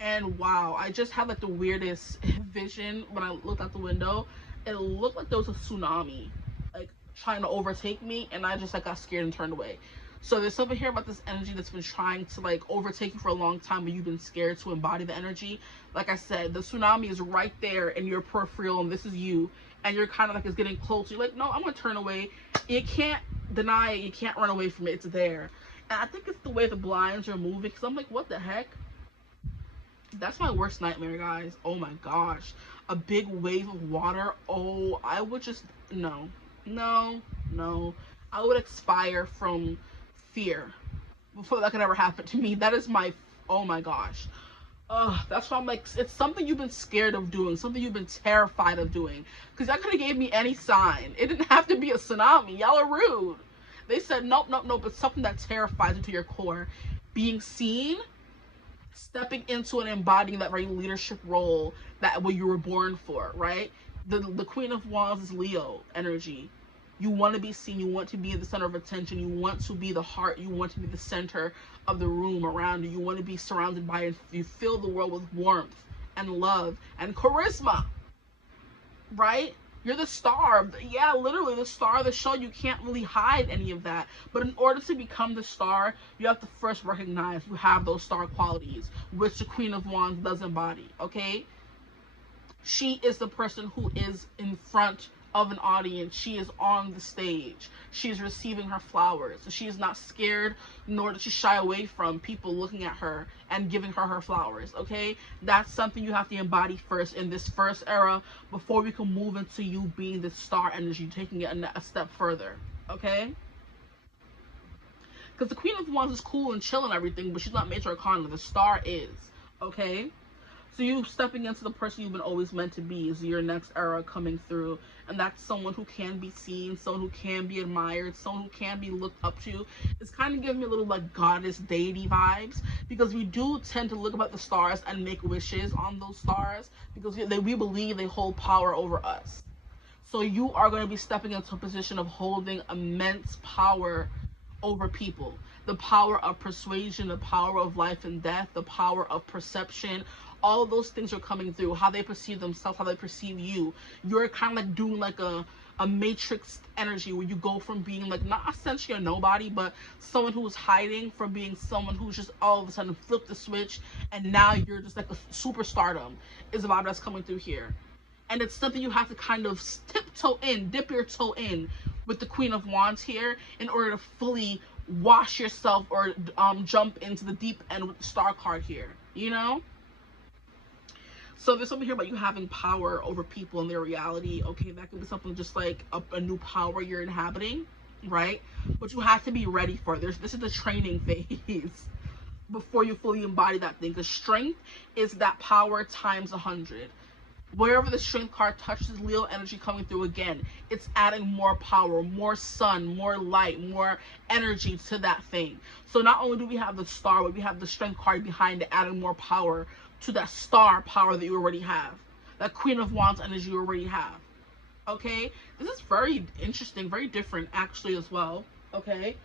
And wow, I just had like the weirdest vision when I looked out the window. It looked like there was a tsunami, like, trying to overtake me, and I just like got scared and turned away. So there's something here about this energy that's been trying to like overtake you for a long time, but you've been scared to embody the energy. Like I said, the tsunami is right there in your peripheral, and this is you, and you're kind of like, it's getting close. You're like, no, I'm gonna turn away. You can't deny it, you can't run away from it, it's there. And I think it's the way the blinds are moving, because I'm like, what the heck? That's my worst nightmare, guys. Oh my gosh, a big wave of water. Oh, I would just, no, I would expire from fear before that could ever happen to me. That is my, oh my gosh. That's why I'm like, it's something you've been scared of doing, something you've been terrified of doing, because that could have gave me any sign. It didn't have to be a tsunami. Y'all are rude. They said nope, but something that terrifies you to your core. Being seen, stepping into and embodying that very leadership role that what you were born for, right? The Queen of Wands is Leo energy. You want to be seen, you want to be the center of attention, you want to be the heart, you want to be the center of the room around you, you want to be surrounded by it, you fill the world with warmth and love and charisma, right? You're the star, yeah, literally the star of the show. You can't really hide any of that. But in order to become the star, you have to first recognize you have those star qualities, which the Queen of Wands does embody, okay? She is the person who is in front of an audience. She is on the stage. She is receiving her flowers. She is not scared, nor does she shy away from people looking at her and giving her her flowers, okay? That's something you have to embody first in this first era before we can move into you being the star energy, taking it a step further, okay? Because the Queen of Wands is cool and chill and everything, but she's not major arcana. The star is, okay? So you stepping into the person you've been always meant to be is your next era coming through. And that's someone who can be seen, someone who can be admired, someone who can be looked up to. It's kind of giving me a little like goddess deity vibes, because we do tend to look up at the stars and make wishes on those stars, because we believe they hold power over us. So you are going to be stepping into a position of holding immense power over people. The power of persuasion, the power of life and death, the power of perception. All of those things are coming through. How they perceive themselves, how they perceive you. You're kind of like doing like a matrix energy where you go from being like not essentially a nobody, but someone who's hiding, from being someone who's just all of a sudden flipped the switch, and now you're just like a superstardom is the vibe that's coming through here. And it's something you have to kind of dip your toe in with the Queen of Wands here in order to fully wash yourself or jump into the deep end with the star card here, you know? So there's something here about you having power over people and their reality. Okay, that could be something just like a new power you're inhabiting, right? But you have to be ready for it. This is the training phase before you fully embody that thing. Because strength is that power times 100. Wherever the strength card touches Leo energy coming through again, it's adding more power, more sun, more light, more energy to that thing. So not only do we have the star, but we have the strength card behind it, adding more power to that star power that you already have. That Queen of Wands energy you already have. Okay? This is very interesting, very different actually as well. Okay?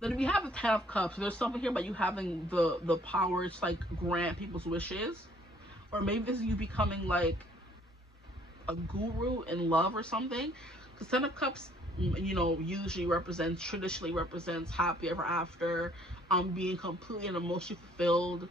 Then we have the Ten of Cups. There's something here about you having the power to like grant people's wishes, or maybe this is you becoming like a guru in love or something. Because Ten of Cups, you know, usually traditionally represents happy ever after, being completely and emotionally fulfilled,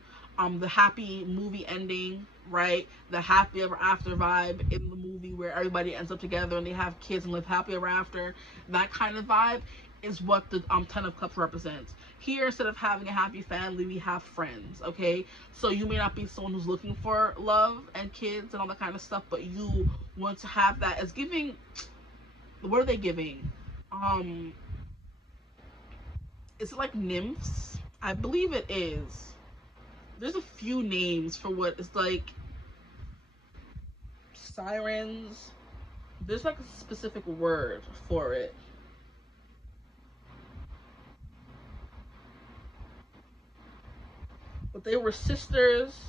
the happy movie ending, right? The happy ever after vibe in the movie where everybody ends up together and they have kids and live happy ever after. That kind of vibe is what the Ten of Cups represents. Here, instead of having a happy family, we have friends, okay? So you may not be someone who's looking for love and kids and all that kind of stuff, but you want to have that as giving. What are they giving? Is it like nymphs? I believe it is. There's a few names for what it's like. Sirens. There's like a specific word for it. But they were sisters,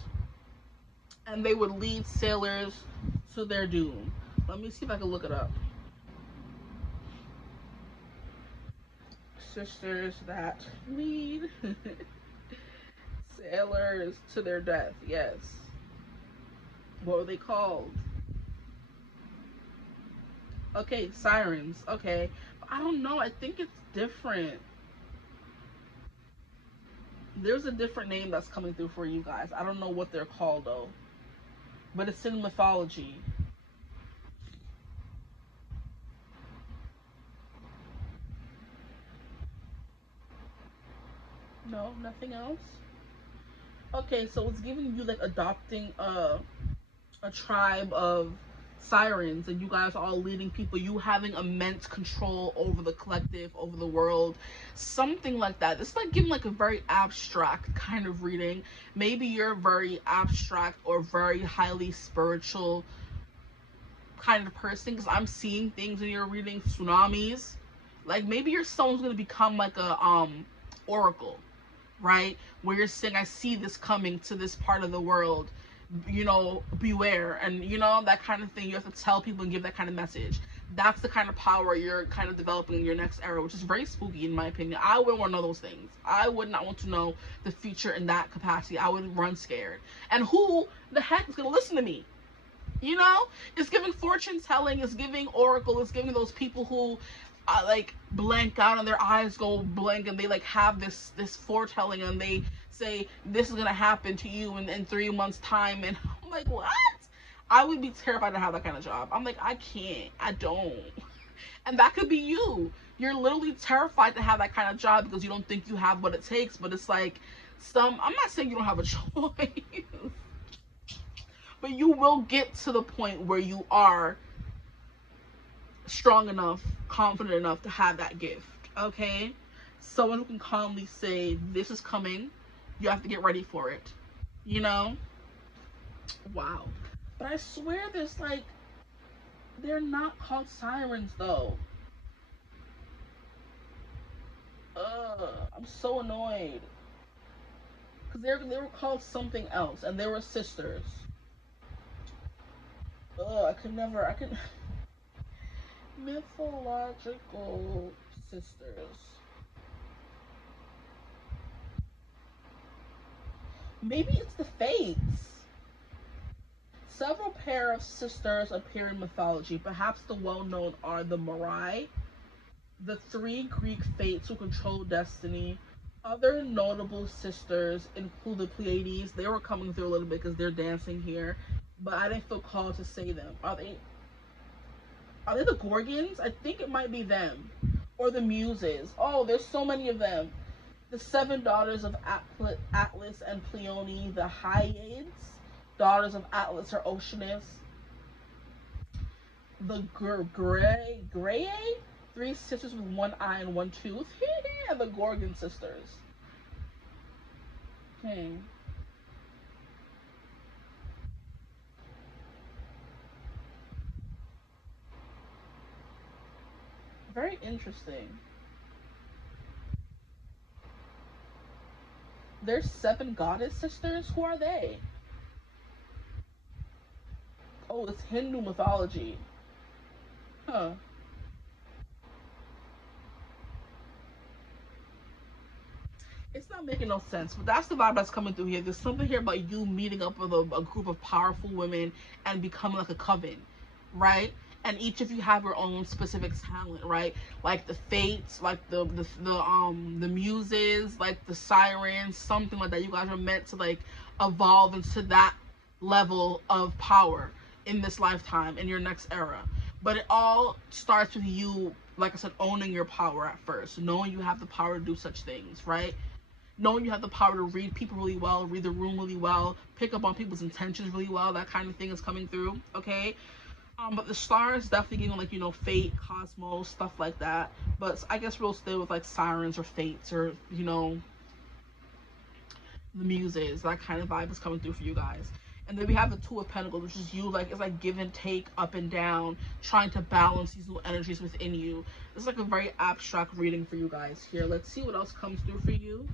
and they would lead sailors to their doom. Let me see if I can look it up. Sisters that lead sailors to their death. Yes. What were they called? Okay, sirens. Okay. But I don't know. I think it's different. There's a different name that's coming through for you guys. I don't know what they're called though. But it's in mythology. No, nothing else. Okay, so it's giving you like adopting a tribe of sirens, and you guys are all leading people, you having immense control over the collective, over the world, something like that. It's like giving like a very abstract kind of reading. Maybe you're very abstract or very highly spiritual kind of person, because I'm seeing things in your reading, tsunamis. Like maybe you're someone's gonna become like a oracle, right? Where you're saying, I see this coming to this part of the world, you know, beware, and you know, that kind of thing. You have to tell people and give that kind of message. That's the kind of power you're kind of developing in your next era, which is very spooky in my opinion. I wouldn't want to know those things. I would not want to know the future in that capacity. I would run scared. And who the heck is going to listen to me? You know, it's giving fortune telling, it's giving oracle, it's giving those people who like blank out and their eyes go blank, and they like have this foretelling, and they say this is gonna happen to you in 3 months time, and I'm like, what? I would be terrified to have that kind of job. I'm like, I can't, I don't. And that could be you. You're literally terrified to have that kind of job because you don't think you have what it takes. But it's like, I'm not saying you don't have a choice, but you will get to the point where you are strong enough, confident enough to have that gift. Okay? Someone who can calmly say, this is coming, you have to get ready for it. You know? Wow. But I swear there's like, they're not called sirens though. I'm so annoyed. Because they were called something else, and they were sisters. I could mythological sisters. Maybe it's the Fates. Several pair of sisters appear in mythology. Perhaps the well-known are the Morai, the three Greek Fates who control destiny. Other notable sisters include the Pleiades. They were coming through a little bit because they're dancing here, but I didn't feel called to say them. Are they the Gorgons? I think it might be them. Or the Muses. Oh, there's so many of them. The seven daughters of Atlas and Pleione, the Hyades. Daughters of Atlas or Oceanus. The Grey, three sisters with one eye and one tooth. And the Gorgon sisters. Very interesting. There's seven goddess sisters. Who are they? Oh, it's Hindu mythology. Huh. It's not making no sense, but that's the vibe that's coming through here. There's something here about you meeting up with a group of powerful women and becoming like a coven, right? And each of you have your own specific talent, right? Like the fates, like the muses, like the sirens, something like that. You guys are meant to like evolve into that level of power in this lifetime, in your next era. But it all starts with you, like I said, owning your power at first, knowing you have the power to do such things, right? Knowing you have the power to read people really well, read the room really well, pick up on people's intentions really well, that kind of thing is coming through, okay? But the stars definitely giving like, you know, fate, cosmos, stuff like that. But I guess we'll stay with like sirens or fates or, you know, the muses. That kind of vibe is coming through for you guys. And then we have the Two of Pentacles, which is you, like, it's like give and take, up and down, trying to balance these little energies within you. It's like a very abstract reading for you guys here. Let's see what else comes through for you.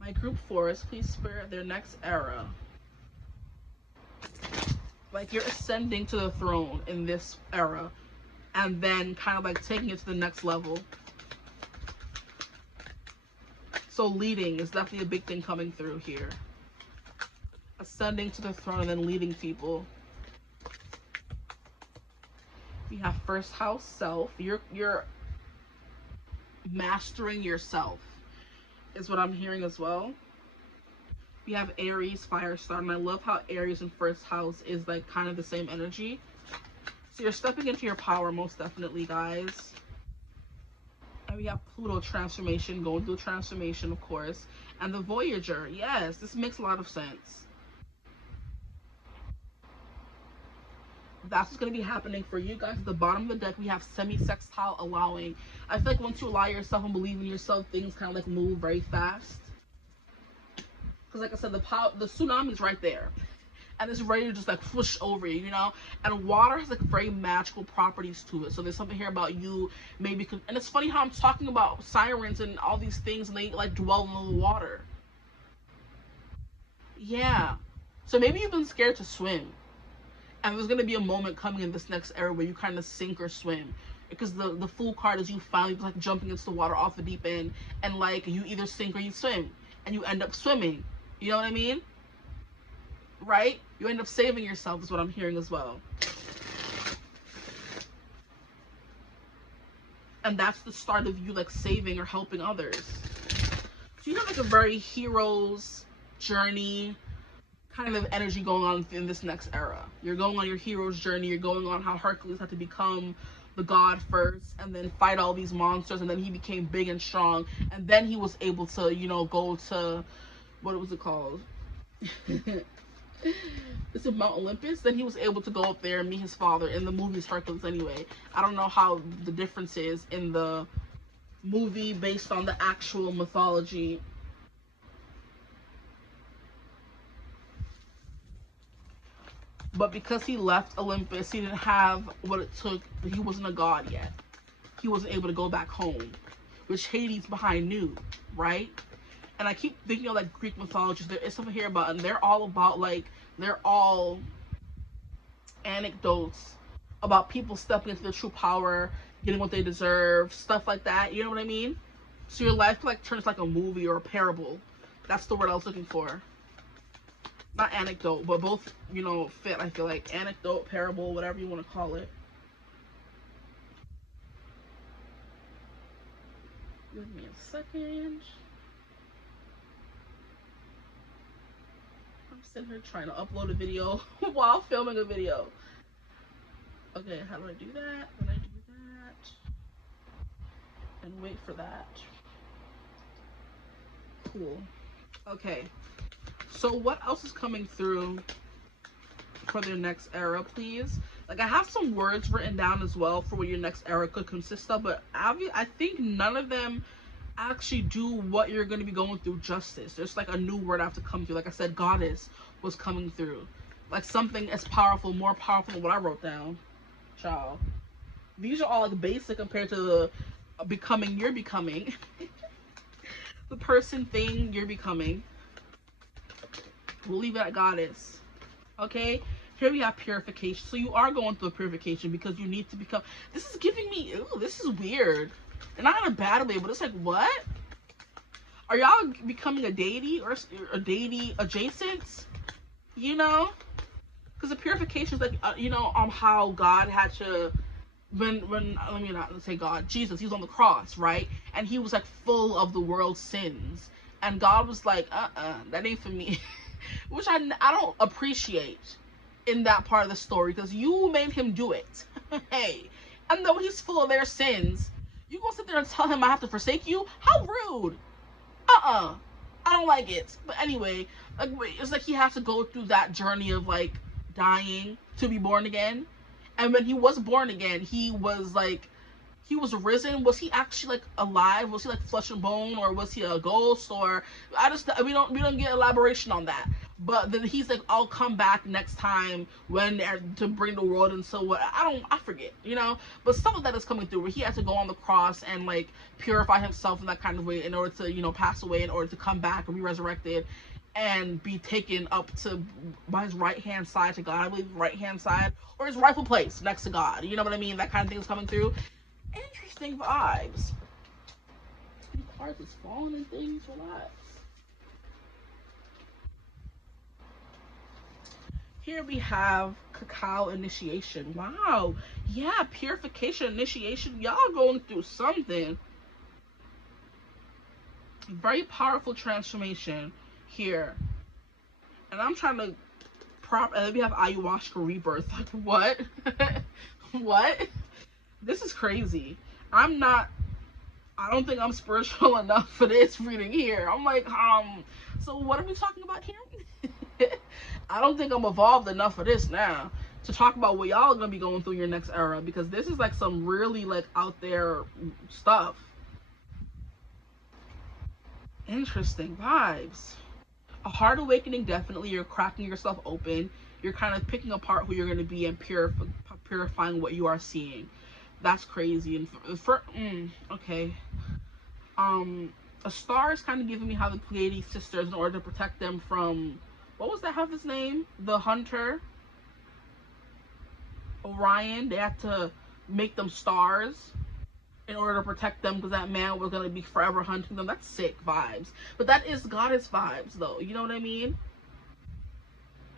My group 4s, please spirit their next era. Like you're ascending to the throne in this era and then kind of like taking it to the next level. So leading is definitely a big thing coming through here. Ascending to the throne and then leading people. We have first house, self. You're mastering yourself is what I'm hearing as well. We have Aries, fire star, and I love how Aries in first house is like kind of the same energy. So you're stepping into your power most definitely, guys. And we have Pluto transformation, going through transformation, of course. And the Voyager, yes, this makes a lot of sense. That's what's going to be happening for you guys. At the bottom of the deck, we have semi-sextile allowing. I feel like once you allow yourself and believe in yourself, things kind of like move very fast. Because like I said, the tsunami is right there. And it's ready to just like whoosh over you, you know? And water has like very magical properties to it. So there's something here about you maybe, and it's funny how I'm talking about sirens and all these things and they like dwell in the water. Yeah. So maybe you've been scared to swim. And there's going to be a moment coming in this next era where you kind of sink or swim. Because the Fool card is you finally like jumping into the water off the deep end. And like you either sink or you swim. And you end up swimming. You know what I mean? Right? You end up saving yourself is what I'm hearing as well. And that's the start of you like saving or helping others. So you have like a very hero's journey kind of energy going on in this next era. You're going on your hero's journey. You're going on how Hercules had to become the god first and then fight all these monsters, and then he became big and strong, and then he was able to, you know, go to, what was it called? Is it Mount Olympus? Then he was able to go up there and meet his father. In the movie's Hercules anyway. I don't know how the difference is in the movie based on the actual mythology. But because he left Olympus, he didn't have what it took. He wasn't a god yet. He wasn't able to go back home, which Hades behind knew, right? And I keep thinking of like Greek mythologies. There is something here about, and they're all about like, they're all anecdotes about people stepping into their true power, getting what they deserve, stuff like that. You know what I mean? So your life like turns like a movie or a parable. That's the word I was looking for. Not anecdote, but both, you know, fit. I feel like anecdote, parable, whatever you want to call it. Give me a second. I'm sitting here trying to upload a video while filming a video. Okay, how do I do that? Then I do that. And wait for that. Cool. Okay. So what else is coming through for their next era, please? Like, I have some words written down as well for what your next era could consist of, but I think none of them actually do what you're going to be going through justice. There's like a new word I have to come through. Like I said, goddess was coming through. Like something as powerful, more powerful than what I wrote down. Child. These are all like basic compared to the becoming you're becoming. The person, thing you're becoming. We'll leave it at goddess. Okay? Here we have purification. So you are going through a purification because you need to become. This is giving me, ooh, this is weird. And not in a bad way, but it's like, what? Are y'all becoming a deity or a deity adjacent? You know? Because the purification is like, you know, how God had to, when let me not say God, Jesus, he was on the cross, right? And he was like full of the world's sins. And God was like, that ain't for me. Which I don't appreciate in that part of the story, because you made him do it. Hey, and though he's full of their sins, you gonna sit there and tell him I have to forsake you? How rude. I don't like it. But anyway, like, it's like he has to go through that journey of like dying to be born again. And when he was born again, he was like, he was risen. Was he actually like alive? Was he like flesh and bone, or was he a ghost? Or we don't get elaboration on that. But then he's like, I'll come back next time when to bring the world. And so what? I forget, you know. But some of that is coming through, where he had to go on the cross and like purify himself in that kind of way in order to, you know, pass away, in order to come back and be resurrected and be taken up to by his right hand side to God. I believe right hand side, or his rightful place next to God. You know what I mean? That kind of thing is coming through. Interesting vibes. The cards is falling and things. Relax. Here we have cacao initiation. Wow. Yeah, purification, initiation. Y'all going through something. Very powerful transformation here. And I'm trying to and then we have ayahuasca rebirth. Like, what? What? This is crazy. I don't think I'm spiritual enough for this reading here. I'm like, so what are we talking about here? I don't think I'm evolved enough for this now to talk about what y'all are gonna be going through your next era, because this is like some really like out there stuff. Interesting vibes. A heart awakening, definitely. You're cracking yourself open. You're kind of picking apart who you're going to be and purifying what you are seeing. That's crazy. And okay. A star is kind of giving me how the Pleiades sisters, in order to protect them from, what was that his name? The hunter, Orion. They had to make them stars in order to protect them, because that man was going to be forever hunting them. That's sick vibes. But that is goddess vibes, though. You know what I mean?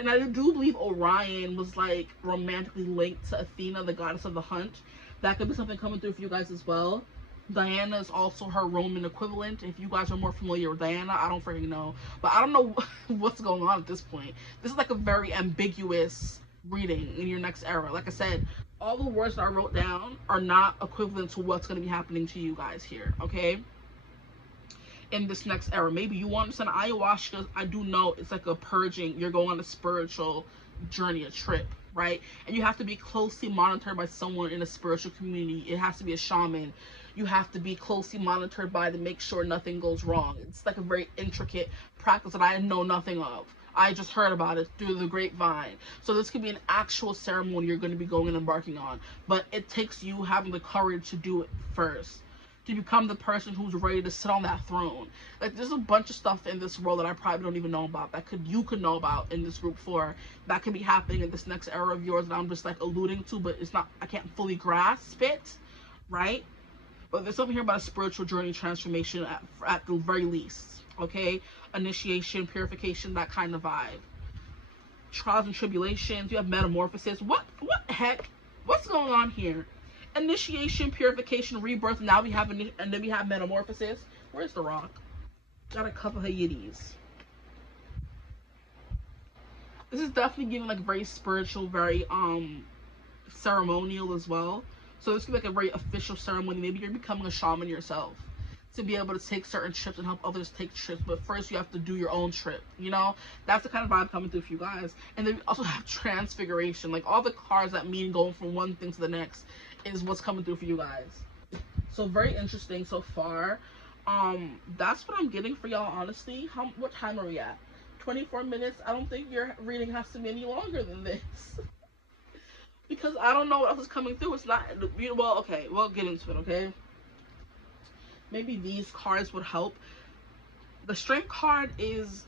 And I do believe Orion was like romantically linked to Athena, the goddess of the hunt. That could be something coming through for you guys as well. Diana is also her Roman equivalent. If you guys are more familiar with Diana, I don't freaking know. But I don't know what's going on at this point. This is like a very ambiguous reading in your next era. Like I said, all the words that I wrote down are not equivalent to what's going to be happening to you guys here, okay? In this next era. Maybe you want to send ayahuasca. I do know it's like a purging. You're going on a spiritual journey, a trip, right? And you have to be closely monitored by someone in a spiritual community. It has to be a shaman. You have to be closely monitored by to make sure nothing goes wrong. It's like a very intricate practice that I know nothing of. I just heard about it through the grapevine. So this could be an actual ceremony you're going to be going and embarking on. But it takes you having the courage to do it first, to become the person who's ready to sit on that throne. Like, there's a bunch of stuff in this world that I probably don't even know about that you could know about in this group 4 that could be happening in this next era of yours that I'm just like alluding to, but it's not, I can't fully grasp it, right? But there's something here about a spiritual journey transformation at the very least, okay? Initiation, purification, that kind of vibe. Trials and tribulations. You have metamorphosis. What heck? What's going on here? Initiation, purification, rebirth. Now we have and then we have metamorphosis. Where's the rock? Got a couple of yiddies. This is definitely giving like very spiritual, very ceremonial as well. So this could be like a very official ceremony. Maybe you're becoming a shaman yourself to be able to take certain trips and help others take trips. But first you have to do your own trip, you know? That's the kind of vibe coming through for you guys. And then we also have transfiguration. Like, all the cards that mean going from one thing to the next is what's coming through for you guys. So very interesting so far. That's what I'm getting for y'all, honestly. What time are we at? 24 minutes. I don't think your reading has to be any longer than this. Because I don't know what else is coming through. It's not, well, okay, we'll get into it, okay? Maybe these cards would help. The strength card is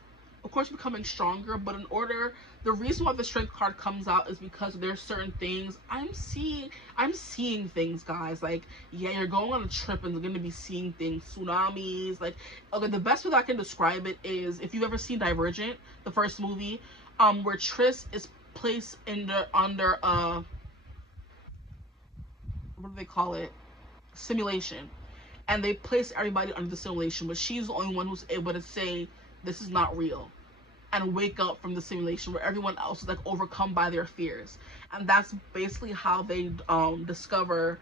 of course, becoming stronger. But in order, the reason why the strength card comes out is because there's certain things I'm seeing things, guys. Like, yeah, you're going on a trip and you're gonna be seeing things, tsunamis. Like, okay, the best way that I can describe it is, if you've ever seen Divergent, the first movie, where Triss is placed under what do they call it? Simulation. And they place everybody under the simulation, but she's the only one who's able to say this is not real and wake up from the simulation, where everyone else is like overcome by their fears. And that's basically how they discover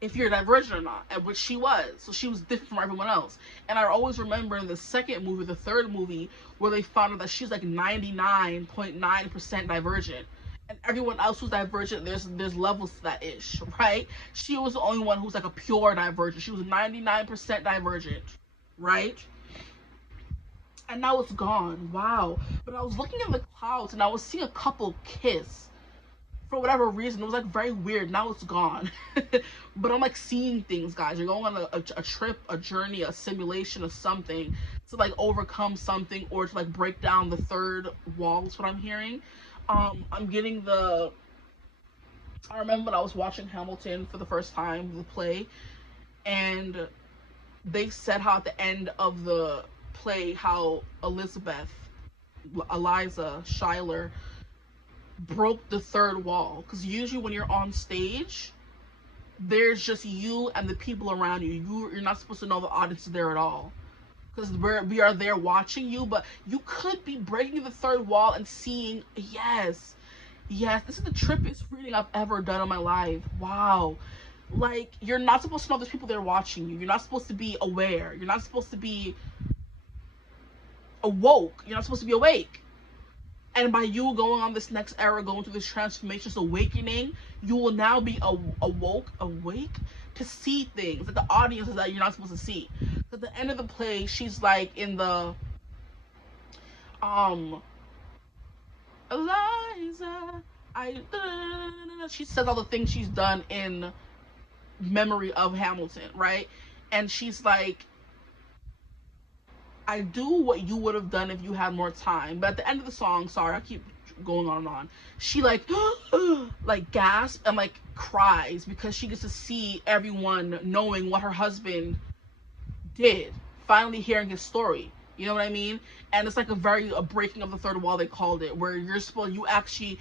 if you're divergent or not, and which she was. So she was different from everyone else. And I always remember in the second movie, the third movie, where they found out that she's like 99.9% divergent, and everyone else who's divergent, there's levels to that ish, right? She was the only one who's like a pure divergent. She was 99% divergent, right? And now it's gone. Wow. But I was looking in the clouds and I was seeing a couple kiss for whatever reason. It was like very weird. Now it's gone. But I'm like seeing things, guys. You're going on a trip, a journey, a simulation of something to like overcome something, or to like break down the third wall. That's what I'm hearing. I'm getting the, I remember when I was watching Hamilton for the first time, the play, and they said how at the end of the play, how Eliza Schuyler broke the third wall. Because usually when you're on stage, there's just you and the people around you. You're not supposed to know the audience is there at all, because we are there watching you. But you could be breaking the third wall and seeing, yes, this is the trippiest reading I've ever done in my life. Wow. Like, you're not supposed to know there's people there watching you. You're not supposed to be aware. You're not supposed to be awoke. You're not supposed to be awake. And by you going on this next era, going through this transformation, this awakening, you will now be awake to see things that the audience is that you're not supposed to see. At the end of the play, she's like in the Eliza, she says all the things she's done in memory of Hamilton, right? And she's like, I do what you would have done if you had more time. But at the end of the song, sorry, I keep going on and on, she like like gasps and like cries, because she gets to see everyone knowing what her husband did, finally hearing his story. You know what I mean? And it's like a breaking of the third wall, they called it, where you actually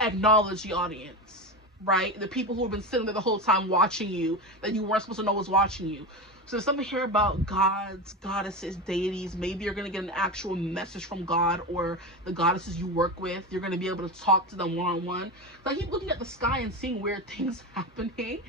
acknowledge the audience, right? The people who have been sitting there the whole time watching you, that you weren't supposed to know was watching you. So there's something here about gods, goddesses, deities. Maybe you're going to get an actual message from God or the goddesses you work with. You're going to be able to talk to them one-on-one. So I keep looking at the sky and seeing weird things happening.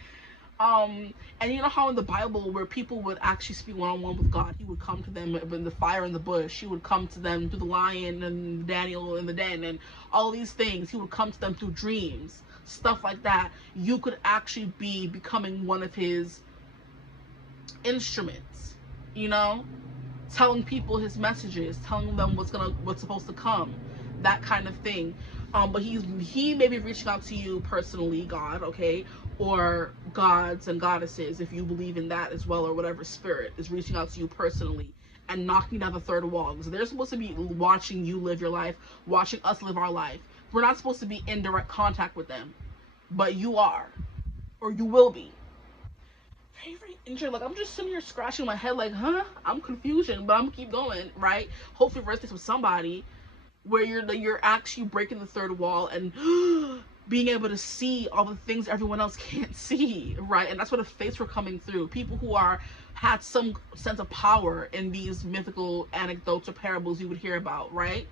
And you know how in the Bible, where people would actually speak one-on-one with God, he would come to them in the fire in the bush. He would come to them through the lion and Daniel in the den and all these things. He would come to them through dreams, stuff like that. You could actually be becoming one of his instruments, you know, telling people his messages, telling them what's supposed to come, that kind of thing. But he may be reaching out to you personally, God, okay, or gods and goddesses, if you believe in that as well, or whatever spirit is reaching out to you personally and knocking down the third wall, because they're supposed to be watching you live your life, watching us live our life. We're not supposed to be in direct contact with them, but you are, or you will be. Very interesting. Like, I'm just sitting here scratching my head like, I'm confusion, but I'm gonna keep going, right? Hopefully it resonates with somebody, where you're actually breaking the third wall and being able to see all the things everyone else can't see, right? And that's where the fates were coming through. People who had some sense of power in these mythical anecdotes or parables you would hear about, right?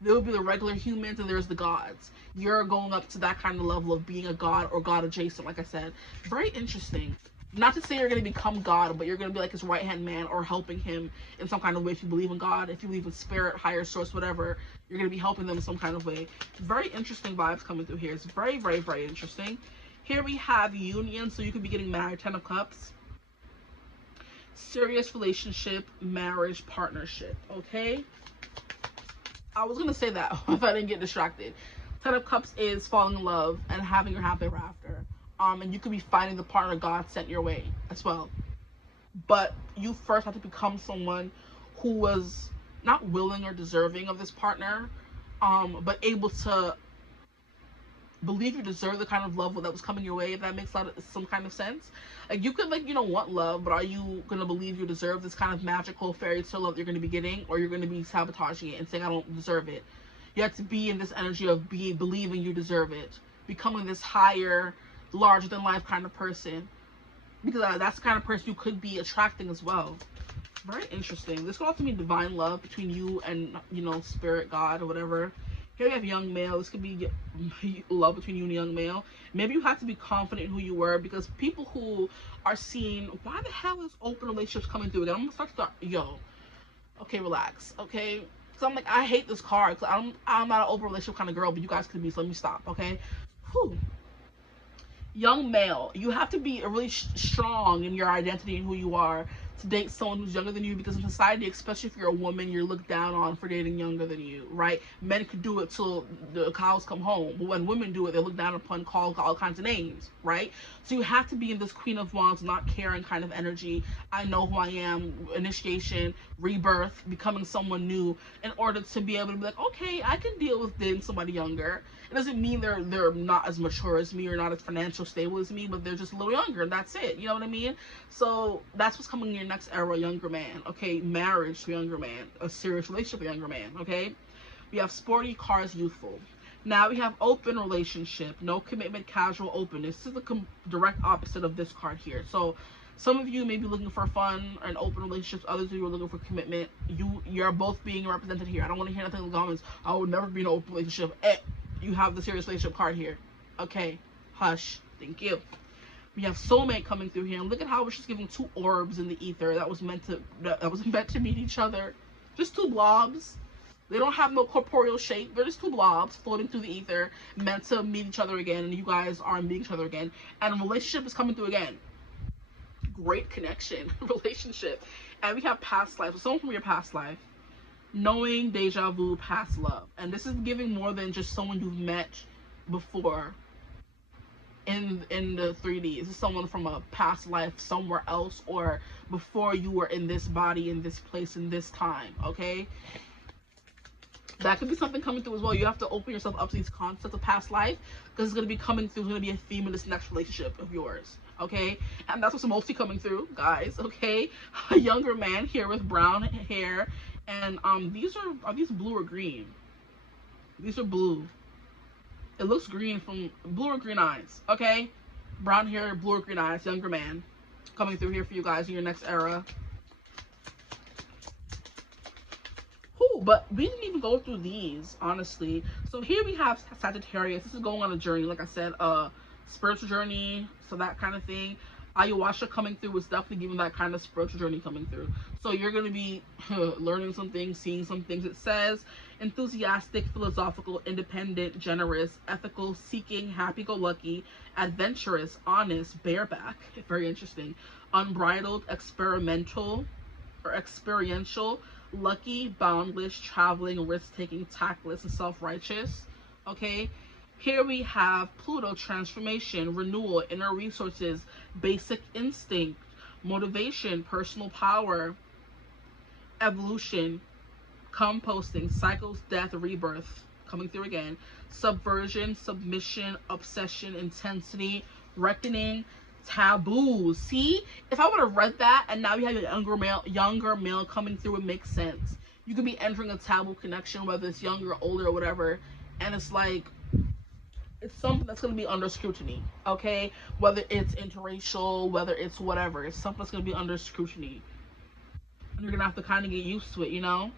There would be the regular humans and there's the gods. You're going up to that kind of level of being a god or god adjacent, like I said. Very interesting. Not to say you're going to become God, but you're going to be like his right-hand man or helping him in some kind of way. If you believe in God, if you believe in spirit, higher source, whatever, you're going to be helping them in some kind of way. Very interesting vibes coming through here. It's very, very, very interesting. Here we have union, so you could be getting married, 10 of Cups. Serious relationship, marriage, partnership, okay? I was going to say that if I didn't get distracted. 10 of Cups is falling in love and having your happy ever after. And you could be finding the partner God sent your way as well. But you first have to become someone who was not willing or deserving of this partner, but able to believe you deserve the kind of love that was coming your way, if that makes some kind of sense. Like, you could, like, you know, want love, but are you gonna believe you deserve this kind of magical fairy tale love that you're gonna be getting, or you're gonna be sabotaging it and saying, I don't deserve it? You have to be in this energy of believing you deserve it, becoming this higher, larger than life kind of person, because that's the kind of person you could be attracting as well. Very interesting. This could also mean divine love between you and, you know, spirit, God, or whatever. Here we have young male. This could be love between you and a young male. Maybe you have to be confident in who you were, because people who are seeing, why the hell is open relationships coming through again? I'm gonna start, yo, okay, relax, okay? Because I'm like, I hate this card, because I'm not an open relationship kind of girl, but you guys could be, so let me stop, okay? Whew. Young male, you have to be really strong in your identity and who you are to date someone who's younger than you, because in society, especially if you're a woman, you're looked down on for dating younger than you, right? Men could do it till the cows come home, but when women do it, they're looked down upon, called all kinds of names, right? So you have to be in this Queen of Wands, not caring kind of energy. I know who I am, initiation, rebirth, becoming someone new, in order to be able to be like, okay, I can deal with dating somebody younger. It doesn't mean they're not as mature as me or not as financially stable as me, but they're just a little younger, and that's it. You know what I mean? So that's what's coming in your next era, younger man. Okay, marriage to a younger man, a serious relationship with a younger man. Okay, we have sporty, cars, youthful. Now we have open relationship, no commitment, casual, openness. This is the direct opposite of this card here. So some of you may be looking for fun and open relationships. Others of you are looking for commitment. You're both being represented here. I don't want to hear nothing in the comments. I would never be in an open relationship. You have the serious relationship card here. Okay, hush. Thank you. We have soulmate coming through here, and look at how it's just giving two orbs in the ether that was meant to meet each other. Just two blobs. They don't have no corporeal shape. They're just two blobs floating through the ether, meant to meet each other again, and you guys are meeting each other again. And a relationship is coming through again. Great connection, relationship. And we have past life. So someone from your past life. Knowing, deja vu, past love. And this is giving more than just someone you've met before in the 3D. This is someone from a past life somewhere else, or before you were in this body, in this place, in this time, okay? That could be something coming through as well. You have to open yourself up to these concepts of past life, because it's going to be coming through. It's going to be a theme in this next relationship of yours, okay? And that's what's mostly coming through, guys, okay? A younger man here with brown hair. And are these blue or green? These are blue. It looks green, from blue or green eyes. Okay, brown hair, blue or green eyes, younger man coming through here for you guys in your next era. But we didn't even go through these, honestly. So here we have Sagittarius. This is going on a journey, like I said, spiritual journey, so that kind of thing. Ayahuasca coming through is definitely giving that kind of spiritual journey coming through. So you're going to be learning some things, seeing some things. It says enthusiastic, philosophical, independent, generous, ethical, seeking, happy-go-lucky, adventurous, honest, bareback. Very interesting. Unbridled, experiential, lucky, boundless, traveling, risk-taking, tactless, and self-righteous. Okay. Here we have Pluto, transformation, renewal, inner resources, basic instinct, motivation, personal power, evolution, composting, cycles, death, rebirth, coming through again, subversion, submission, obsession, intensity, reckoning, taboos. See, if I would have read that and now you have a younger male coming through, it makes sense. You could be entering a taboo connection, whether it's younger or older or whatever, and it's like, it's something that's going to be under scrutiny, okay? Whether it's interracial, whether it's whatever, it's something that's going to be under scrutiny. And you're going to have to kind of get used to it, you know?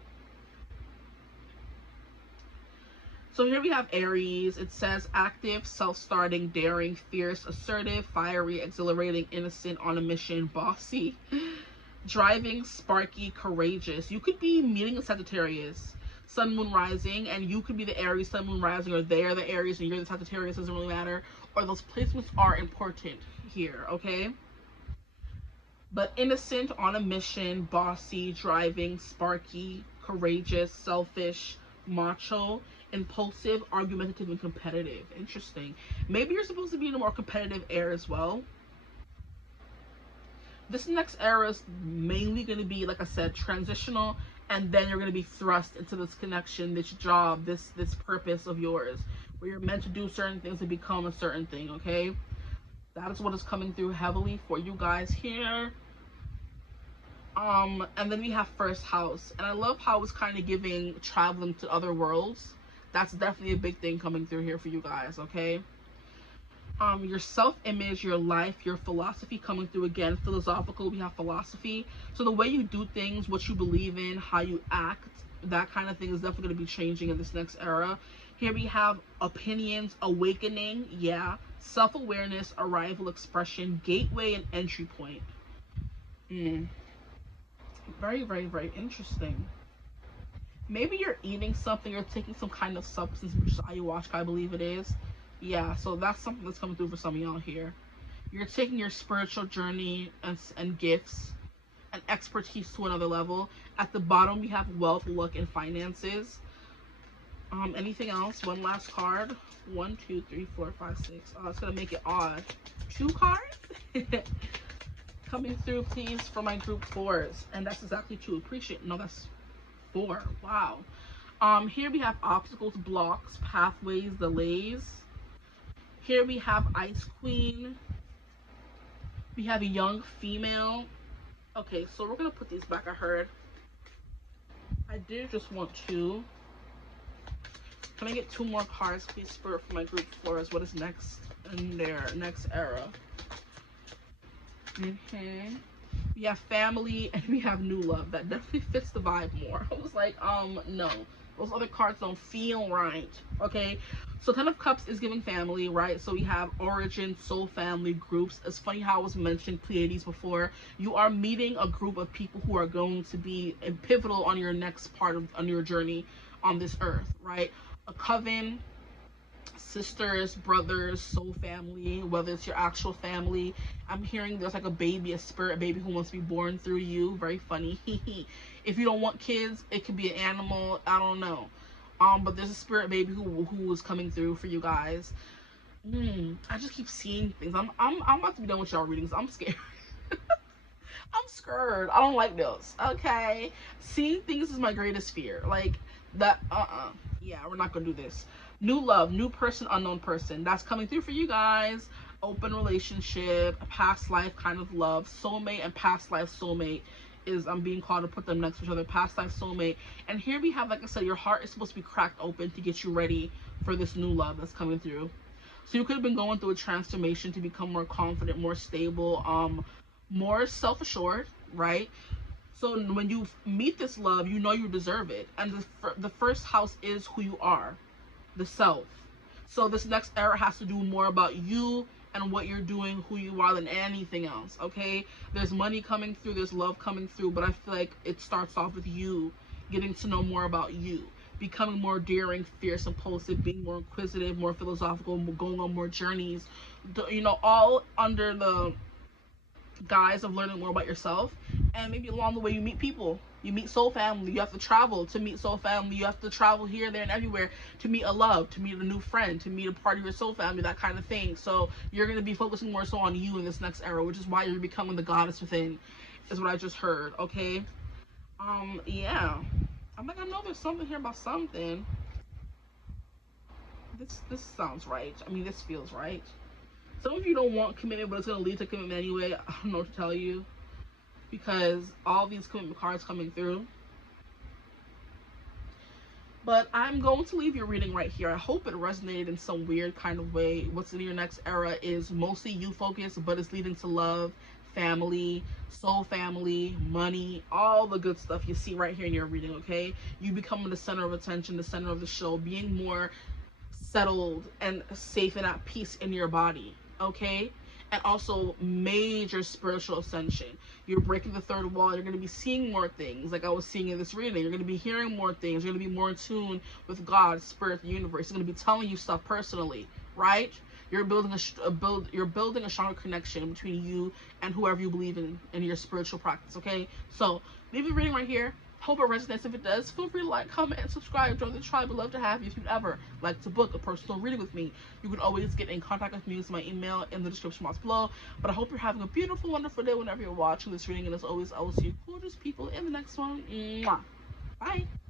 So here we have Aries. It says active, self-starting, daring, fierce, assertive, fiery, exhilarating, innocent, on a mission, bossy, driving, sparky, courageous. You could be meeting a Sagittarius, sun, moon, rising, and you could be the Aries, sun, moon, rising, or they are the Aries and you're the Sagittarius. Doesn't really matter. Or those placements are important here, okay? But innocent, on a mission, bossy, driving, sparky, courageous, selfish, macho, impulsive, argumentative, and competitive. Interesting. Maybe you're supposed to be in a more competitive air as well. This next era is mainly going to be, like I said, transitional and then you're going to be thrust into this connection, this job, this purpose of yours, where you're meant to do certain things to become a certain thing. Okay, that is what is coming through heavily for you guys here. And then we have first house, and I love how it's kind of giving traveling to other worlds. That's definitely a big thing coming through here for you guys. Okay, your self-image, your life, your philosophy coming through again. Philosophical, we have philosophy. So the way you do things, what you believe in, how you act, that kind of thing is definitely going to be changing in this next era. Here we have opinions, awakening, yeah, self-awareness, arrival, expression, gateway, and entry point. Very, very, very interesting. Maybe you're eating something or taking some kind of substance, which is ayahuasca, I believe it is. Yeah, so that's something that's coming through for some of y'all here. You're taking your spiritual journey and gifts and expertise to another level. At the bottom, we have wealth, luck, and finances. Anything else? One last card. 1, 2, 3, 4, 5, 6. Oh, it's gonna make it odd. 2 cards coming through, please, for my group 4s, and that's exactly 2. Appreciate. No, that's 4. Wow. Here we have obstacles, blocks, pathways, delays. Here we have Ice Queen. We have a young female. Okay, so we're gonna put these back. I heard. I did just want to. Can I get 2 more cards, please, Spirit, for my group 4s? What is next in their next era? We have family and we have new love. That definitely fits the vibe more. I was like, no, those other cards don't feel right. Okay, so 10 of Cups is giving family, right? So we have origin, soul family, groups. It's funny how I was mentioned Pleiades before. You are meeting a group of people who are going to be pivotal on your next part of on your journey on this earth, right? A coven, sisters, brothers, soul family, whether it's your actual family. I'm hearing there's like a baby, a spirit baby who wants to be born through you. Very funny. If you don't want kids, it could be an animal. I don't know. But there's a spirit baby who is coming through for you guys. I just keep seeing things. I'm about to be done with y'all readings. I'm scared. I'm scared. I don't like this. Okay, seeing things is my greatest fear. Like that. Yeah, we're not gonna do this. New love, new person, unknown person. That's coming through for you guys. Open relationship, past life kind of love, soulmate and past life soulmate is I'm being called to put them next to each other. Past life soulmate. And here we have, like I said, your heart is supposed to be cracked open to get you ready for this new love that's coming through. So you could have been going through a transformation to become more confident, more stable, more self-assured, right? So when you meet this love, you know you deserve it. And the first house is who you are, the self. So this next era has to do more about you and what you're doing, who you are, than anything else. Okay, there's money coming through, there's love coming through, but I feel like it starts off with you getting to know more about you, becoming more daring, fierce, impulsive, being more inquisitive, more philosophical, going on more journeys, you know, all under the guise of learning more about yourself. And maybe along the way you meet people, you meet soul family. You have to travel to meet soul family. You have to travel here, there, and everywhere to meet a love, to meet a new friend, to meet a part of your soul family, that kind of thing. So you're going to be focusing more so on you in this next era, which is why you're becoming the goddess within, is what I just heard. Okay, yeah, I'm like, I know there's something here about something. This sounds right. I mean, this feels right. Some of you don't want commitment, but it's going to lead to commitment anyway. I don't know what to tell you, because all these commitment cards coming through. But I'm going to leave your reading right here. I hope it resonated in some weird kind of way. What's in your next era is mostly you focused, but it's leading to love, family, soul family, money, all the good stuff you see right here in your reading. Okay, you becoming the center of attention, the center of the show, being more settled and safe and at peace in your body. Okay, and also major spiritual ascension. You're breaking the third wall. You're going to be seeing more things, like I was seeing in this reading. You're going to be hearing more things. You're going to be more in tune with God, spirit, the universe. It's going to be telling you stuff personally, right? You're building a stronger connection between you and whoever you believe in your spiritual practice. Okay, so leave the reading right here. Hope it resonates. If it does, feel free to like, comment, and subscribe. Join the tribe. I'd love to have you. If you'd ever like to book a personal reading with me, you can always get in contact with me using my email in the description box below. But I hope you're having a beautiful, wonderful day whenever you're watching this reading. And as always, I will see you gorgeous people in the next one. Mwah. Bye.